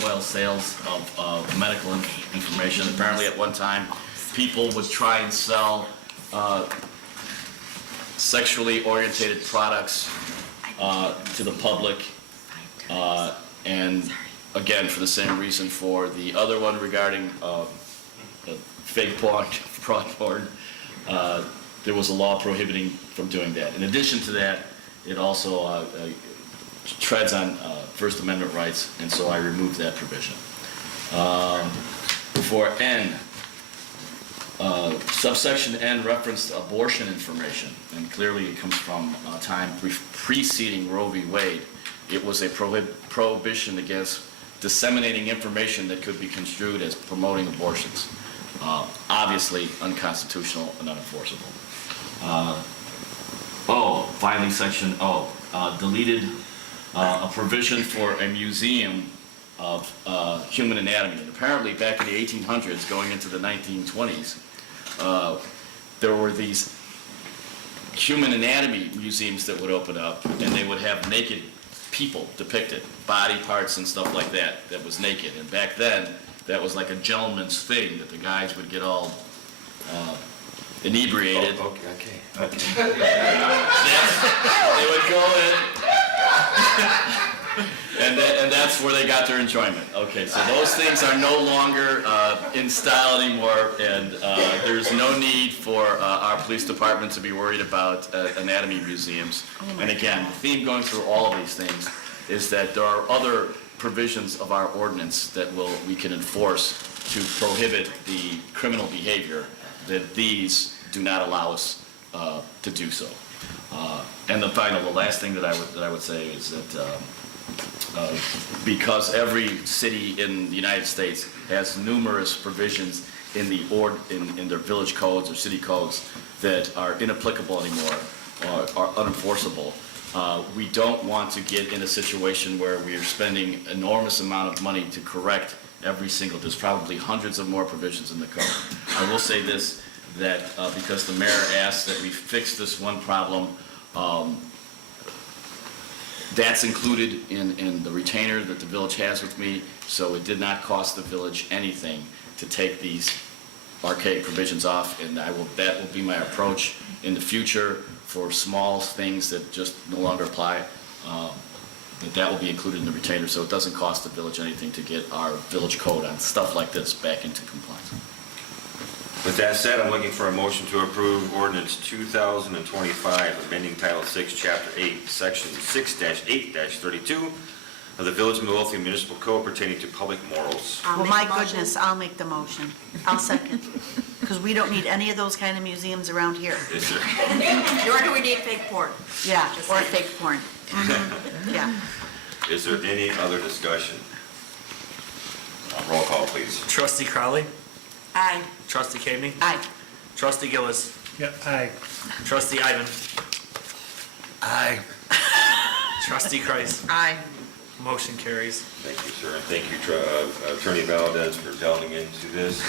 oil sales of medical information. Apparently at one time, people would try and sell sexually orientated products to the public, and again, for the same reason for the other one regarding the fake fraud porn, there was a law prohibiting from doing that. In addition to that, it also treads on First Amendment rights, and so I removed that provision. For N, subsection N referenced abortion information, and clearly it comes from a time preceding Roe v. Wade. It was a prohibition against disseminating information that could be construed as promoting abortions. Obviously unconstitutional and unenforceable. Finally, section O, deleted a provision for a museum of human anatomy. And apparently back in the 1800s, going into the 1920s, there were these human anatomy museums that would open up, and they would have naked people depicted, body parts and stuff like that, that was naked. And back then, that was like a gentleman's thing, that the guys would get all inebriated. Okay. They would go in, and that's where they got their enjoyment. Okay, so those things are no longer in style anymore, and there's no need for our police department to be worried about anatomy museums. And again, the theme going through all of these things is that there are other provisions of our ordinance that we can enforce to prohibit the criminal behavior, that these do not allow us to do so. And the last thing that I would say is that because every city in the United States has numerous provisions in their village codes or city codes that are inapplicable anymore or are unenforceable, we don't want to get in a situation where we are spending enormous amount of money to correct there's probably hundreds of more provisions in the code. I will say this, that because the mayor asked that we fix this one problem, that's included in the retainer that the village has with me, so it did not cost the village anything to take these archaic provisions off, and that will be my approach in the future for small things that just no longer apply. That will be included in the retainer, so it doesn't cost the village anything to get our village code on stuff like this back into compliance. With that said, I'm looking for a motion to approve ordinance 2025, amending Title 6, Chapter 8, Section 6-8-32 of the Village of Midlothian Municipal Code pertaining to public morals. Well, my goodness, I'll make the motion. I'll second. Because we don't need any of those kind of museums around here. Is there, Nor do we need fake porn. Yeah, or fake porn. Yeah. is there any other discussion? Roll call, please. Trustee Crowley. Aye. Trustee Kami. Aye. Trustee Gillis. Yeah, aye. Trustee Ivan. Aye. Trustee Kreis. Aye. Motion carries. Thank you, sir, and thank you, Attorney Valdez, for delving into this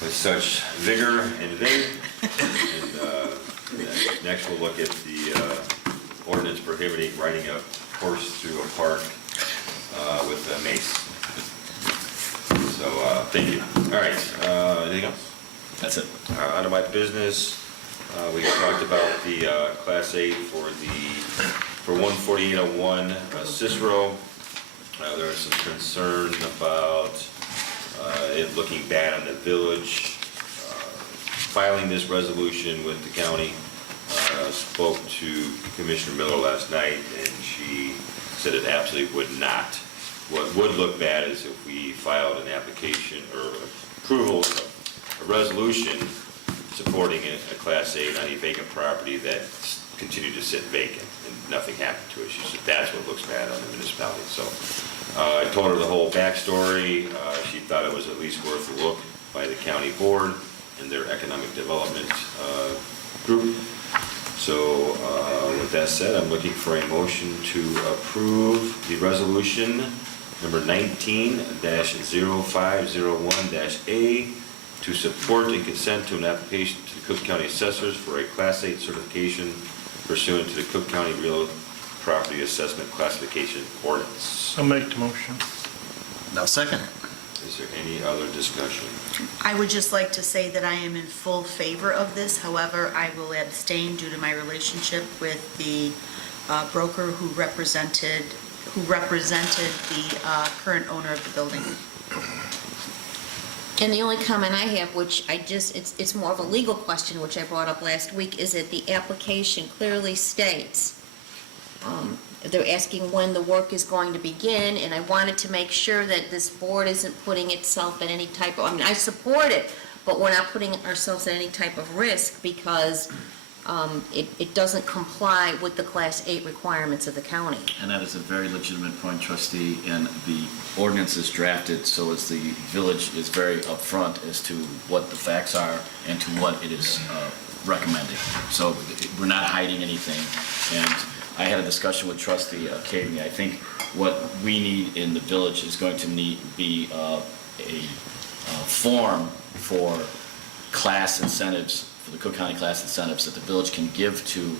with such vigor and vim. And next, we'll look at the ordinance prohibiting riding a horse through a park with a mace. So, thank you. All right, anything else? That's it. Out of my business, we talked about the Class 8 for 14801 Cicero. There was some concern about it looking bad on the village. Filing this resolution with the county, spoke to Commissioner Miller last night, and she said it absolutely would not. What would look bad is if we filed an application or approval of a resolution supporting a Class 8 on a vacant property that continued to sit vacant and nothing happened to it. She said that's what looks bad on the municipality. So I told her the whole backstory. She thought it was at least worth a look by the county board and their economic development group. So with that said, I'm looking for a motion to approve the resolution number 19-0501-A to support and consent to an application to the Cook County Assessors for a Class 8 certification pursuant to the Cook County Real Property Assessment Classification Ordinance. I'll make the motion. Now second it. Is there any other discussion? I would just like to say that I am in full favor of this. However, I will abstain due to my relationship with the broker who represented who represented the current owner of the building. And the only comment I have, which it's more of a legal question, which I brought up last week, is that the application clearly states, they're asking when the work is going to begin, and I wanted to make sure that this board isn't putting itself at any type of, I mean, I support it, but we're not putting ourselves at any type of risk because it doesn't comply with the Class 8 requirements of the county. And that is a very legitimate point, trustee, and the ordinance is drafted so as the village is very upfront as to what the facts are and to what it is recommending. So we're not hiding anything. And I had a discussion with trustee Cagney. I think what we need in the village is going to be a form for class incentives, for the Cook County class incentives that the village can give to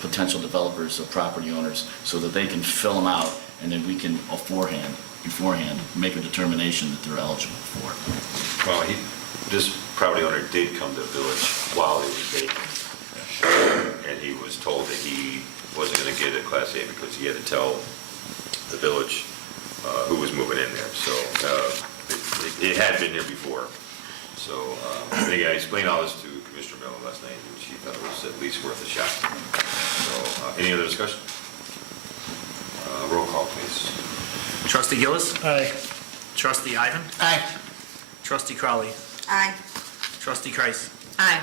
potential developers or property owners so that they can fill them out, and then we can beforehand make a determination that they're eligible for it. Well, this property owner did come to the village while it was vacant. And he was told that he wasn't going to get a Class A because he had to tell the village who was moving in there. So it had been there before. So I think I explained all this to Commissioner Miller last night, and she thought it was at least worth a shot. So any other discussion? Roll call, please. Trustee Gillis? Aye. Trustee Ivan? Aye. Trustee Crowley? Aye. Trustee Kreis? Aye.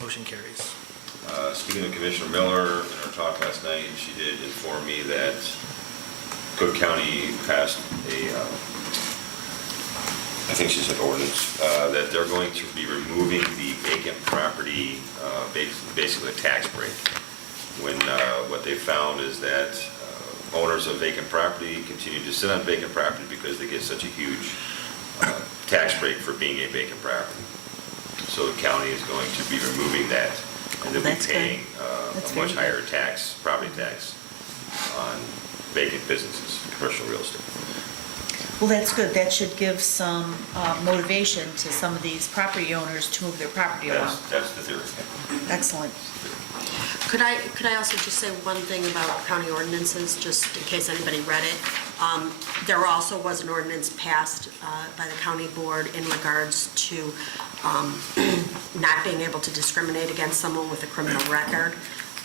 Motion carries. Speaking of Commissioner Miller, in our talk last night, she did inform me that Cook County passed I think she said ordinance, that they're going to be removing the vacant property, basically a tax break. When what they found is that owners of vacant property continue to sit on vacant property because they get such a huge tax break for being a vacant property. So the county is going to be removing that, and they'll be That's good. paying That's a much very higher tax, property tax, on vacant businesses, commercial real estate. Well, that's good. That should give some motivation to some of these property owners to move their property along. That's the theory. Excellent. Could I also just say one thing about county ordinances, just in case anybody read it? There also was an ordinance passed by the county board in regards to not being able to discriminate against someone with a criminal record.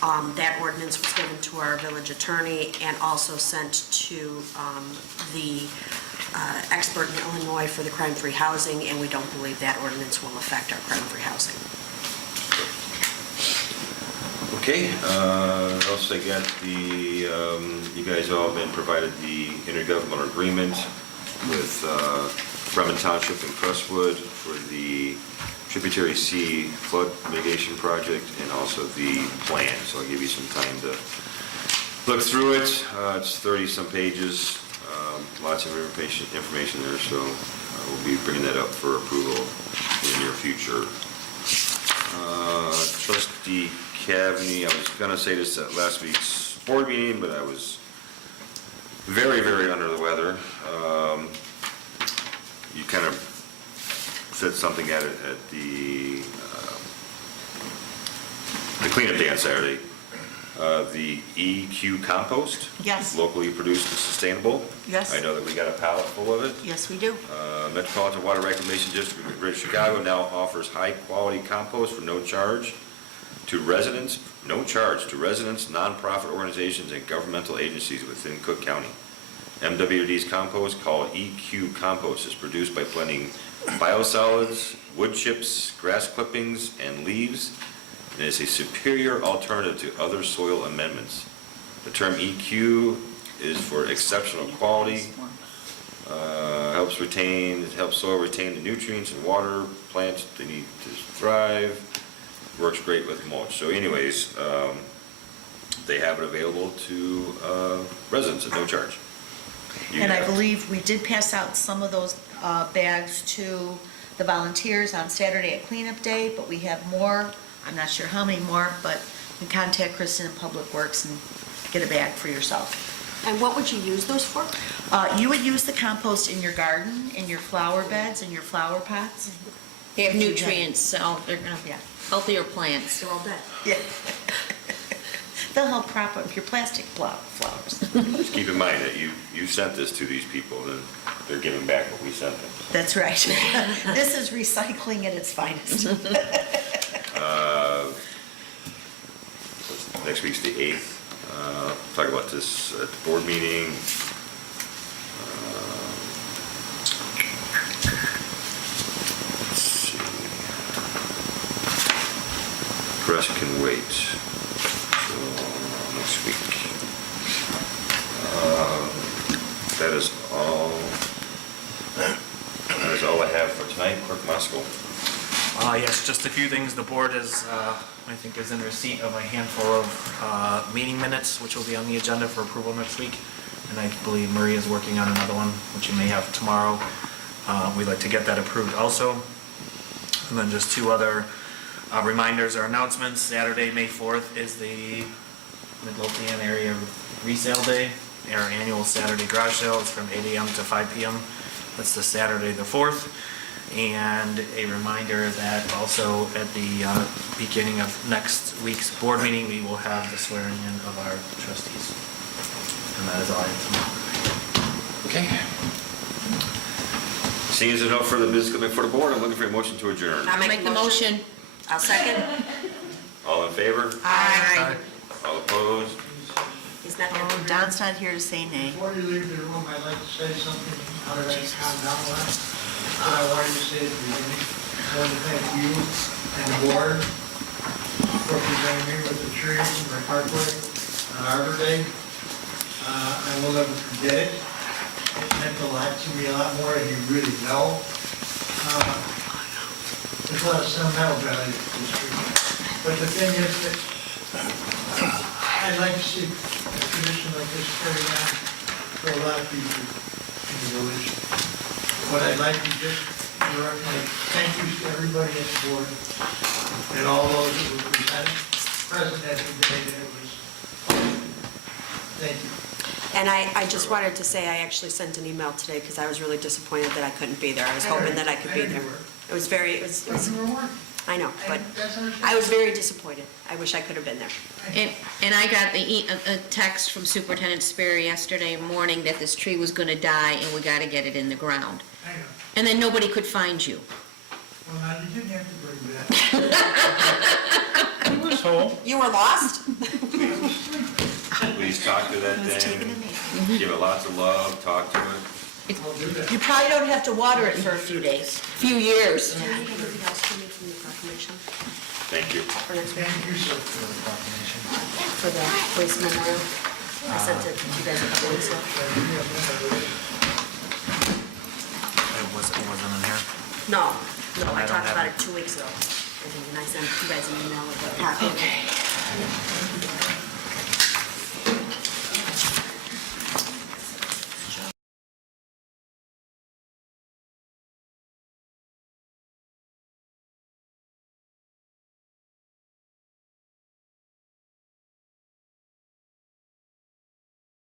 That ordinance was given to our village attorney and also sent to the expert in Illinois for the crime-free housing, and we don't believe that ordinance will affect our crime-free housing. Okay, also I got you guys all have been provided the intergovernmental agreement with Bremen Township and Crestwood for the Tributary Sea flood mitigation project and also the plan. So I'll give you some time to look through it. It's 30-some pages, lots of information there, so we'll be bringing that up for approval in the near future. Trustee Cavney, I was going to say this at last week's board meeting, but I was very, very under the weather. You kind of said something at the cleanup day on Saturday. The EQ compost. Yes. Locally produced and sustainable. Yes. I know that we got a pallet full of it. Yes, we do. Metropolitan Water Reclamation District of Greater Chicago now offers high-quality compost for no charge to residents, nonprofit organizations, and governmental agencies within Cook County. MWD's compost, called EQ Compost, is produced by blending biosolids, wood chips, grass clippings, and leaves, and is a superior alternative to other soil amendments. The term EQ is for exceptional quality, helps soil retain the nutrients and water plants they need to thrive, works great with mulch. So anyways, they have it available to residents at no charge. And I believe we did pass out some of those bags to the volunteers on Saturday at cleanup day, but we have more. I'm not sure how many more, but you can contact Kristen in Public Works and get a bag for yourself. And what would you use those for? You would use the compost in your garden, in your flower beds, in your flower pots. They have nutrients, so they're gonna Yeah. healthier plants. They're all dead. Yeah. They'll help prop up your plastic flower Just keep in mind that you sent this to these people, and they're giving back what we sent them. That's right. This is recycling at its finest. Next week's the 8th. Talk about this at the board meeting. Let's see. The rest can wait till next week. That is all. That is all I have for tonight. Clerk Moscow. Yes, just a few things. The board is, I think, is in receipt of a handful of meeting minutes, which will be on the agenda for approval next week. And I believe Marie is working on another one, which you may have tomorrow. We'd like to get that approved also. And then just two other reminders or announcements. Saturday, May 4th is the Midlothian Area Resale Day, our annual Saturday garage sale. It's from 8 a.m. to 5 p.m. That's the Saturday the 4th. And a reminder that also at the beginning of next week's board meeting, we will have the swearing in of our trustees. And that is all I have tonight. Okay. Seeing as there's no further business coming for the board, I'm looking for a motion to adjourn. I'll make the motion. I'll second. All in favor? Aye. All opposed? He's not here. Oh, Don's not here to say nay. Before you leave the room, I'd like to say something, how did I calm down last? What I wanted to say at the beginning, I want to thank you and the board for presenting me with the trees in my parkway on Arbor Day. I will never forget it. It meant a lot to me, a lot more than you really know. There's a lot of sentimental value to this tree. But the thing is that I'd like to see a tradition like this carried on for a lot of people in the village. What I'd like to just direct my thank yous to everybody at the board and all those that were present at the day that it was. Thank you. And I just wanted to say, I actually sent an email today because I was really disappointed that I couldn't be there. I was hoping that I could be there. It was very, it was, I know, but I was very disappointed. I wish I could have been there. And I got a text from Superintendent Sperry yesterday morning that this tree was gonna die and we gotta get it in the ground. I know. And then nobody could find you. Well, now, you didn't have to bring that. It was home. You were lost? Please talk to that thing. Give it lots of love, talk to it. I'll do that. You probably don't have to water it for a few days. Few years. Do you have anything else for me from the proclamation? Thank you. For next week? Thank you, sir. For the waste memorial? I sent it to you guys a couple weeks ago. It wasn't in here. No, I I don't talked have about it. it 2 weeks ago. I think, and I sent you guys an email with a copy. Okay.